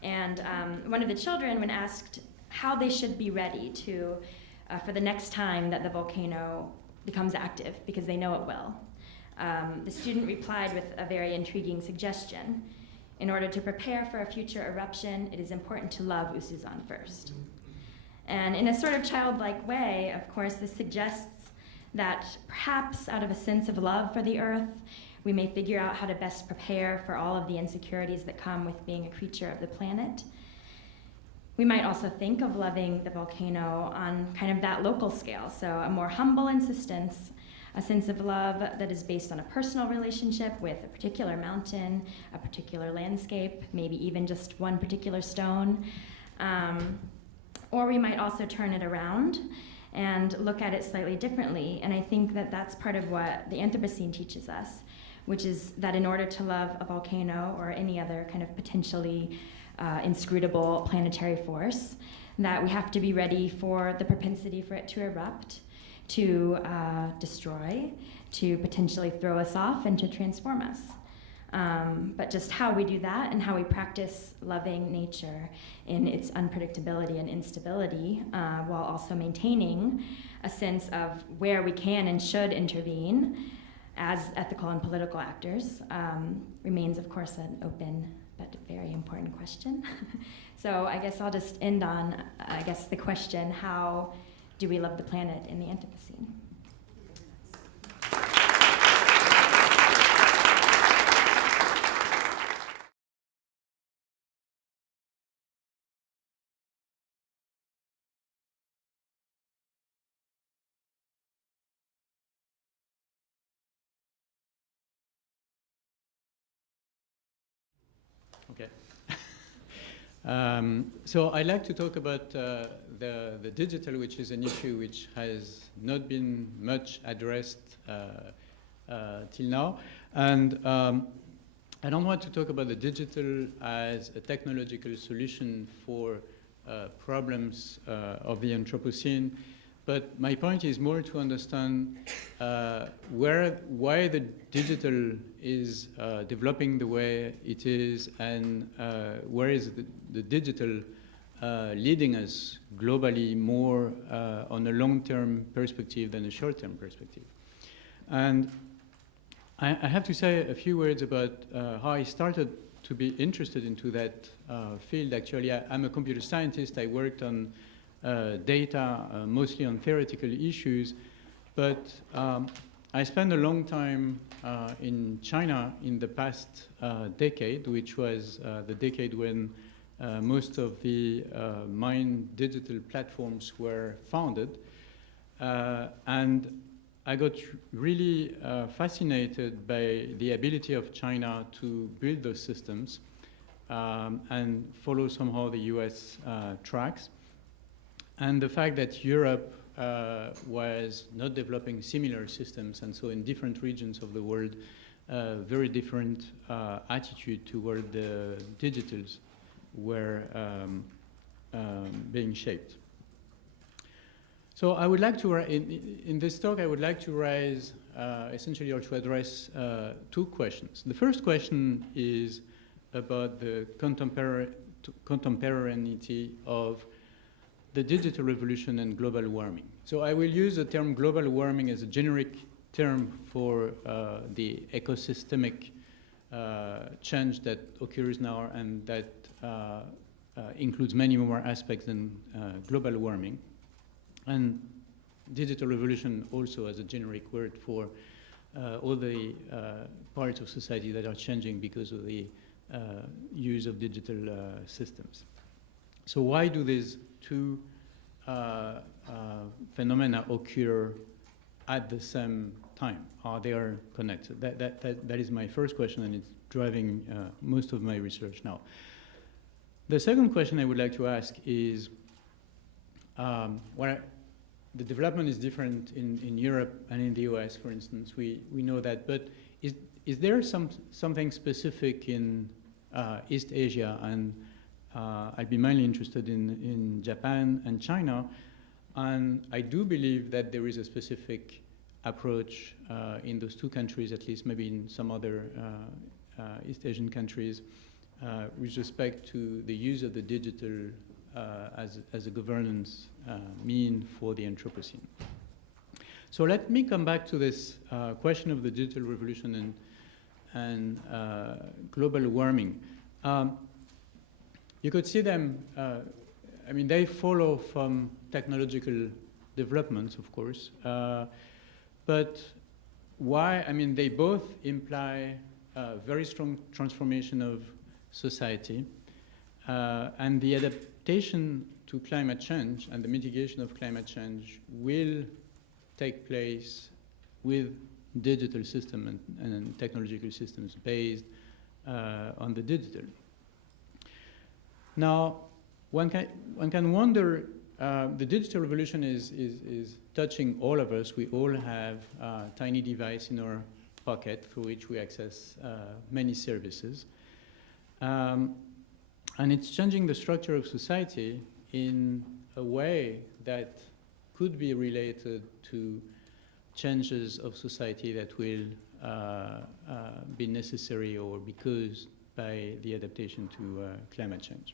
And one of the children, when asked how they should be ready for the next time that the volcano becomes active, because they know it will, the student replied with a very intriguing suggestion. In order to prepare for a future eruption, it is important to love Usuzan first. And in a sort of childlike way, of course, this suggests that perhaps out of a sense of love for the earth, We may figure out how to best prepare for all of the insecurities that come with being a creature of the planet. We might also think of loving the volcano on kind of that local scale, so a more humble insistence, a sense of love that is based on a personal relationship with a particular mountain, a particular landscape, maybe even just one particular stone. Or we might also turn it around and look at it slightly differently, and I think that that's part of what the Anthropocene teaches us, which is that in order to love a volcano or any other kind of potentially inscrutable planetary force, that we have to be ready for the propensity for it to erupt, to destroy, to potentially throw us off, and to transform us. But just how we do that and how we practice loving nature in its unpredictability and instability, while also maintaining a sense of where we can and should intervene as ethical and political actors, remains, of course, an open but very important question. So I guess I'll just end on, the question, how do we love the planet in the Anthropocene? Okay. So I'd like to talk about the digital, which is an issue which has not been much addressed till now. And I don't want to talk about the digital as a technological solution for problems of the Anthropocene, but my point is more to understand why the digital is developing the way it is, and where is the digital leading us globally more on a long-term perspective than a short-term perspective. And I have to say a few words about how I started to be interested into that field. Actually, I'm a computer scientist. I worked on data, mostly on theoretical issues, but I spent a long time in China in the past decade, which was the decade when most of the main digital platforms were founded. And I got really fascinated by the ability of China to build those systems and follow somehow the US tracks. And the fact that Europe was not developing similar systems, and so in different regions of the world, very different attitude toward the digitals were being shaped. So I would like to, in this talk, I would like to raise, essentially, or to address two questions. The first question is about the contemporaneity of the digital revolution and global warming. So I will use the term global warming as a generic term for the ecosystemic change that occurs now, and that includes many more aspects than global warming. And digital revolution also as a generic word for all the parts of society that are changing because of the use of digital systems. So why do these two phenomena occur at the same time? Are they connected? That is my first question, and it's driving most of my research now. The second question I would like to ask is, the development is different in Europe and in the US, for instance. We know that, but is there something specific in East Asia? And I'd be mainly interested in Japan and China. And I do believe that there is a specific approach in those two countries, at least maybe in some other East Asian countries, with respect to the use of the digital as a governance mean for the Anthropocene. So let me come back to this question of the digital revolution and global warming. You could see them, I mean, they follow from technological developments, of course, but why? I mean, they both imply a very strong transformation of society, and the adaptation to climate change and the mitigation of climate change will take place with digital system and technological systems based on the digital. Now, one can wonder, the digital revolution is touching all of us. We all have a tiny device in our pocket through which we access many services. And it's changing the structure of society in a way that could be related to changes of society that will be necessary or be caused by the adaptation to climate change.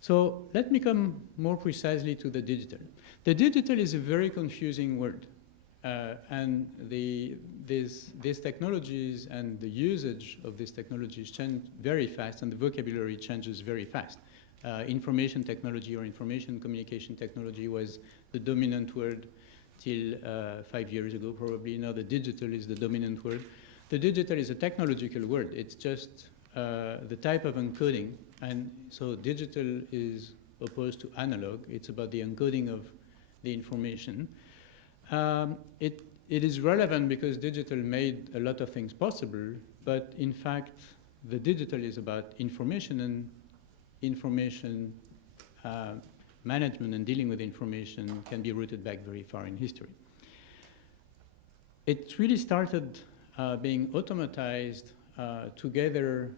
So let me come more precisely to the digital. The digital is a very confusing word, and these technologies and the usage of these technologies change very fast, and the vocabulary changes very fast. Information technology or information communication technology was the dominant word till 5 years ago, probably. Now the digital is the dominant word. The digital is a technological word. It's just the type of encoding. And so digital is opposed to analog. It's about the encoding of the information. It is relevant because digital made a lot of things possible, but in fact, the digital is about information, and information management and dealing with information can be rooted back very far in history. It really started being automatized together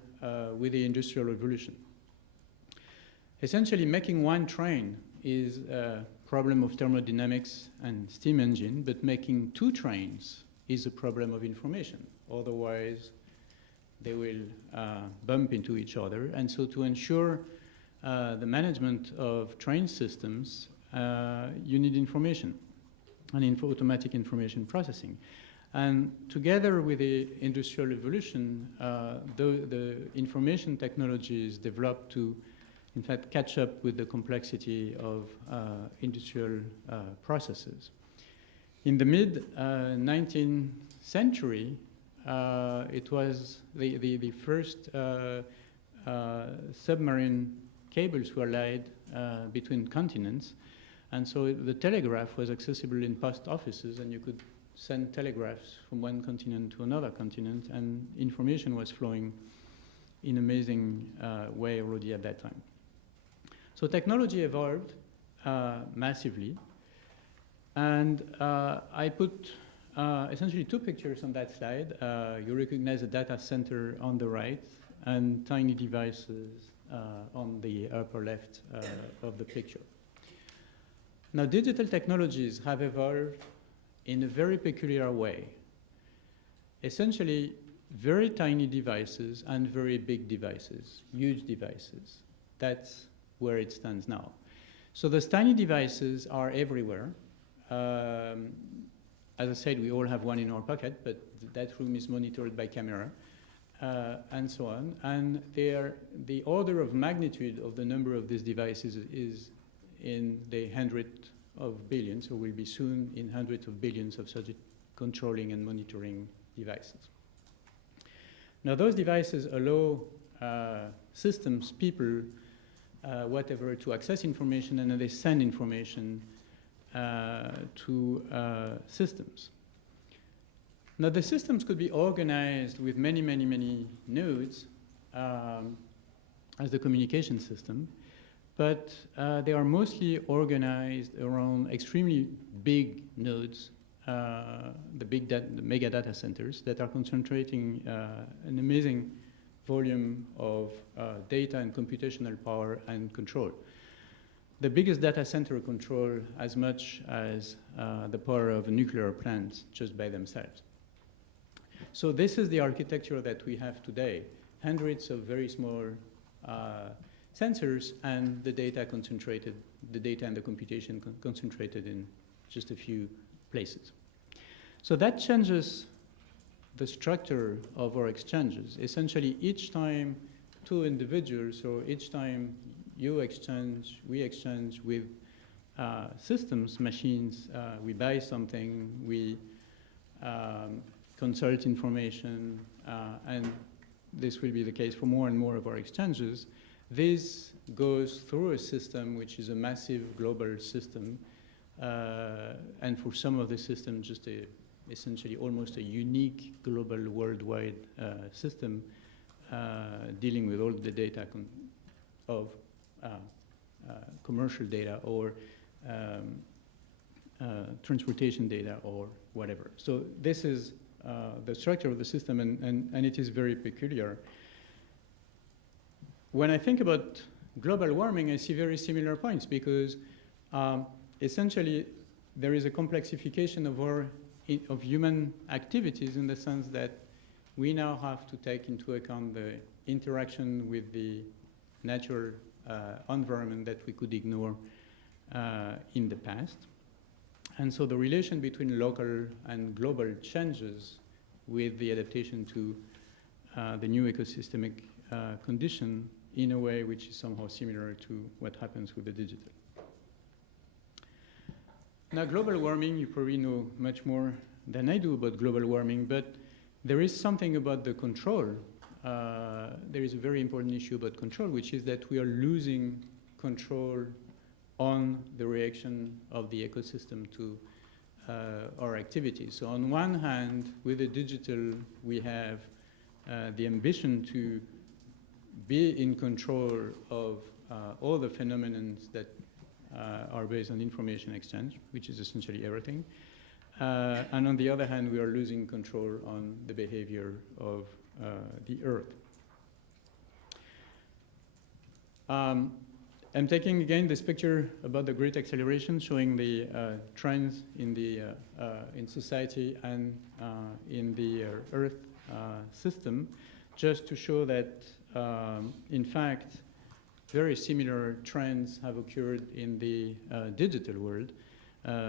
with the Industrial Revolution. Essentially, making one train is a problem of thermodynamics and steam engine, but making two trains is a problem of information. Otherwise, they will bump into each other. And so to ensure the management of train systems, you need information and automatic information processing. And together with the Industrial Revolution, the information technologies developed to, in fact, catch up with the complexity of industrial processes. In the mid-19th century, it was the first submarine cables were laid between continents. And so the telegraph was accessible in post offices, and you could send telegraphs from one continent to another continent, and information was flowing in an amazing way already at that time. So technology evolved massively, and I put essentially two pictures on that slide. You recognize a data center on the right and tiny devices on the upper left of the picture. Now, digital technologies have evolved in a very peculiar way. Essentially, very tiny devices and very big devices, huge devices. That's where it stands now. So those tiny devices are everywhere. As I said, we all have one in our pocket, but that room is monitored by camera, and so on. And the order of magnitude of the number of these devices is in the hundreds of billions, or will be soon in hundreds of billions of such controlling and monitoring devices. Now, those devices allow systems, people, whatever, to access information, and then they send information to systems. Now, the systems could be organized with many, many, many nodes as the communication system, but they are mostly organized around extremely big nodes, the mega data centers that are concentrating an amazing volume of data and computational power and control. The biggest data center control as much as the power of a nuclear plant just by themselves. So this is the architecture that we have today. Hundreds of very small sensors, and the data concentrated, the data and the computation concentrated in just a few places. So that changes the structure of our exchanges. Essentially, each time two individuals, or each time you exchange, we exchange with systems, machines, we buy something, we consult information, and this will be the case for more and more of our exchanges. This goes through a system which is a massive global system, and for some of the systems, just essentially almost a unique global worldwide system dealing with all the data of commercial data or transportation data or whatever. So this is the structure of the system, and it is very peculiar. When I think about global warming, I see very similar points because essentially there is a complexification of human activities in the sense that we now have to take into account the interaction with the natural environment that we could ignore in the past. And so the relation between local and global changes with the adaptation to the new ecosystemic condition in a way which is somehow similar to what happens with the digital. Now, global warming, you probably know much more than I do about global warming, but there is something about the control. There is a very important issue about control, which is that we are losing control on the reaction of the ecosystem to our activities. So on one hand, with the digital, we have the ambition to be in control of all the phenomena that are based on information exchange, which is essentially everything. And on the other hand, we are losing control on the behavior of the Earth. I'm taking again this picture about the great acceleration, showing the trends in society and in the Earth system, just to show that, in fact, very similar trends have occurred in the digital world.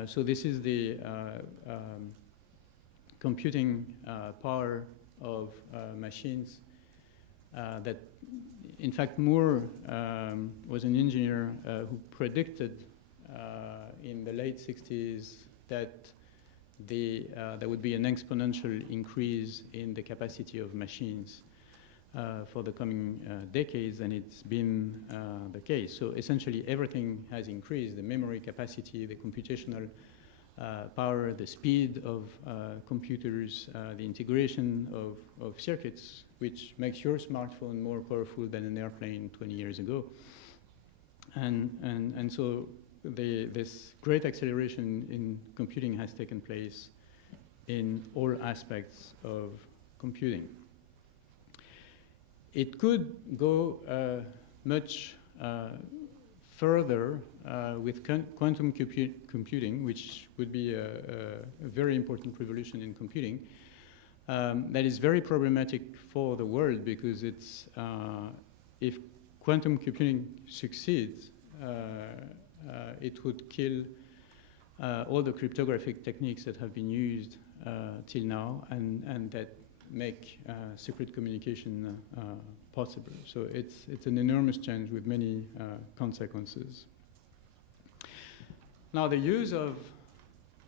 So this is the computing power of machines that, in fact, Moore was an engineer who predicted in the late 60s that there would be an exponential increase in the capacity of machines for the coming decades, and it's been the case. So essentially everything has increased: the memory capacity, the computational power, the speed of computers, the integration of circuits, which makes your smartphone more powerful than an airplane 20 years ago. And so this great acceleration in computing has taken place in all aspects of computing. It could go much further with quantum computing, which would be a very important revolution in computing. That is very problematic for the world because it's, if quantum computing succeeds, it would kill all the cryptographic techniques that have been used till now and that make secret communication possible. So it's an enormous change with many consequences. Now, the use of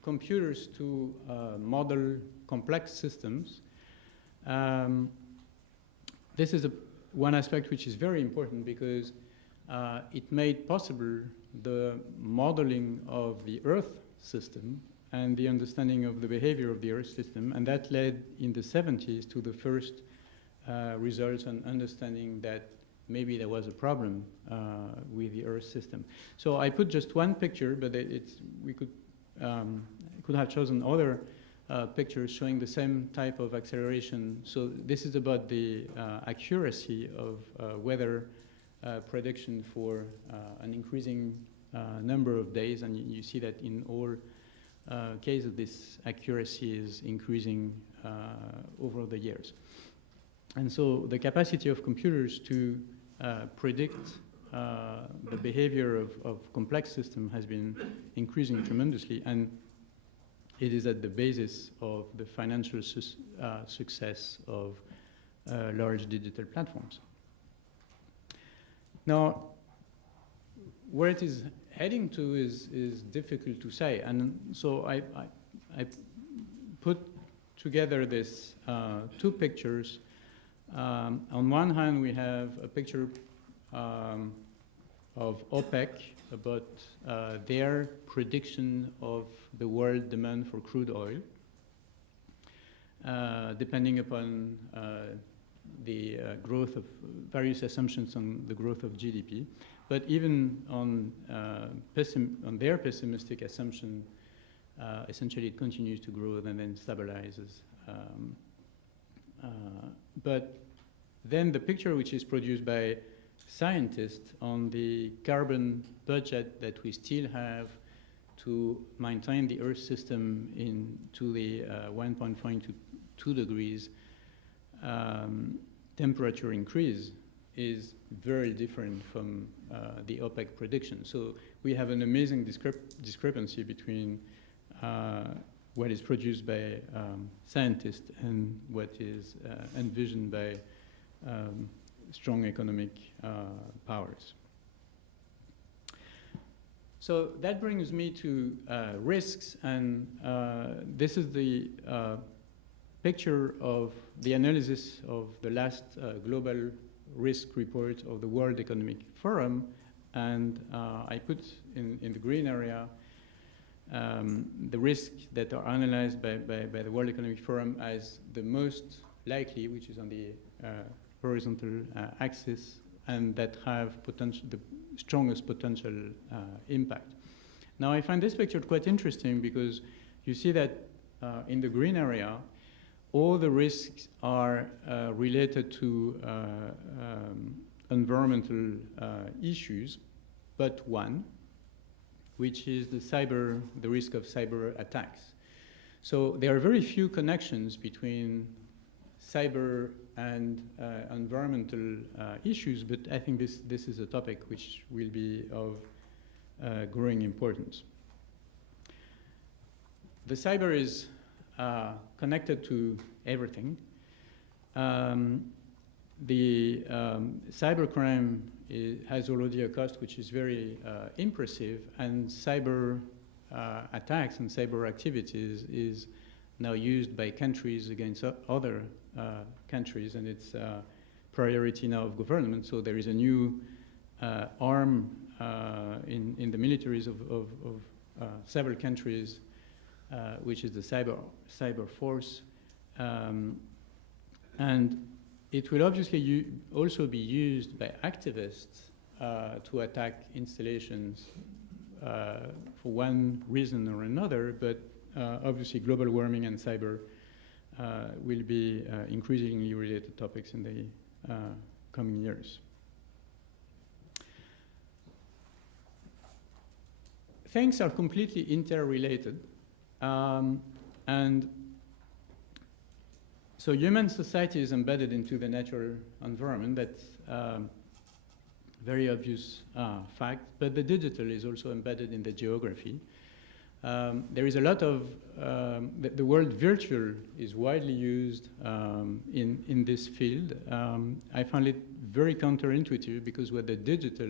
computers to model complex systems, this is one aspect which is very important because it made possible the modeling of the Earth system and the understanding of the behavior of the Earth system, and that led in the 70s to the first results on understanding that maybe there was a problem with the Earth system. So I put just one picture, but we could have chosen other pictures showing the same type of acceleration. So this is about the accuracy of weather prediction for an increasing number of days, and you see that in all cases this accuracy is increasing over the years. And so the capacity of computers to predict the behavior of complex systems has been increasing tremendously, and it is at the basis of the financial success of large digital platforms. Now, where it is heading to is difficult to say, and so I put together these two pictures. On one hand, we have a picture of OPEC about their prediction of the world demand for crude oil, depending upon the growth of various assumptions on the growth of GDP. But even on their pessimistic assumption, essentially it continues to grow and then stabilizes. But then the picture which is produced by scientists on the carbon budget that we still have to maintain the Earth system to the 1.5 to 2 degrees temperature increase is very different from the OPEC prediction. So we have an amazing discrepancy between what is produced by scientists and what is envisioned by strong economic powers. So that brings me to risks, and this is the picture of the analysis of the last global risk report of the World Economic Forum, and I put in the green area the risks that are analyzed by the World Economic Forum as the most likely, which is on the horizontal axis, and that have the strongest potential impact. Now, I find this picture quite interesting because you see that in the green area, all the risks are related to environmental issues, but one, which is the risk of cyber attacks. So there are very few connections between cyber and environmental issues, but I think this is a topic which will be of growing importance. The cyber is connected to everything. The cybercrime has already a cost which is very impressive, and cyber attacks and cyber activities is now used by countries against other countries, and it's a priority now of government. So there is a new arm in the militaries of several countries, which is the cyber force, and it will obviously also be used by activists to attack installations for one reason or another, but obviously global warming and cyber will be increasingly related topics in the coming years. Things are completely interrelated, and so human society is embedded into the natural environment. That's very obvious fact, but the digital is also embedded in the geography. There is a lot of, the word virtual is widely used in this field. I find it very counterintuitive because what the digital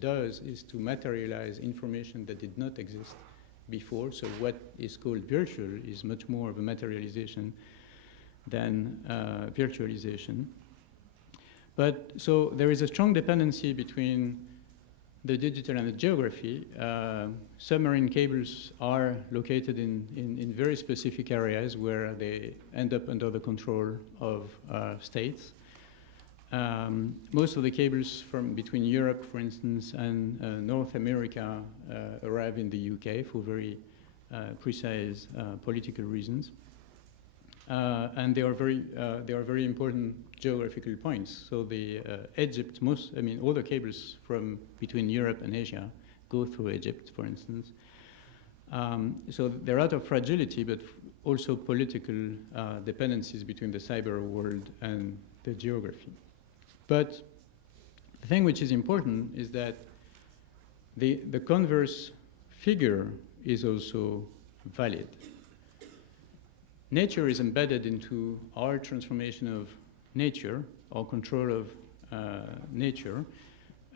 does is to materialize information that did not exist before. So what is called virtual is much more of a materialization than virtualization. But so there is a strong dependency between the digital and the geography. Submarine cables are located in very specific areas where they end up under the control of states. Most of the cables from between Europe, for instance, and North America arrive in the UK for very precise political reasons. And they are very important geographical points. So the Egypt, all the cables from between Europe and Asia go through Egypt, for instance. So there are a lot of fragility, but also political dependencies between the cyber world and the geography. But the thing which is important is that the converse figure is also valid. Nature is embedded into our transformation of nature, our control of nature,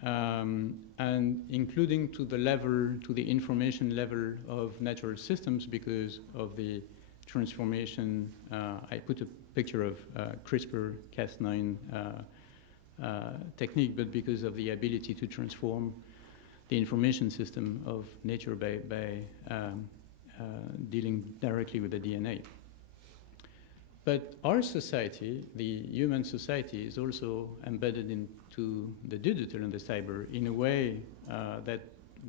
and including to the information level of natural systems because of the transformation. I put a picture of CRISPR-Cas9 technique, but because of the ability to transform the information system of nature by dealing directly with the DNA. But our society, the human society, is also embedded into the digital and the cyber in a way that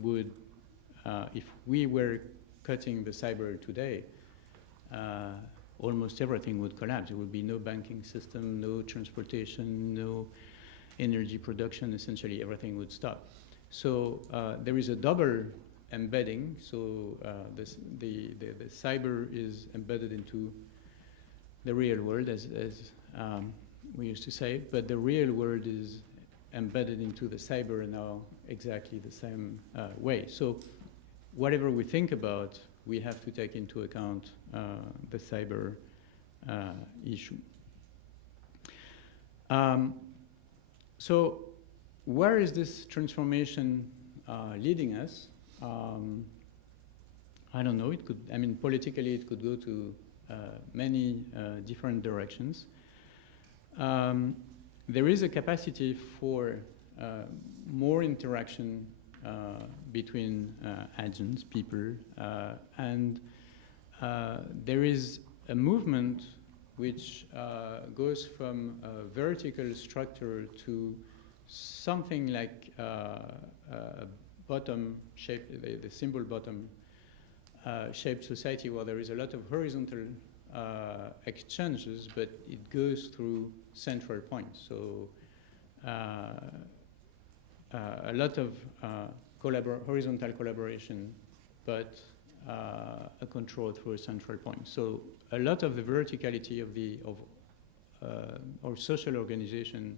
would, if we were cutting the cyber today, almost everything would collapse. There would be no banking system, no transportation, no energy production. Essentially, everything would stop. So there is a double embedding. So the cyber is embedded into the real world, as we used to say, but the real world is embedded into the cyber now exactly the same way. So whatever we think about, we have to take into account the cyber issue. So where is this transformation leading us? I don't know. It could, I mean, politically, it could go to many different directions. There is a capacity for more interaction between agents, people, and there is a movement which goes from a vertical structure to something like bottom shape, the symbol bottom shaped society, where there is a lot of horizontal exchanges, but it goes through central points. So a lot of horizontal collaboration, but a control through a central point. So a lot of the verticality of our social organization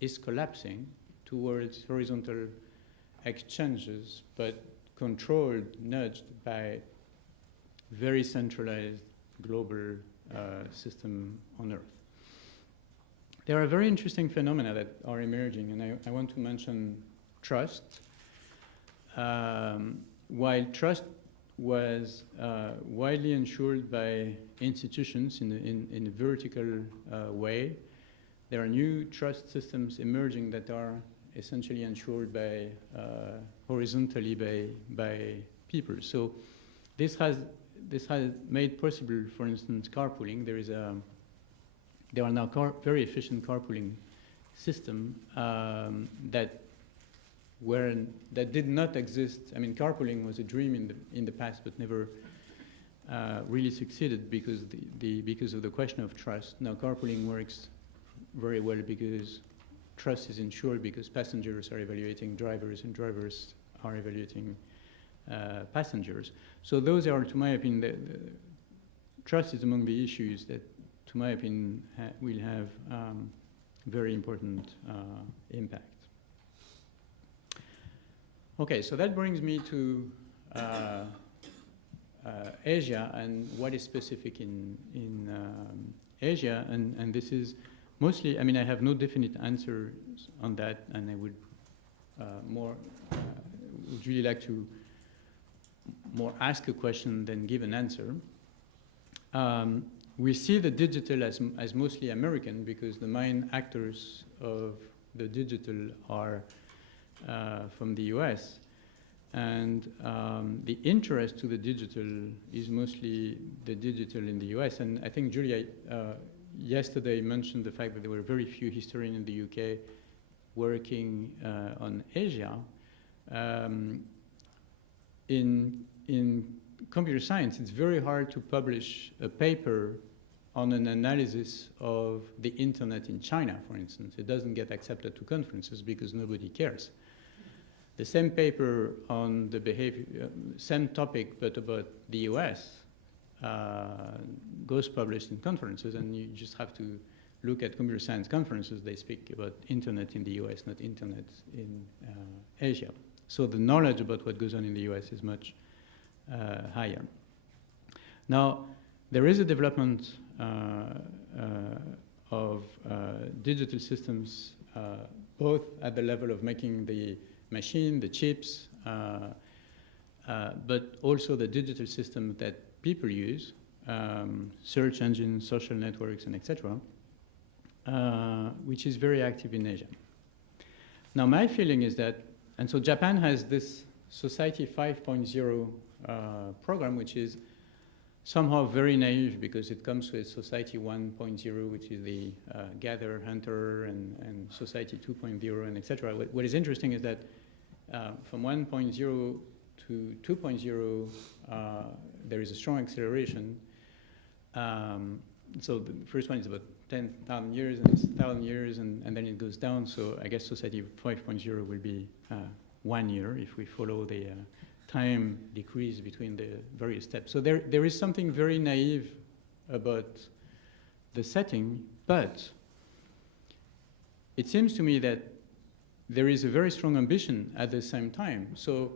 is collapsing towards horizontal exchanges, but controlled, nudged by very centralized global system on Earth. There are very interesting phenomena that are emerging, and I want to mention trust. While trust was widely ensured by institutions in a vertical way, there are new trust systems emerging that are essentially ensured by horizontally by people. So this has made possible, for instance, carpooling. There are now very efficient carpooling system that did not exist. I mean, carpooling was a dream in the past, but never really succeeded because of the question of trust. Now carpooling works very well because trust is ensured, because passengers are evaluating drivers and drivers are evaluating passengers. So those are, to my opinion, the trust is among the issues that, to my opinion, will have very important impact. Okay, so that brings me to Asia and what is specific in Asia, and this is mostly, I mean, I have no definite answers on that, and I would would really like to more ask a question than give an answer. We see the digital as mostly American because the main actors of the digital are from the US. And the interest to the digital is mostly the digital in the US. And I think Julia yesterday mentioned the fact that there were very few historians in the UK working on Asia. In computer science, it's very hard to publish a paper on an analysis of the internet in China, for instance. It doesn't get accepted to conferences because nobody cares. The same paper on the behavior, same topic, but about the US, goes published in conferences, and you just have to look at computer science conferences. They speak about internet in the US, not internet in Asia. So the knowledge about what goes on in the US is much higher. Now, there is a development of digital systems, both at the level of making the machine, the chips, but also the digital system that people use. search engines, social networks, and etc., which is very active in Asia. Now, my feeling is that, and so Japan has this Society 5.0 program, which is somehow very naive because it comes with Society 1.0, which is the gather, hunter, and Society 2.0, and etc. What is interesting is that from 1.0 to 2.0, there is a strong acceleration. So the first one is about 10,000 years, and it's 1,000 years, and then it goes down. So I guess Society 5.0 will be 1 year if we follow the time decrease between the various steps. So there is something very naive about the setting, but it seems to me that there is a very strong ambition at the same time. So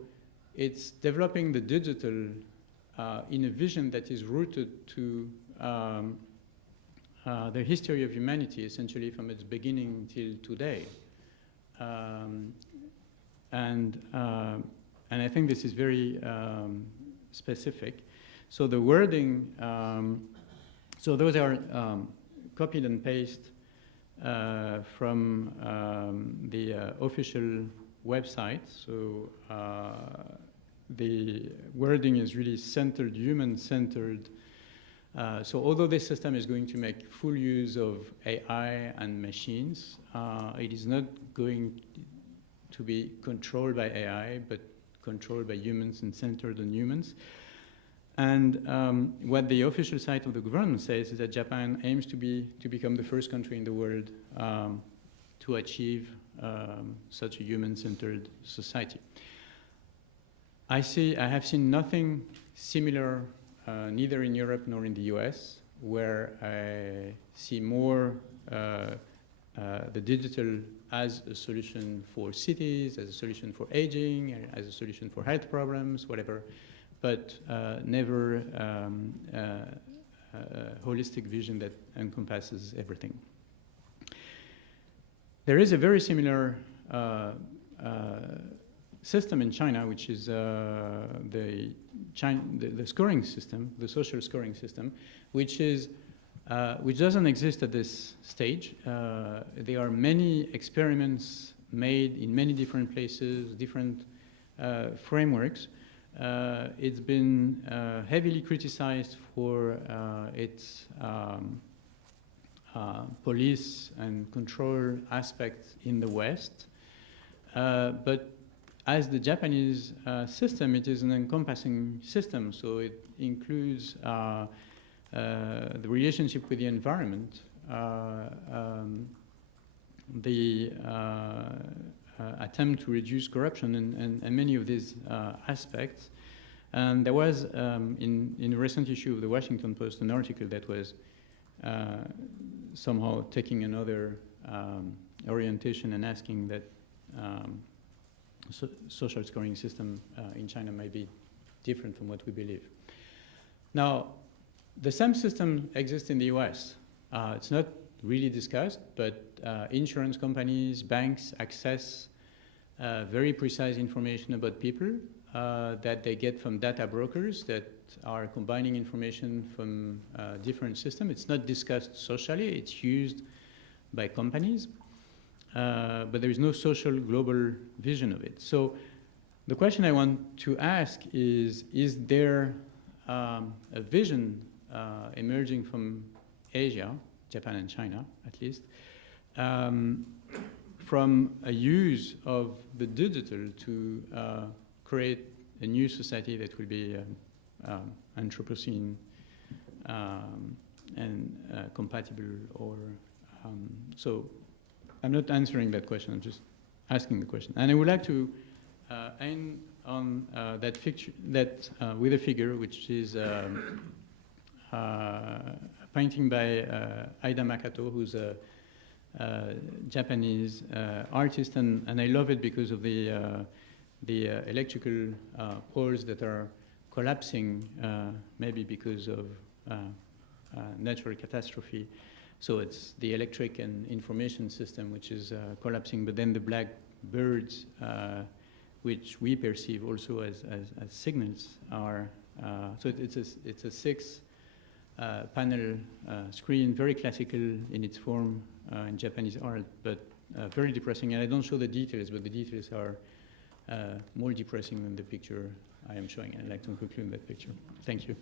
it's developing the digital in a vision that is rooted to the history of humanity, essentially from its beginning till today. And I think this is very specific. So the wording, so those are copied and pasted from the official website. So the wording is really centered, human-centered. So although this system is going to make full use of AI and machines, it is not going to be controlled by AI, but controlled by humans and centered on humans. And what the official site of the government says is that Japan aims to become the first country in the world to achieve such a human-centered society. I have seen nothing similar, neither in Europe nor in the US, where I see more the digital as a solution for cities, as a solution for aging, as a solution for health problems, whatever, but never a holistic vision that encompasses everything. There is a very similar system in China, which is the scoring system, the social scoring system, which doesn't exist at this stage. There are many experiments made in many different places, different frameworks. It's been heavily criticized for its police and control aspects in the West. But as the Japanese system, it is an encompassing system, so it includes the relationship with the environment, the attempt to reduce corruption, and many of these aspects. And there was, in a recent issue of the Washington Post, an article that was somehow taking another orientation and asking that social scoring system in China might be different from what we believe. Now, the same system exists in the US. It's not really discussed, but insurance companies, banks access very precise information about people that they get from data brokers that are combining information from different systems. It's not discussed socially, it's used by companies, but there is no social global vision of it. So the question I want to ask is there a vision emerging from Asia, Japan and China at least, from a use of the digital to create a new society that will be Anthropocene and compatible, or so I'm not answering that question, I'm just asking the question. And I would like to end on that with a figure which is painting by Aida Makato, who's a Japanese artist, and I love it because of the electrical poles that are collapsing, maybe because of natural catastrophe. So it's the electric and information system which is collapsing, but then the black birds, which we perceive also as signals, are so it's a 6 panel screen, very classical in its form in Japanese art, but very depressing. And I don't show the details, but the details are more depressing than the picture I am showing. I'd like to conclude that picture. Thank you.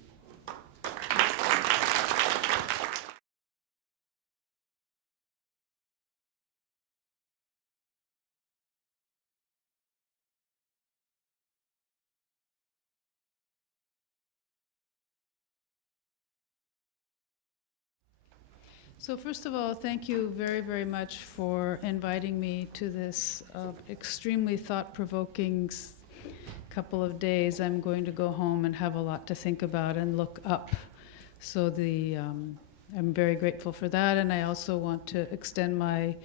So first of all, thank you very, very much for inviting me to this extremely thought-provoking couple of days. I'm going to go home and have a lot to think about and look up. So I'm very grateful for that, and I also want to extend my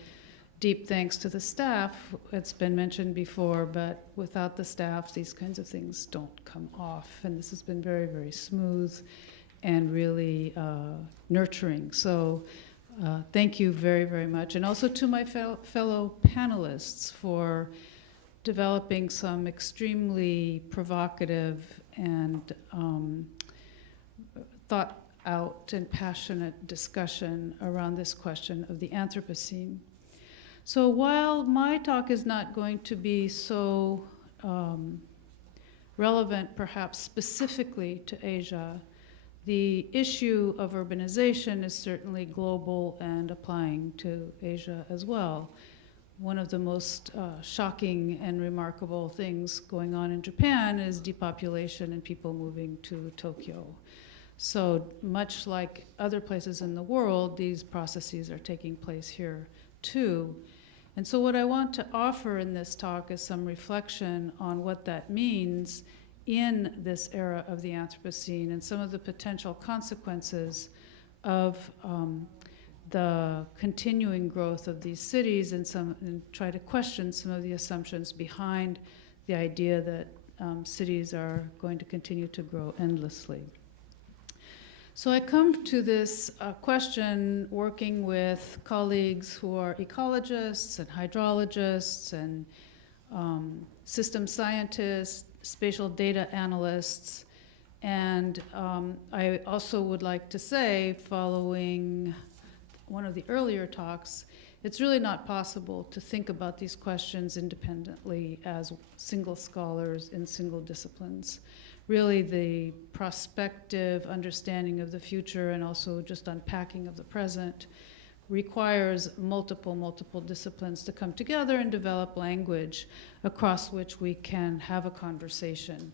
deep thanks to the staff. It's been mentioned before, but without the staff, these kinds of things don't come off, and this has been very, very smooth and really nurturing. So thank you very, very much. And also to my fellow panelists for developing some extremely provocative and thought out and passionate discussion around this question of the Anthropocene. So while my talk is not going to be so relevant perhaps specifically to Asia, the issue of urbanization is certainly global and applying to Asia as well. One of the most shocking and remarkable things going on in Japan is depopulation and people moving to Tokyo. So much like other places in the world, these processes are taking place here too. And so what I want to offer in this talk is some reflection on what that means in this era of the Anthropocene and some of the potential consequences of the continuing growth of these cities and try to question some of the assumptions behind the idea that cities are going to continue to grow endlessly. So I come to this question working with colleagues who are ecologists and hydrologists and system scientists, spatial data analysts, and I also would like to say, following one of the earlier talks, it's really not possible to think about these questions independently as single scholars in single disciplines. Really, the prospective understanding of the future and also just unpacking of the present requires multiple disciplines to come together and develop language across which we can have a conversation.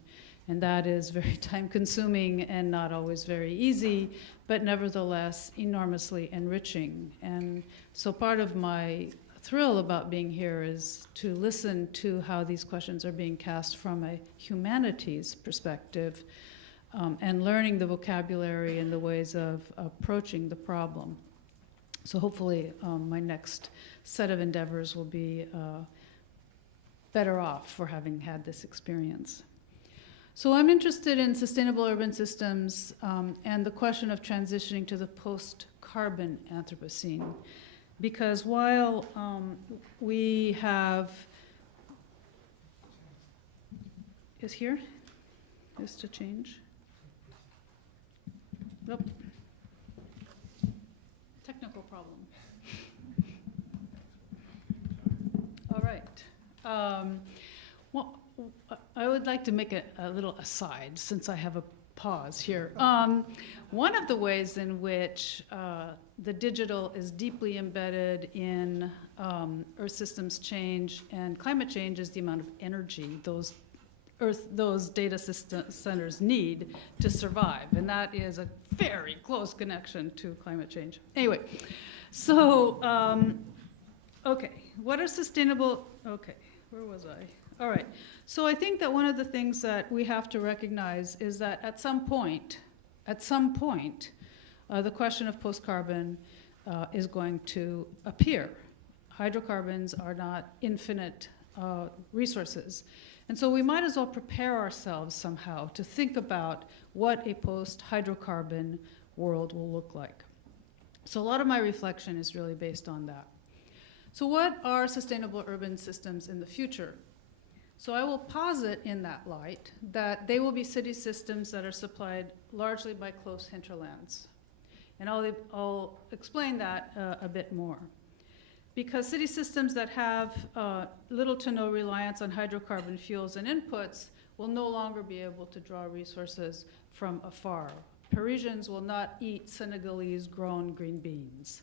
And that is very time-consuming and not always very easy, but nevertheless enormously enriching. And so part of my thrill about being here is to listen to how these questions are being cast from a humanities perspective and learning the vocabulary and the ways of approaching the problem. So hopefully my next set of endeavors will be better off for having had this experience. So I'm interested in sustainable urban systems and the question of transitioning to the post-carbon Anthropocene. Because while we have, is here? Is to change? Nope. Technical problem. All right. Well, I would like to make a little aside since I have a pause here. One of the ways in which the digital is deeply embedded in Earth systems change and climate change is the amount of energy those data centers need to survive. And that is a very close connection to climate change. Anyway, so, okay, what are sustainable, okay, where was I? All right, so I think that one of the things that we have to recognize is that at some point, the question of post-carbon is going to appear. Hydrocarbons are not infinite resources. And so we might as well prepare ourselves somehow to think about what a post-hydrocarbon world will look like. So a lot of my reflection is really based on that. So what are sustainable urban systems in the future? So I will posit in that light that they will be city systems that are supplied largely by close hinterlands. And I'll explain that a bit more. Because city systems that have little to no reliance on hydrocarbon fuels and inputs will no longer be able to draw resources from afar. Parisians will not eat Senegalese grown green beans.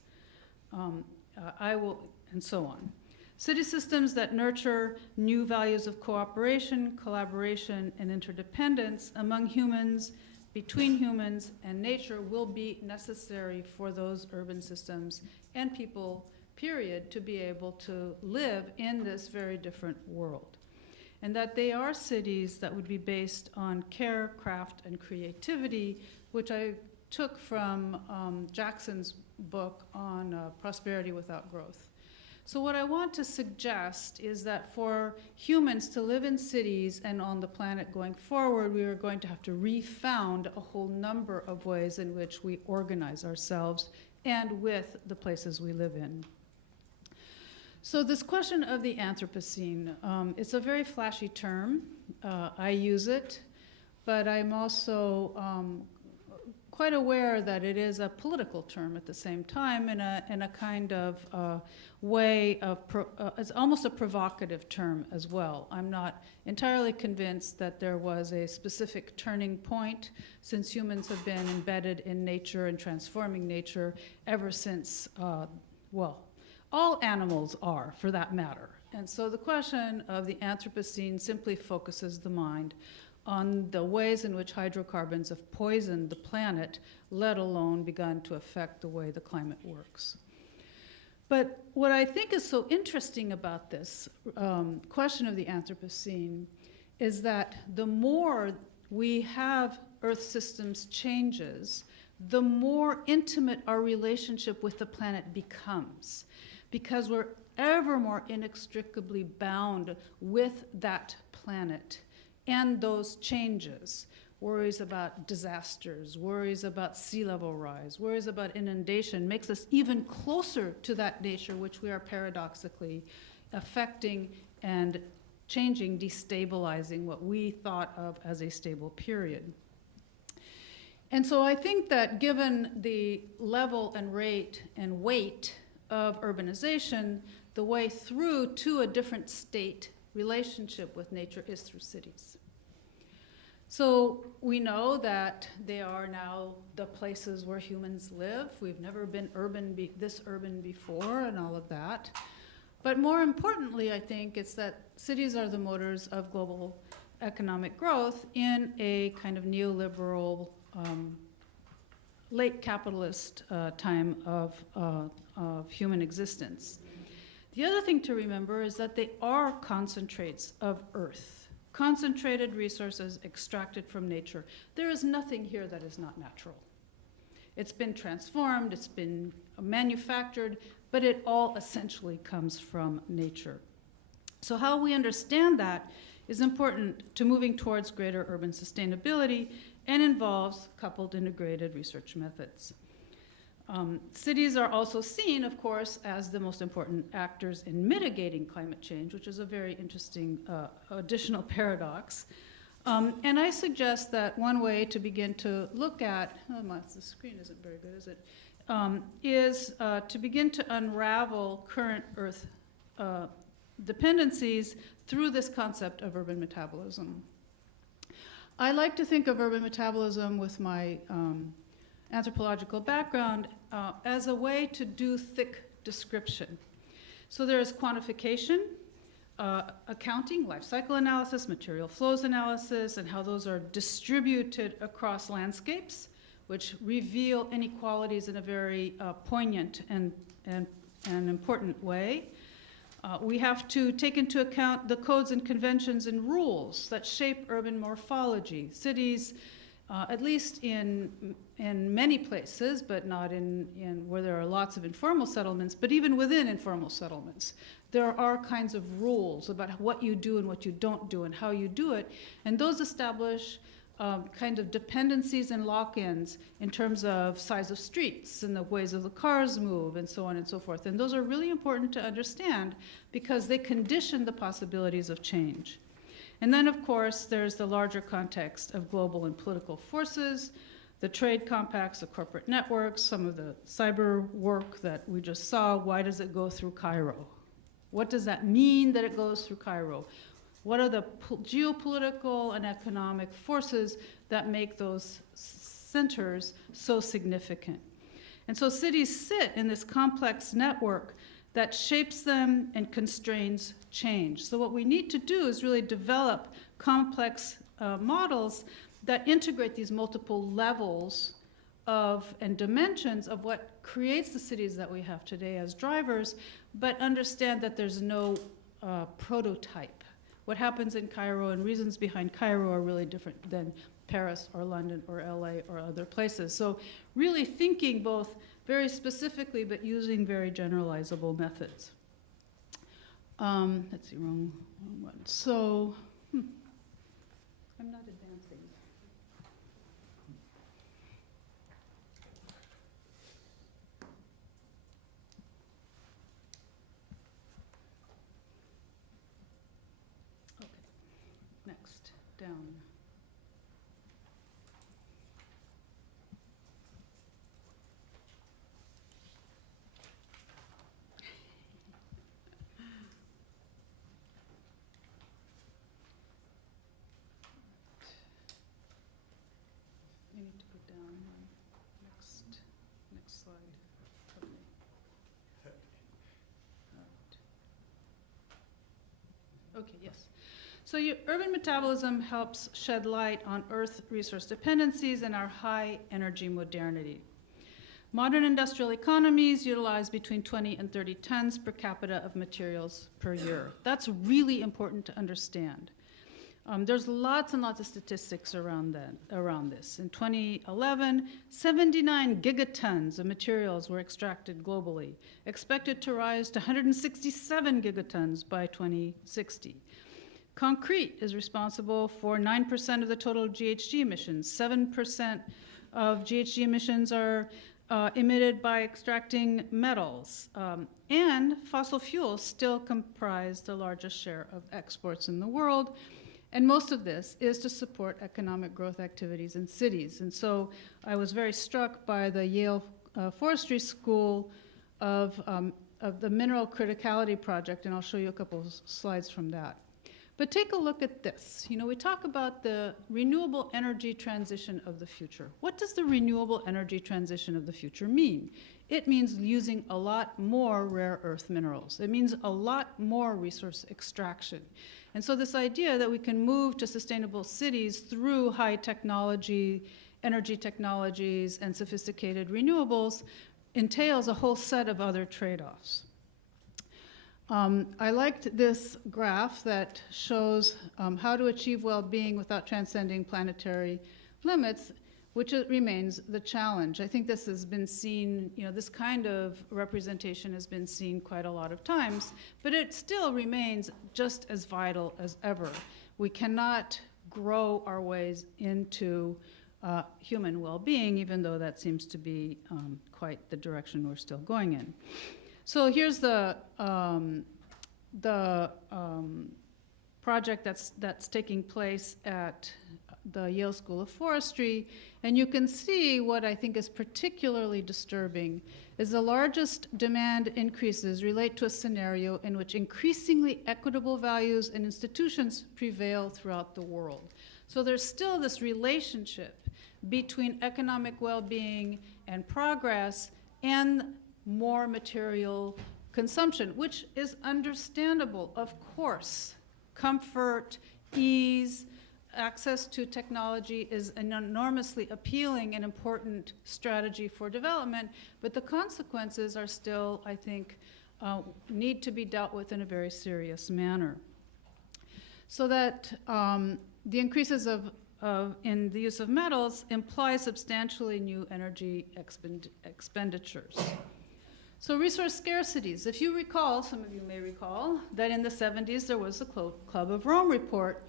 And so on. City systems that nurture new values of cooperation, collaboration, and interdependence among humans, between humans and nature will be necessary for those urban systems and people, period, to be able to live in this very different world. And that they are cities that would be based on care, craft, and creativity, which I took from Jackson's book on prosperity without growth. So what I want to suggest is that for humans to live in cities and on the planet going forward, we are going to have to refound a whole number of ways in which we organize ourselves and with the places we live in. So this question of the Anthropocene, it's a very flashy term. I use it, but I'm also quite aware that it is a political term at the same time in a kind of way of, it's almost a provocative term as well. I'm not entirely convinced that there was a specific turning point, since humans have been embedded in nature and transforming nature ever since, well, all animals are, for that matter. And so the question of the Anthropocene simply focuses the mind on the ways in which hydrocarbons have poisoned the planet, let alone begun to affect the way the climate works. But what I think is so interesting about this question of the Anthropocene is that the more we have Earth systems changes, the more intimate our relationship with the planet becomes, because we're ever more inextricably bound with that planet and those changes. Worries about disasters, worries about sea level rise, worries about inundation makes us even closer to that nature which we are paradoxically affecting and changing, destabilizing what we thought of as a stable period. And so I think that given the level and rate and weight of urbanization, the way through to a different state relationship with nature is through cities. So we know that they are now the places where humans live. We've never been this urban before and all of that. But more importantly, I think it's that cities are the motors of global economic growth in a kind of neoliberal, late capitalist time of human existence. The other thing to remember is that they are concentrates of Earth. Concentrated resources extracted from nature. There is nothing here that is not natural. It's been transformed, it's been manufactured, but it all essentially comes from nature. So how we understand that is important to moving towards greater urban sustainability and involves coupled integrated research methods. Cities are also seen, of course, as the most important actors in mitigating climate change, which is a very interesting additional paradox. And I suggest that one way to begin to look at, the screen isn't very good, is it? Is to begin to unravel current Earth dependencies through this concept of urban metabolism. I like to think of urban metabolism with my anthropological background as a way to do thick description. So there is quantification, accounting, life cycle analysis, material flows analysis, and how those are distributed across landscapes, which reveal inequalities in a very poignant and important way. We have to take into account the codes and conventions and rules that shape urban morphology. Cities, at least in many places, but not in where there are lots of informal settlements, but even within informal settlements, there are kinds of rules about what you do and what you don't do and how you do it, and those establish kind of dependencies and lock-ins in terms of size of streets and the ways of the cars move and so on and so forth. And those are really important to understand because they condition the possibilities of change. And then, of course, there's the larger context of global and political forces, The trade compacts, the corporate networks, some of the cyber work that we just saw, why does it go through Cairo? What does that mean that it goes through Cairo? What are the geopolitical and economic forces that make those centers so significant? And so cities sit in this complex network that shapes them and constrains change. So what we need to do is really develop complex models that integrate these multiple levels of and dimensions of what creates the cities that we have today as drivers, but understand that there's no prototype. What happens in Cairo and reasons behind Cairo are really different than Paris or London or LA or other places. So really thinking both very specifically, but using very generalizable methods. Let's see, wrong one. So, I'm not advancing. Okay, next, down. I need to put down one. Next slide. Okay. All right. Okay, yes. So urban metabolism helps shed light on Earth resource dependencies and our high energy modernity. Modern industrial economies utilize between 20 and 30 tons per capita of materials per year. That's really important to understand. There's lots and lots of statistics around this. In 2011, 79 gigatons of materials were extracted globally, expected to rise to 167 gigatons by 2060. Concrete is responsible for 9% of the total GHG emissions. 7% of GHG emissions are emitted by extracting metals. And fossil fuels still comprise the largest share of exports in the world. And most of this is to support economic growth activities in cities. And so I was very struck by the Yale Forestry School of the Mineral Criticality Project, and I'll show you a couple of slides from that. But take a look at this. You know, we talk about the renewable energy transition of the future. What does the renewable energy transition of the future mean? It means using a lot more rare earth minerals. It means a lot more resource extraction. And so this idea that we can move to sustainable cities through high technology, energy technologies, and sophisticated renewables entails a whole set of other trade-offs. I liked this graph that shows how to achieve well-being without transcending planetary limits, which remains the challenge. I think this has been seen, you know, this kind of representation has been seen quite a lot of times, but it still remains just as vital as ever. We cannot grow our ways into human well-being, even though that seems to be quite the direction we're still going in. So here's the project that's taking place at the Yale School of Forestry, and you can see what I think is particularly disturbing is the largest demand increases relate to a scenario in which increasingly equitable values and institutions prevail throughout the world. So there's still this relationship between economic well-being and progress and more material consumption, which is understandable, of course. Comfort, ease, access to technology is an enormously appealing and important strategy for development, but the consequences are still, I think, need to be dealt with in a very serious manner. So that the increases in the use of metals imply substantially new energy expenditures. So resource scarcities. If you recall, some of you may recall, that in the 70s there was the Club of Rome report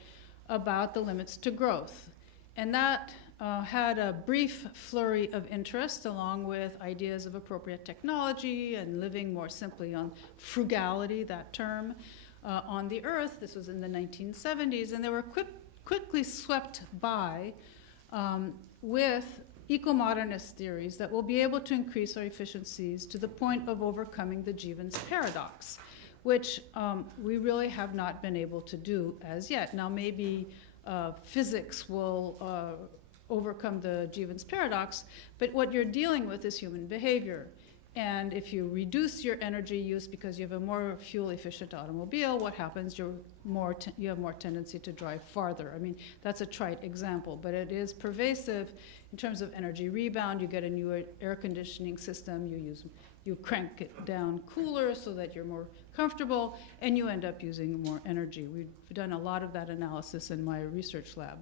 about the limits to growth. And that had a brief flurry of interest along with ideas of appropriate technology and living more simply on frugality, that term, on the earth. This was in the 1970s, and they were quickly swept by with eco-modernist theories that will be able to increase our efficiencies to the point of overcoming the Jevons paradox, which we really have not been able to do as yet. Now, maybe physics will overcome the Jevons paradox, but what you're dealing with is human behavior. And if you reduce your energy use because you have a more fuel-efficient automobile, what happens? You have more tendency to drive farther. I mean, that's a trite example, but it is pervasive in terms of energy rebound. You get a new air conditioning system, you crank it down cooler so that you're more comfortable, and you end up using more energy. We've done a lot of that analysis in my research lab.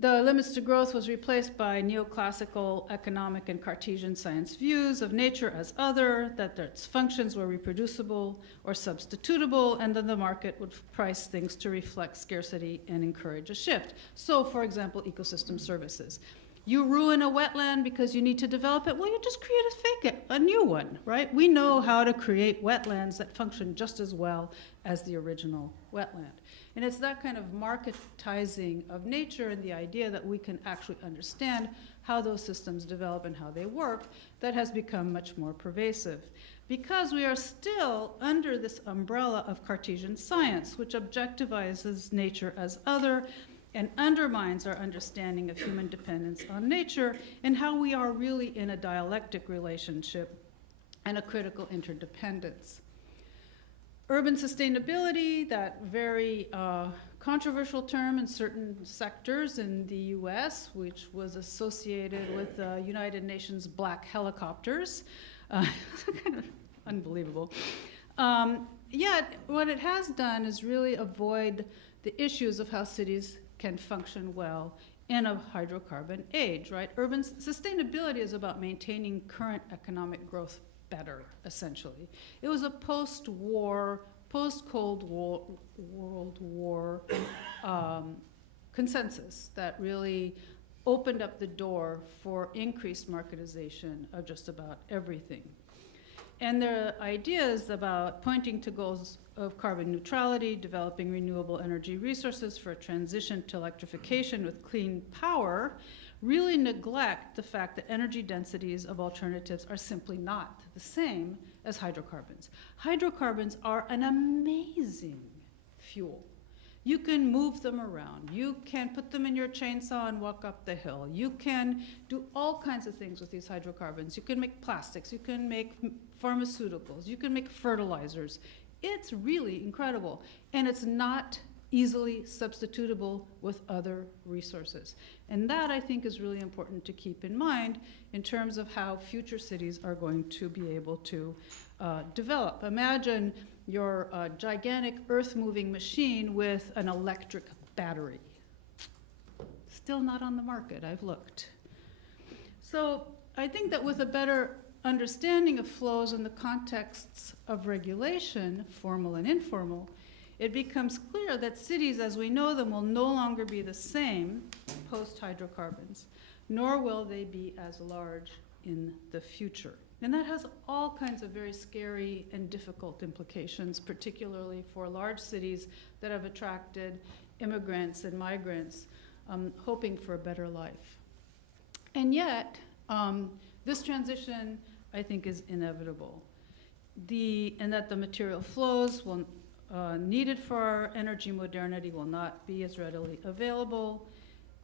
The limits to growth was replaced by neoclassical economic and Cartesian science views of nature as other, that its functions were reproducible or substitutable, and then the market would price things to reflect scarcity and encourage a shift. So, for example, ecosystem services. You ruin a wetland because you need to develop it, well, you just create a new one, right? We know how to create wetlands that function just as well as the original wetland. And it's that kind of marketizing of nature and the idea that we can actually understand how those systems develop and how they work that has become much more pervasive. Because we are still under this umbrella of Cartesian science, which objectivizes nature as other and undermines our understanding of human dependence on nature and how we are really in a dialectic relationship and a critical interdependence. Urban sustainability, that very controversial term in certain sectors in the US, which was associated with the United Nations black helicopters. Kind of unbelievable. Yet, what it has done is really avoid the issues of how cities can function well in a hydrocarbon age, right? Urban sustainability is about maintaining current economic growth better, essentially. It was a post-war, post-Cold War, World War consensus that really opened up the door for increased marketization of just about everything. And their ideas about pointing to goals of carbon neutrality, developing renewable energy resources for a transition to electrification with clean power, really neglect the fact that energy densities of alternatives are simply not the same as hydrocarbons. Hydrocarbons are an amazing fuel. You can move them around. You can put them in your chainsaw and walk up the hill. You can do all kinds of things with these hydrocarbons. You can make plastics. You can make pharmaceuticals. You can make fertilizers. It's really incredible. And it's not easily substitutable with other resources. And that, I think, is really important to keep in mind in terms of how future cities are going to be able to develop. Imagine your gigantic earth-moving machine with an electric battery. Still not on the market, I've looked. So I think that with a better understanding of flows in the contexts of regulation, formal and informal, it becomes clear that cities as we know them will no longer be the same post-hydrocarbons, nor will they be as large in the future. And that has all kinds of very scary and difficult implications, particularly for large cities that have attracted immigrants and migrants hoping for a better life. And yet, this transition, I think, is inevitable. And that the material flows will needed for our energy modernity will not be as readily available,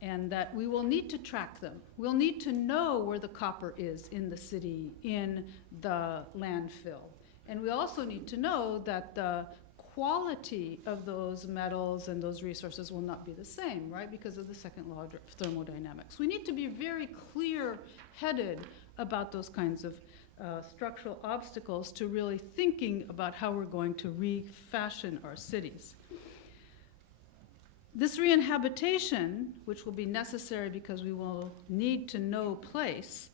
and that we will need to track them. We'll need to know where the copper is in the city, in the landfill. And we also need to know that the quality of those metals and those resources will not be the same, right? Because of the second law of thermodynamics. We need to be very clear-headed about those kinds of structural obstacles to really thinking about how we're going to refashion our cities. This reinhabitation, which will be necessary because we will need to know place,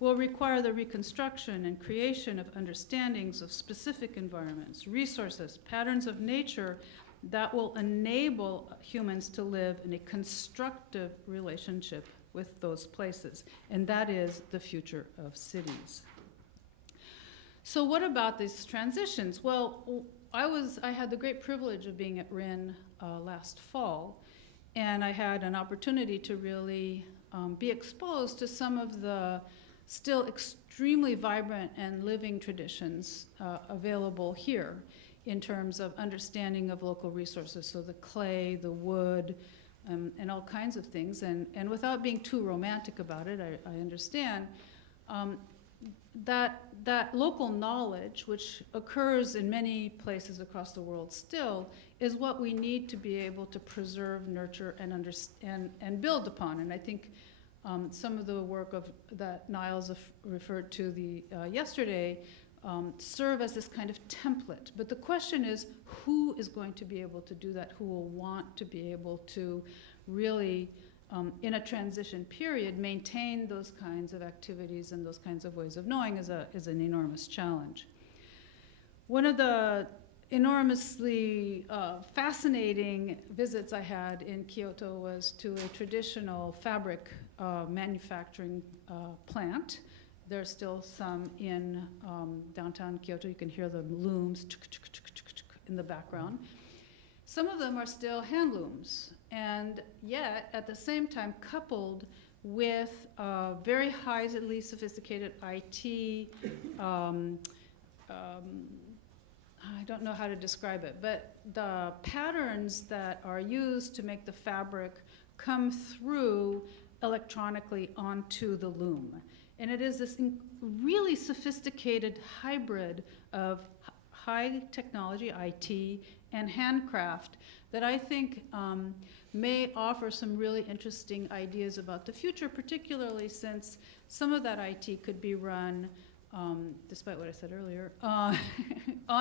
will require the reconstruction and creation of understandings of specific environments, resources, patterns of nature that will enable humans to live in a constructive relationship with those places. And that is the future of cities. So what about these transitions? Well, I had the great privilege of being at RIHN last fall, and I had an opportunity to really be exposed to some of the still extremely vibrant and living traditions available here in terms of understanding of local resources, so the clay, the wood, and all kinds of things. And without being too romantic about it, I understand that local knowledge, which occurs in many places across the world still, is what we need to be able to preserve, nurture, and understand and build upon. And I think some of the work that Niles referred to yesterday serve as this kind of template. But the question is, who is going to be able to do that? Who will want to be able to really, in a transition period, maintain those kinds of activities and those kinds of ways of knowing is an enormous challenge. One of the enormously fascinating visits I had in Kyoto was to a traditional fabric manufacturing plant. There's still some in downtown Kyoto. You can hear the looms in the background. Some of them are still hand looms, and yet at the same time coupled with very highly sophisticated IT. I don't know how to describe it, but the patterns that are used to make the fabric come through electronically onto the loom. And it is this really sophisticated hybrid of high technology, IT, and handcraft that I think may offer some really interesting ideas about the future, particularly since some of that IT could be run, despite what I said earlier, on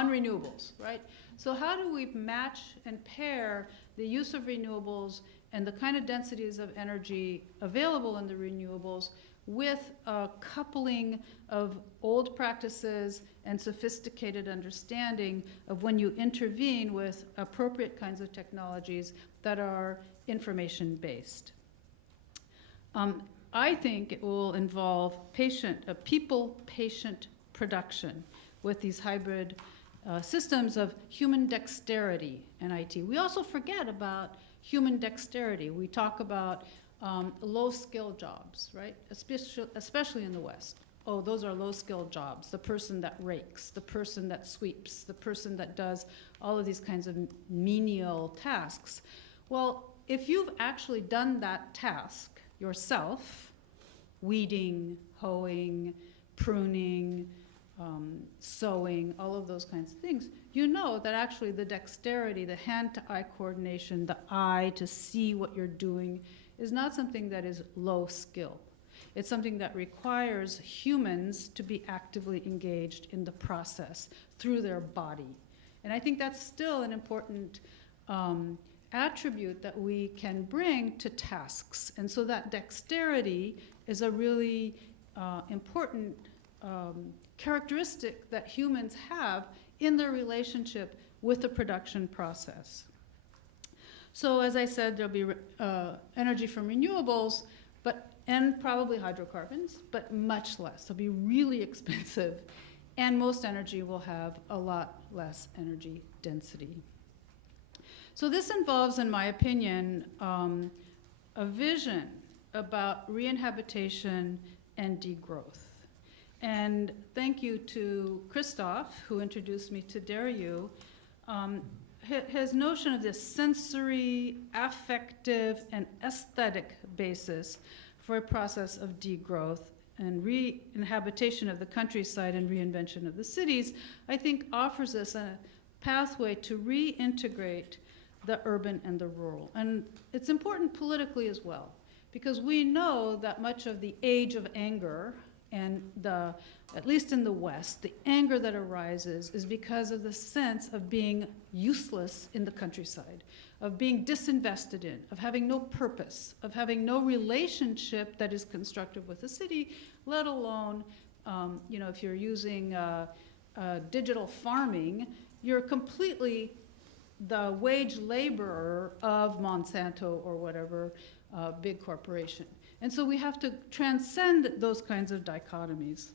renewables, right? So how do we match and pair the use of renewables and the kind of densities of energy available in the renewables with a coupling of old practices and sophisticated understanding of when you intervene with appropriate kinds of technologies that are information-based. I think it will involve people-patient production with these hybrid systems of human dexterity and IT. We also forget about human dexterity. We talk about low-skill jobs, right? Especially in the West. Oh, those are low-skill jobs. The person that rakes, the person that sweeps, the person that does all of these kinds of menial tasks. Well, if you've actually done that task yourself, weeding, hoeing, pruning, sewing, all of those kinds of things, you know that actually the dexterity, the hand-to-eye coordination, the eye to see what you're doing is not something that is low skill. It's something that requires humans to be actively engaged in the process through their body. And I think that's still an important attribute that we can bring to tasks. And so that dexterity is a really important characteristic that humans have in their relationship with the production process. So as I said, there'll be energy from renewables, and probably hydrocarbons, but much less. They'll be really expensive, and most energy will have a lot less energy density. So this involves, in my opinion, a vision about re-inhabitation and degrowth. And thank you to Christoph, who introduced me to Deryu. His notion of this sensory, affective, and aesthetic basis for a process of degrowth and re-inhabitation of the countryside and reinvention of the cities, I think offers us a pathway to reintegrate the urban and the rural. And it's important politically as well, because we know that much of the age of anger and at least in the West, the anger that arises is because of the sense of being useless in the countryside, of being disinvested in, of having no purpose, of having no relationship that is constructive with the city, let alone, if you're using digital farming, you're completely the wage laborer of Monsanto or whatever big corporation. And so we have to transcend those kinds of dichotomies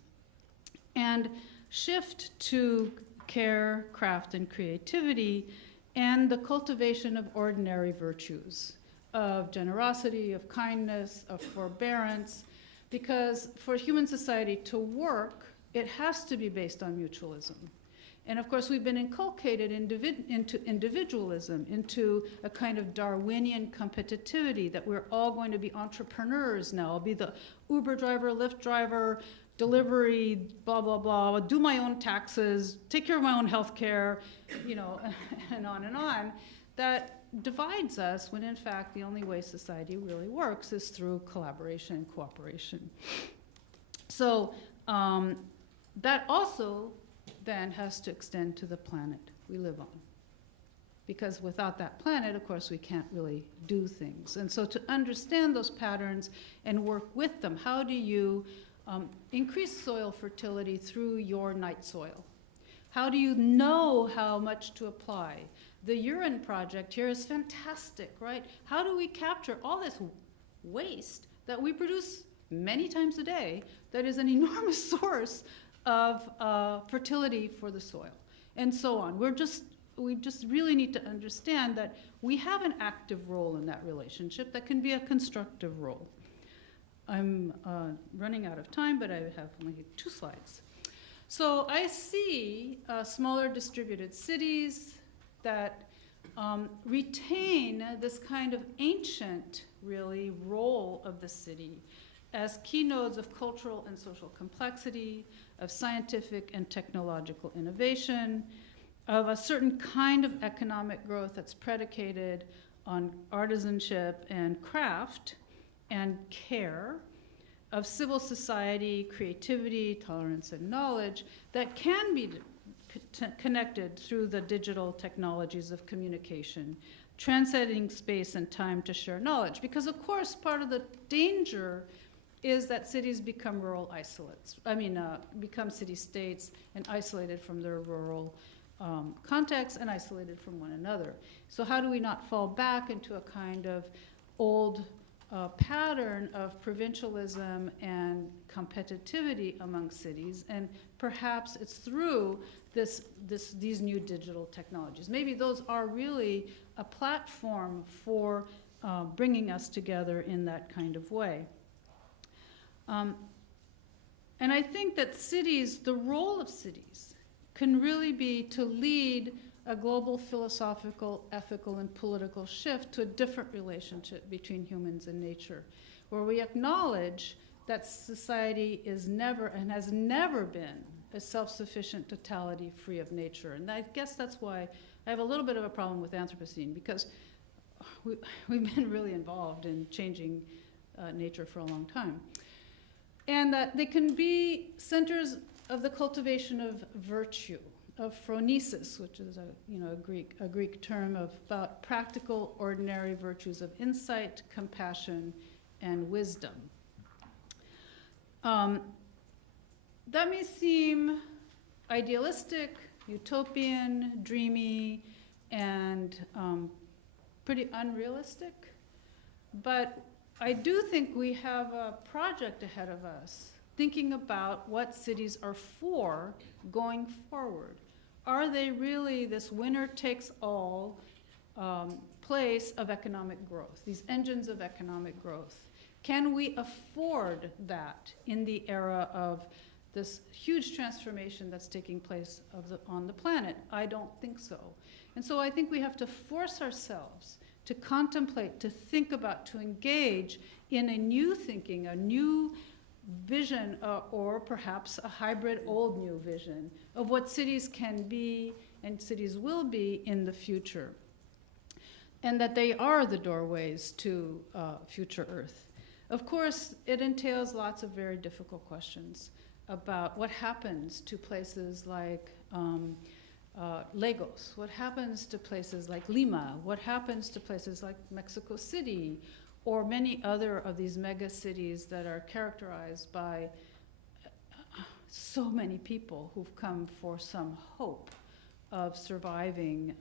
and shift to care, craft, and creativity and the cultivation of ordinary virtues. of generosity, of kindness, of forbearance, because for human society to work, it has to be based on mutualism. And of course, we've been inculcated into individualism, into a kind of Darwinian competitivity, that we're all going to be entrepreneurs now. I'll be the Uber driver, Lyft driver, delivery, blah, blah, blah, do my own taxes, take care of my own health care, you know, and on, that divides us when in fact the only way society really works is through collaboration and cooperation. So that also then has to extend to the planet we live on. Because without that planet, of course, we can't really do things. And so to understand those patterns and work with them, how do you increase soil fertility through your night soil? How do you know how much to apply? The RIHN project here is fantastic, right? How do we capture all this waste that we produce many times a day that is an enormous source of fertility for the soil, and so on. We just really need to understand that we have an active role in that relationship that can be a constructive role. I'm running out of time, but I have only 2 slides. So I see smaller distributed cities that retain this kind of ancient, really, role of the city as key nodes of cultural and social complexity, of scientific and technological innovation, of a certain kind of economic growth that's predicated on artisanship and craft and care, of civil society, creativity, tolerance, and knowledge that can be connected through the digital technologies of communication, transcending space and time to share knowledge. Because of course, part of the danger is that cities become rural isolates. Become city-states and isolated from their rural context and isolated from one another. So how do we not fall back into a kind of old pattern of provincialism and competitivity among cities? And perhaps it's through these new digital technologies. Maybe those are really a platform for bringing us together in that kind of way. And I think that cities, the role of cities, can really be to lead a global philosophical, ethical, and political shift to a different relationship between humans and nature, where we acknowledge that society is never and has never been a self-sufficient totality free of nature. And I guess that's why I have a little bit of a problem with Anthropocene, because we've been really involved in changing nature for a long time. And that they can be centers of the cultivation of virtue, of phronesis, which is a Greek term about practical, ordinary virtues of insight, compassion, and wisdom. That may seem idealistic, utopian, dreamy, and pretty unrealistic, but I do think we have a project ahead of us, thinking about what cities are for going forward. Are they really this winner-takes-all place of economic growth, these engines of economic growth? Can we afford that in the era of this huge transformation that's taking place on the planet? I don't think so. And so I think we have to force ourselves to contemplate, to think about, to engage in a new thinking, a new vision, or perhaps a hybrid old new vision of what cities can be and cities will be in the future. And that they are the doorways to future Earth. Of course, it entails lots of very difficult questions about what happens to places like Lagos, what happens to places like Lima, what happens to places like Mexico City, or many other of these mega cities that are characterized by so many people who've come for some hope of surviving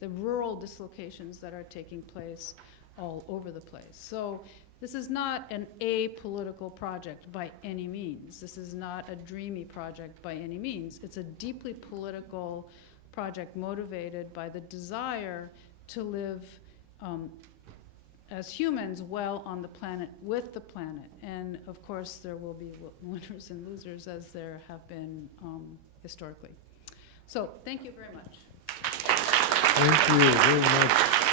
the rural dislocations that are taking place all over the place. So this is not an apolitical project by any means. This is not a dreamy project by any means. It's a deeply political project motivated by the desire to live as humans, well on the planet with the planet. And of course, there will be winners and losers, as there have been historically. So thank you very much. Thank you very much.